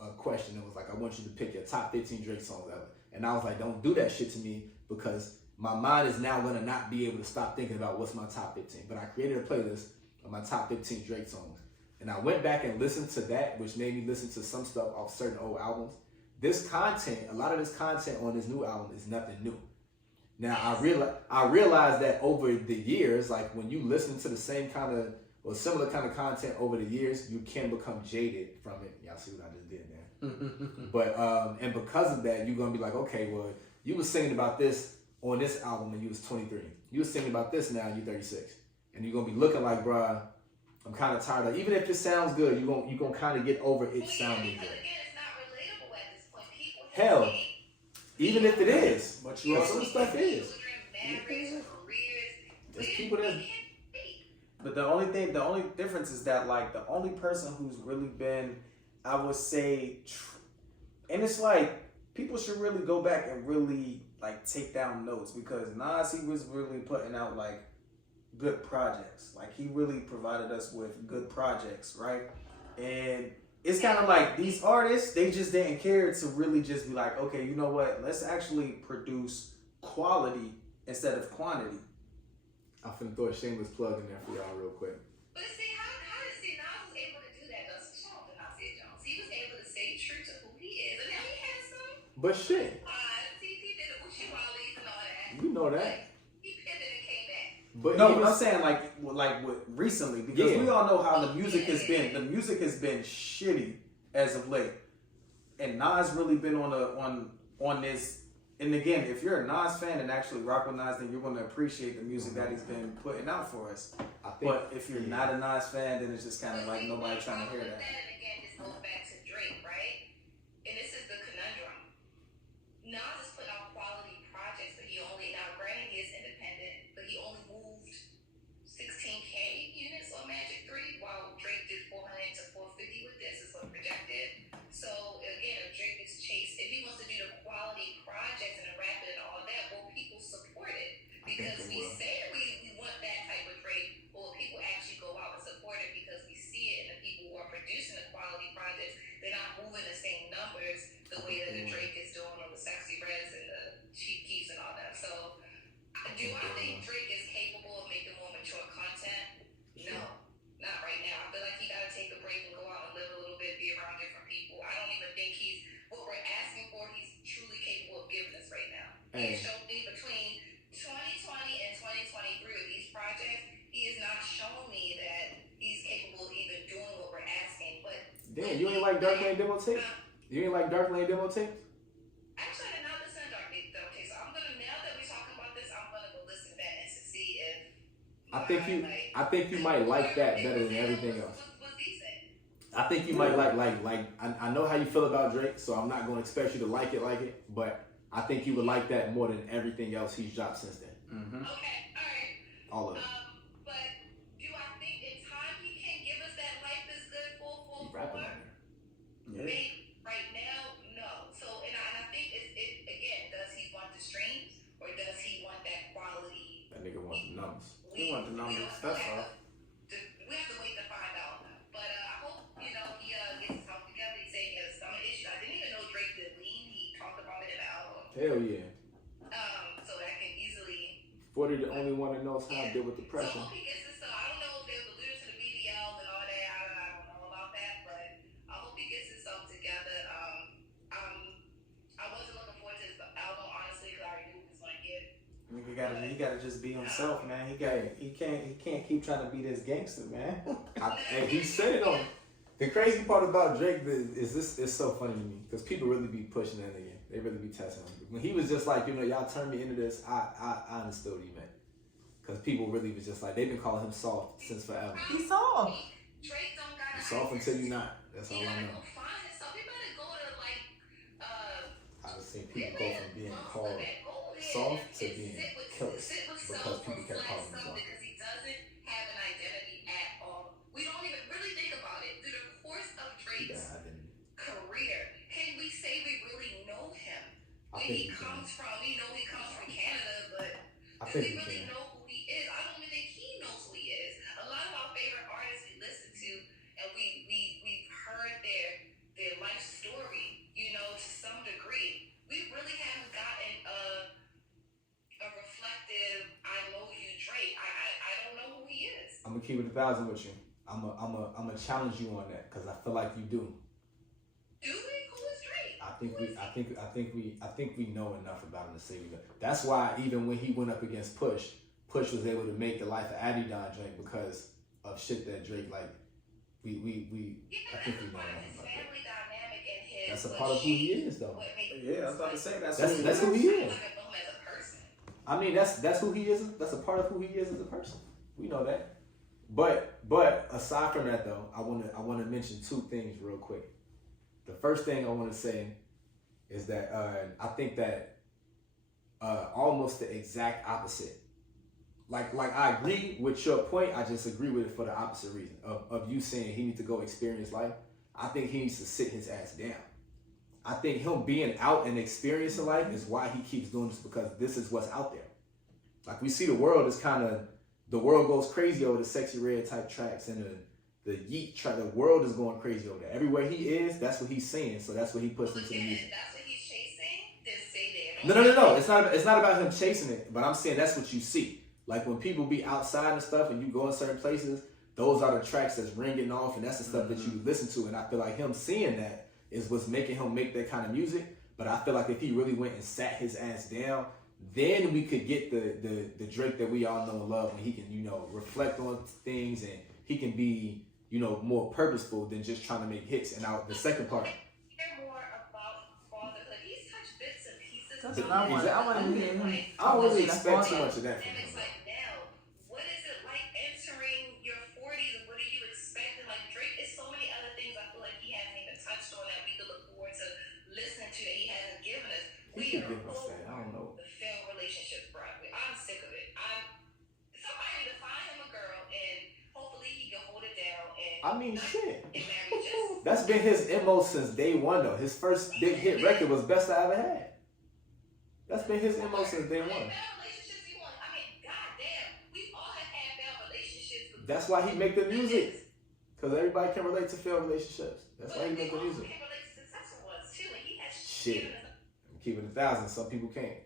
a question that was like, I want you to pick your top 15 Drake songs ever. And I was like, don't do that shit to me, because my mind is now gonna not be able to stop thinking about what's my top 15. But I created a playlist of my top 15 Drake songs. and I went back and listened to that, which made me listen to some stuff off certain old albums. This content, a lot of this content on this new album is nothing new. Now I realized that over the years, like when you listen to the same kind of or similar kind of content over the years, you can become jaded from it. Y'all see what I just did there? But and because of that, you're gonna be like, okay, well, you was singing about this on this album when you was 23. You was singing about this now, you're 36, and you're gonna be looking like, bruh, I'm kind of tired of. Even if it sounds good, you gonna kind of get over it sounding good. Hell, even if it is, but you also some stuff is. There's people that. But the only difference is that like the only person who's really been, I would say, and it's like people should really go back and really like take down notes because Nas, he was really putting out like good projects. Like he really provided us with good projects, right? And it's kind of like these artists, they just didn't care to really just be like, okay, you know what? Let's actually produce quality instead of quantity. I'm finna throw a shameless plug in there for y'all real quick. But see, how does Nas was able to do that? That's the song that Nasir Jones. He was able to stay true to who he is, and now he has some. But shit, he did the Uchi Wallies and all that. you know that. Like, he pivoted and came back. But No, but I'm saying like with recently because Yeah. we all know how the music has been. The music has been shitty as of late, and Nas really been on this. And again, if you're a Nas fan and actually rock with Nas, then you're going to appreciate the music that he's been putting out for us. I think, But if you're not a Nas fan, then it's just kind of like nobody trying to hear that. And again, this goes back to Drake, right? And this is the conundrum. Nas is putting out quality projects, but he only, now granted he is independent, but he only moved 16K units on Magic 3, while Drake did 400 to 450 with this, is what projected. So again, if Drake is chased, if he wants to do the quality projects and the rap and all that, will people support it? Because we say we want that type of Drake, but will people actually go out and support it because we see it in the people who are producing the quality projects? They're not moving the same numbers the way that the Drake is doing on the Sexy Reds and the Cheap Keefs and all that. So do I think Drake is capable of making more mature content? No, not right now. I feel like he got to take a break and go out and live a little bit, be around different people. I don't even think he's what we're asking for. He's truly capable of giving us right now. He showed me between 2020 and 2023 with these projects, he has not shown me that he's capable of even doing what we're asking. But damn, you ain't like Dark Lane demo tape? You ain't like Dark Lane demo tape? Actually, I did not listen to Dark Lane demo tape. So I'm gonna, now that we're talking about this, I'm gonna go listen to that and to see if I think you might like that better than everything else. I think you might like I know how you feel about Drake, so I'm not gonna expect you to like it, but I think you would like that more than everything else he's dropped since then. Okay, all right. All of it. But do I think in time he can give us that life is good full Rapping forward? on there. Yeah. Maybe right now, no. So and I think it again, does he want the streams or does he want that quality? That nigga wants the numbers. He want the numbers, that's all. We have to wait to find out. But I hope, he gets his health together. He said he has a stomach issue. I didn't even know Drake did lean. He talked about it in the album. Hell yeah. So that can easily 40 the only one that knows how to deal with depression. So I hope he gets this. I don't know if they've alluded to the BDLs and all that. I don't know about that, but I hope he gets himself together. I wasn't looking forward to his album honestly because I already knew he was gonna get. He gotta just be himself, man. He can't keep trying to be this gangster, man. And he said it on. The crazy part about Drake is this is so funny to me because people really be pushing that nigga. They really be testing him. When he was just like, y'all turned me into this, I understood what he meant. Because people really was just like, they've been calling him soft since forever. He's soft. Drake don't gotta. You're soft until you're not. That's all I know. Go find himself. He better go to like. I've seen people go from being called soft to being killers because people kept calling him soft. Because he doesn't have an identity at all. We don't even really think about it. Through the course of Drake's career, can we say we really know him? Where he comes from, we know he comes from Canada, but do we really know who he is? I don't even think he knows who he is. A lot of our favorite artists we listen to, and we've heard their life story, to some degree. We really haven't gotten a reflective, I know you Drake. I don't know who he is. I'm gonna keep it 1,000 with you. I I'm a challenge you on that because I feel like you do. Do we? Who is Drake? I think we know enough about him to say we know. That's why even when he went up against Push was able to make the Life of Adidon joint because of shit that Drake like. I think we know enough about that. That's a part of who he is, though. Yeah, I was about to say that's who he is. I mean, that's who he is. That's a part of who he is as a person. We know that. But aside from that, though, I wanna mention two things real quick. The first thing I want to say is that I think that almost the exact opposite. Like I agree with your point. I just agree with it for the opposite reason of you saying he needs to go experience life. I think he needs to sit his ass down. I think him being out and experiencing life is why he keeps doing this because this is what's out there. Like we see the world goes crazy over the Sexy Red type tracks and the yeet track. The world is going crazy over there. Everywhere he is, that's what he's saying. So that's what he puts into the music. That's what he's chasing. Then say that. No. It's not about him chasing it, but I'm saying that's what you see. Like when people be outside and stuff and you go in certain places, those are the tracks that's ringing off and that's the stuff that you listen to. And I feel like him seeing that is what's making him make that kind of music. But I feel like if he really went and sat his ass down, then we could get the Drake that we all know and love when he can, reflect on things and he can be, more purposeful than just trying to make hits. And now the second part. Hear more about Father, because he's touched bits and pieces. That's what I want to hear him. I don't really expect too much of that from And him. it's like now, what is it like entering your 40s and what do you expect? And like Drake, there's so many other things I feel like he hasn't even touched on that we could look forward to listening to that he hasn't given us. He We could are give us that. I don't know. the failed relationships, bro. I'm sick of it. Somebody need to find him a girl and hopefully he can hold it down and I mean, shit. get married just. That's been his MO since day one, though. His first big hit record was Best I Ever Had. That's been his MO since day one. That's why he make the music. Because everybody can relate to failed relationships. That's why he make the music. Shit. I'm keeping 1,000. Some people can't.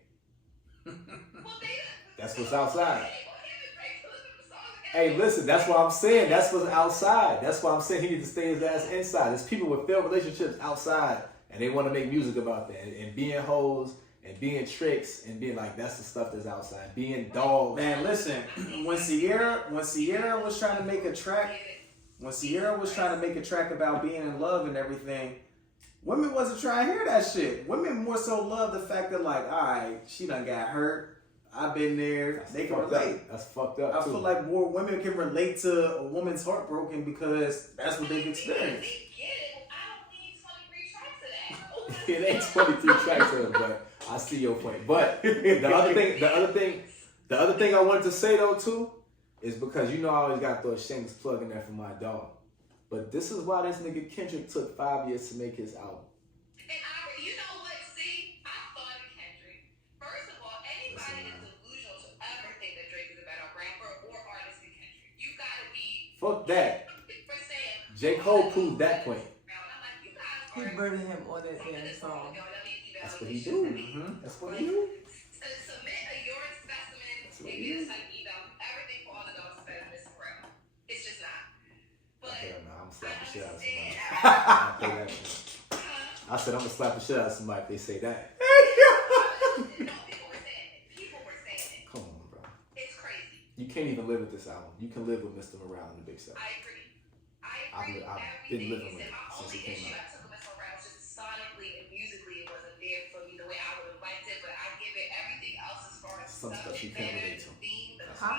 That's what's outside. Hey, listen, that's what I'm saying. That's what's outside. That's why I'm saying he needs to stay his ass inside. There's people with failed relationships outside, and they want to make music about that. And being hoes, and being tricks, and being like, that's the stuff that's outside. Being dogs. Man, listen, when Sierra was trying to make a track, about being in love and everything, women wasn't trying to hear that shit. Women more so love the fact that like, all right, she done got hurt. I've been there. They can relate. That's fucked up. I feel like more women can relate to a woman's heartbroken because that's what they've experienced. It ain't 23 tracks of it, but I see your point. But the other thing I wanted to say though too is because I always got to throw a shameless plug in there for my dog. But this is why this nigga Kendrick took 5 years to make his album. And you know what? See, I thought of Kendrick. First of all, anybody is delusional to ever think that Drake is a better rapper or artist than Kendrick. You gotta be. Fuck that. J. Cole proved that point. He burdened him on that damn song. That's what he do. That's what he do. Submit a urine specimen, and get a psych eval. Everything for all the dogs is better than Mr. Brown. It's just not. But Hell no, I'm slapping the shit out of somebody. I said I'm gonna slap the shit out of somebody if they say that. No, people were saying it. Come on, bro. It's crazy. You can't even live with this album. You can live with Mr. Morale and the Big Stuff. I agree. I've been living with it since it came out. I took Mr. Brown just sonically and musically, it wasn't there for me the way I would have liked it, but I give it everything else as far as Some stuff you can't relate to. How?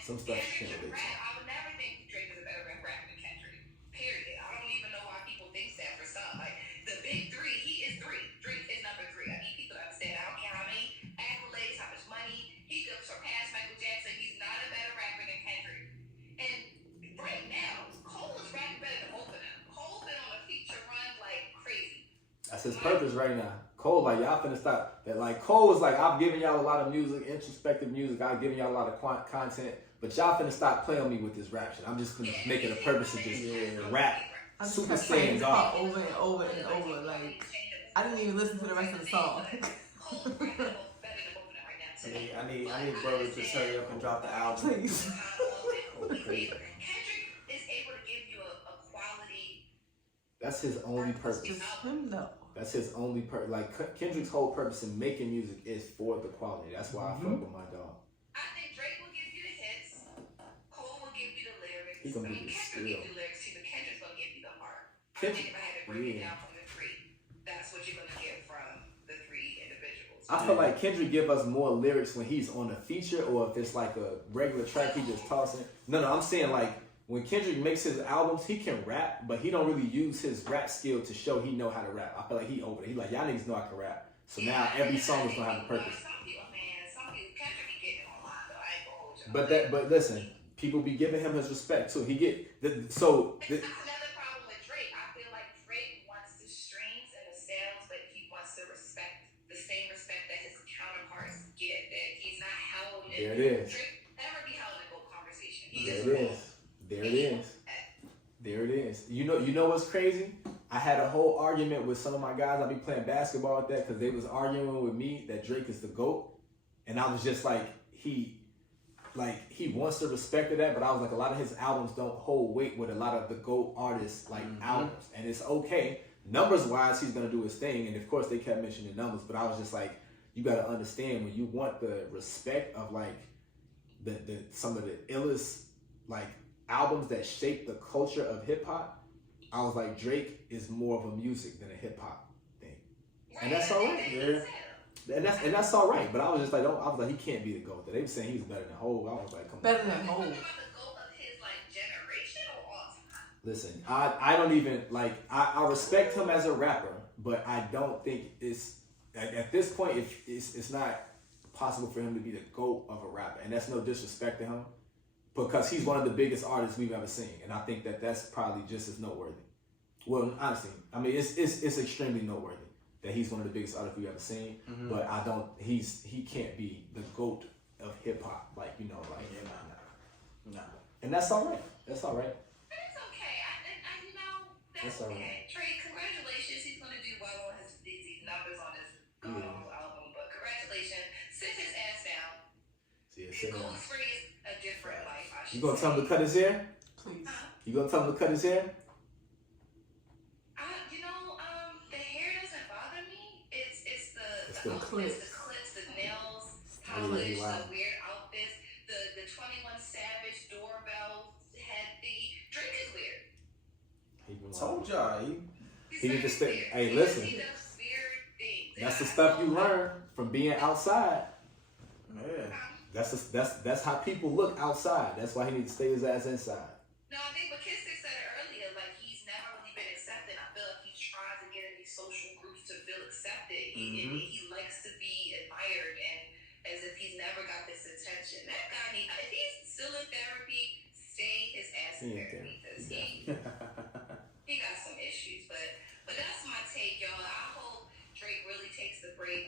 Some stuff you can't relate to. I would never think Drake is a better rapper than Kendrick. Period. I don't even know why people think that for some. Like the big three, he is three. Drake is number three. I need people to understand. I don't care how many accolades, how much money he could surpass Michael Jackson. He's not a better rapper than Kendrick. And right now, Cole is rapping better than both of them. Cole been on a feature run like crazy. That's his purpose right now. Cole, like, y'all finna stop. That, like, Cole was like, I'm giving y'all a lot of music, introspective music. I'm giving y'all a lot of content. But y'all finna stop playing me with this rap shit. I'm just gonna make it a purpose to just rap. I just Super kept playing Saiyan this God. part over and over and over. Like, I didn't even listen to the rest of the song. I need bro to just hurry up and drop the album. Please. Kendrick is able to give That's his only purpose. Just him though. That's his only purpose. Like Kendrick's whole purpose in making music is for the quality. That's why I fuck with my dog. I think Drake will give you the hits. Cole will give you the lyrics. He gonna I mean, give you Kendrick skill. will give you the lyrics too, but Kendrick's gonna give you the heart. I Kendrick, think if I had to break it down from the three, that's what you're gonna get from the three individuals. I feel like Kendrick give us more lyrics when he's on a feature or if it's like a regular track he just tossing. No, I'm saying like when Kendrick makes his albums, he can rap, but he don't really use his rap skill to show he know how to rap. I feel like he over it. He like, y'all niggas know I can rap. So now every song is gonna have a purpose. Some people, Kendrick be getting on line though. I ain't gonna hold you. But listen, people be giving him his respect too. He get That's another problem with Drake. I feel like Drake wants the streams and the sales, but he wants the same respect that his counterparts get. That he's not held in. There it is. Drake never be held in a goat conversation. There it is. You know what's crazy? I had a whole argument with some of my guys. I be playing basketball with that because they was arguing with me that Drake is the GOAT, and I was just like he wants the respect of that, but I was like a lot of his albums don't hold weight with a lot of the GOAT artists albums, and it's okay. Numbers wise, he's gonna do his thing, and of course they kept mentioning numbers, but I was just like, you gotta understand when you want the respect of like the some of the illest like albums that shape the culture of hip hop. I was like, Drake is more of a music than a hip hop thing, and that's all right. Yeah. And that's all right. But I was just like, I was like, he can't be the GOAT. They were saying he was better than Hov. I was like, come Better on. than Hov. Listen, I don't even like. I respect him as a rapper, but I don't think it's at this point. It's not possible for him to be the GOAT of a rapper, and that's no disrespect to him, because he's one of the biggest artists we've ever seen, and I think that's probably just as noteworthy. Well, honestly, I mean, it's extremely noteworthy that he's one of the biggest artists we've ever seen, but I don't. He can't be the GOAT of hip hop, like Nah. And that's all right. That's all right. That's okay. Trey, congratulations. He's going to do well on these numbers on his album, but congratulations. Sit his ass down. Go experience a different life. You gonna tell him to cut his hair? Please. You gonna tell him to cut his hair? The hair doesn't bother me. It's the clips, the nails, polish, the weird outfits, the 21 Savage doorbell head thingy. Drake is weird. Told y'all. He need to stay. Hey, listen. That's the stuff you learn from being outside. Yeah. That's how people look outside. That's why he needs to stay his ass inside. No, I think McKissick said it earlier. Like, he's never really been accepted. I feel like he tries to get in these social groups to feel accepted. He likes to be admired, and as if he's never got this attention. That guy, if he's still in therapy, stay his ass in therapy, because he got some issues. But that's my take, y'all. I hope Drake really takes the break.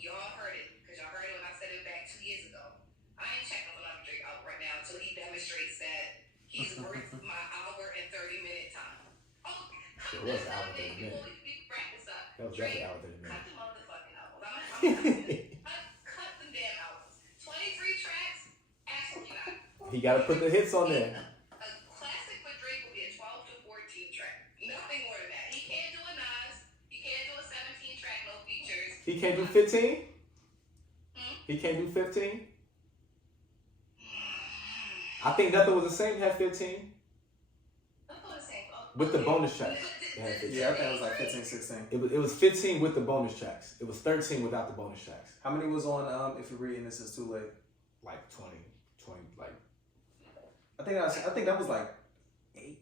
Y'all heard it, because y'all heard it when I said it back 2 years ago. I ain't checking another Drake out right now until he demonstrates that he's worth my hour and 30-minute time. Oh, it was an hour and 30 minutes. We wrap this up. That was Drake, definitely an hour and 30 minutes. cut the motherfucking albums. Cut them damn albums. 23 tracks? Absolutely not. He gotta put the hits on there. A classic for Drake will be a 12 to 14 track. Nothing more than that. He can't do a Nas. He can't do a 17 track, no features. He can't do 15? He can't do 15? I think Nothing Was the Same had 15. With the bonus tracks. Yeah, I think it was like 15, 16. It was 15 with the bonus tracks. It was 13 without the bonus tracks. How many was on If You're Reading This Is Too Late? Like 20, like. I think that was like 18.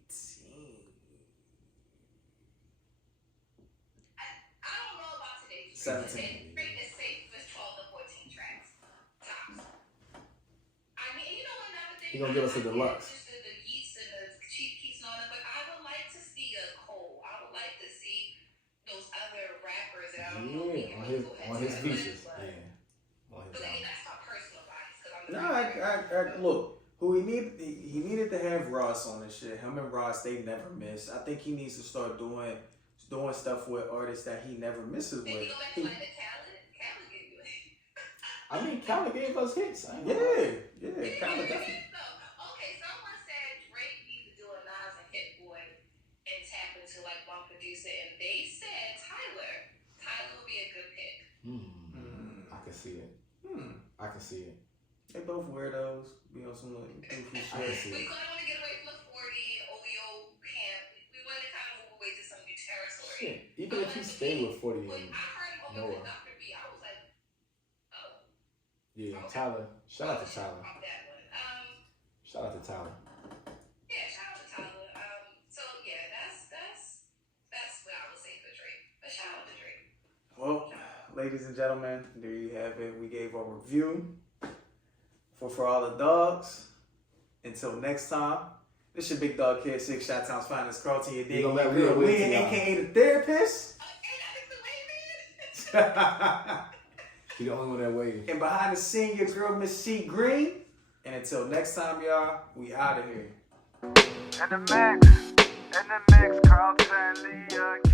I don't know about today. 17. Drake is safe with 12 to 14 tracks. Tops. I mean, you know another thing? He gonna give us a deluxe. Just the Yeats and the Chief Keefs and all that, but I would like to see a Cole. I would like to see those other rappers that I don't know. On his features. But again, that's my personal bias. I look. Who he needed to have Ross on this shit. Him and Ross, they never miss. I think he needs to start doing stuff with artists that he never misses with. Maybe go back to like the Khaled gave you. I mean, Khaled gave us hits. Yeah, Khaled definitely. Okay, someone said Drake needs to do a Nas and Hit Boy and tap into like one introduce it, and they said Tyler would be a good pick. I can see it. I can see it. They both weirdos. Be on some little goofy I can shit. see We it. kind of want to get away from the 40 and OVO camp. We want to kind of move away to some new territory. Shit. Even if you stay with 40 When and I heard him over Noah. with Dr. B, I was like, oh. yeah, Okay. Tyler. Shout out to Tyler. Off that one. Shout out to Tyler. Yeah, shout out to Tyler. So yeah, that's what I would say for Drake. But shout out to Drake. Well, ladies and gentlemen, there you have it. We gave our review for all the dogs. Until next time, this your Big Dog Kid 6 Chi-Town's finest Carlton. You dig? We aka the therapist. He the only one that waited. And behind the scene, your girl Miss C Green. And until next time, y'all, we out of here. In the mix, Carlton Lee again.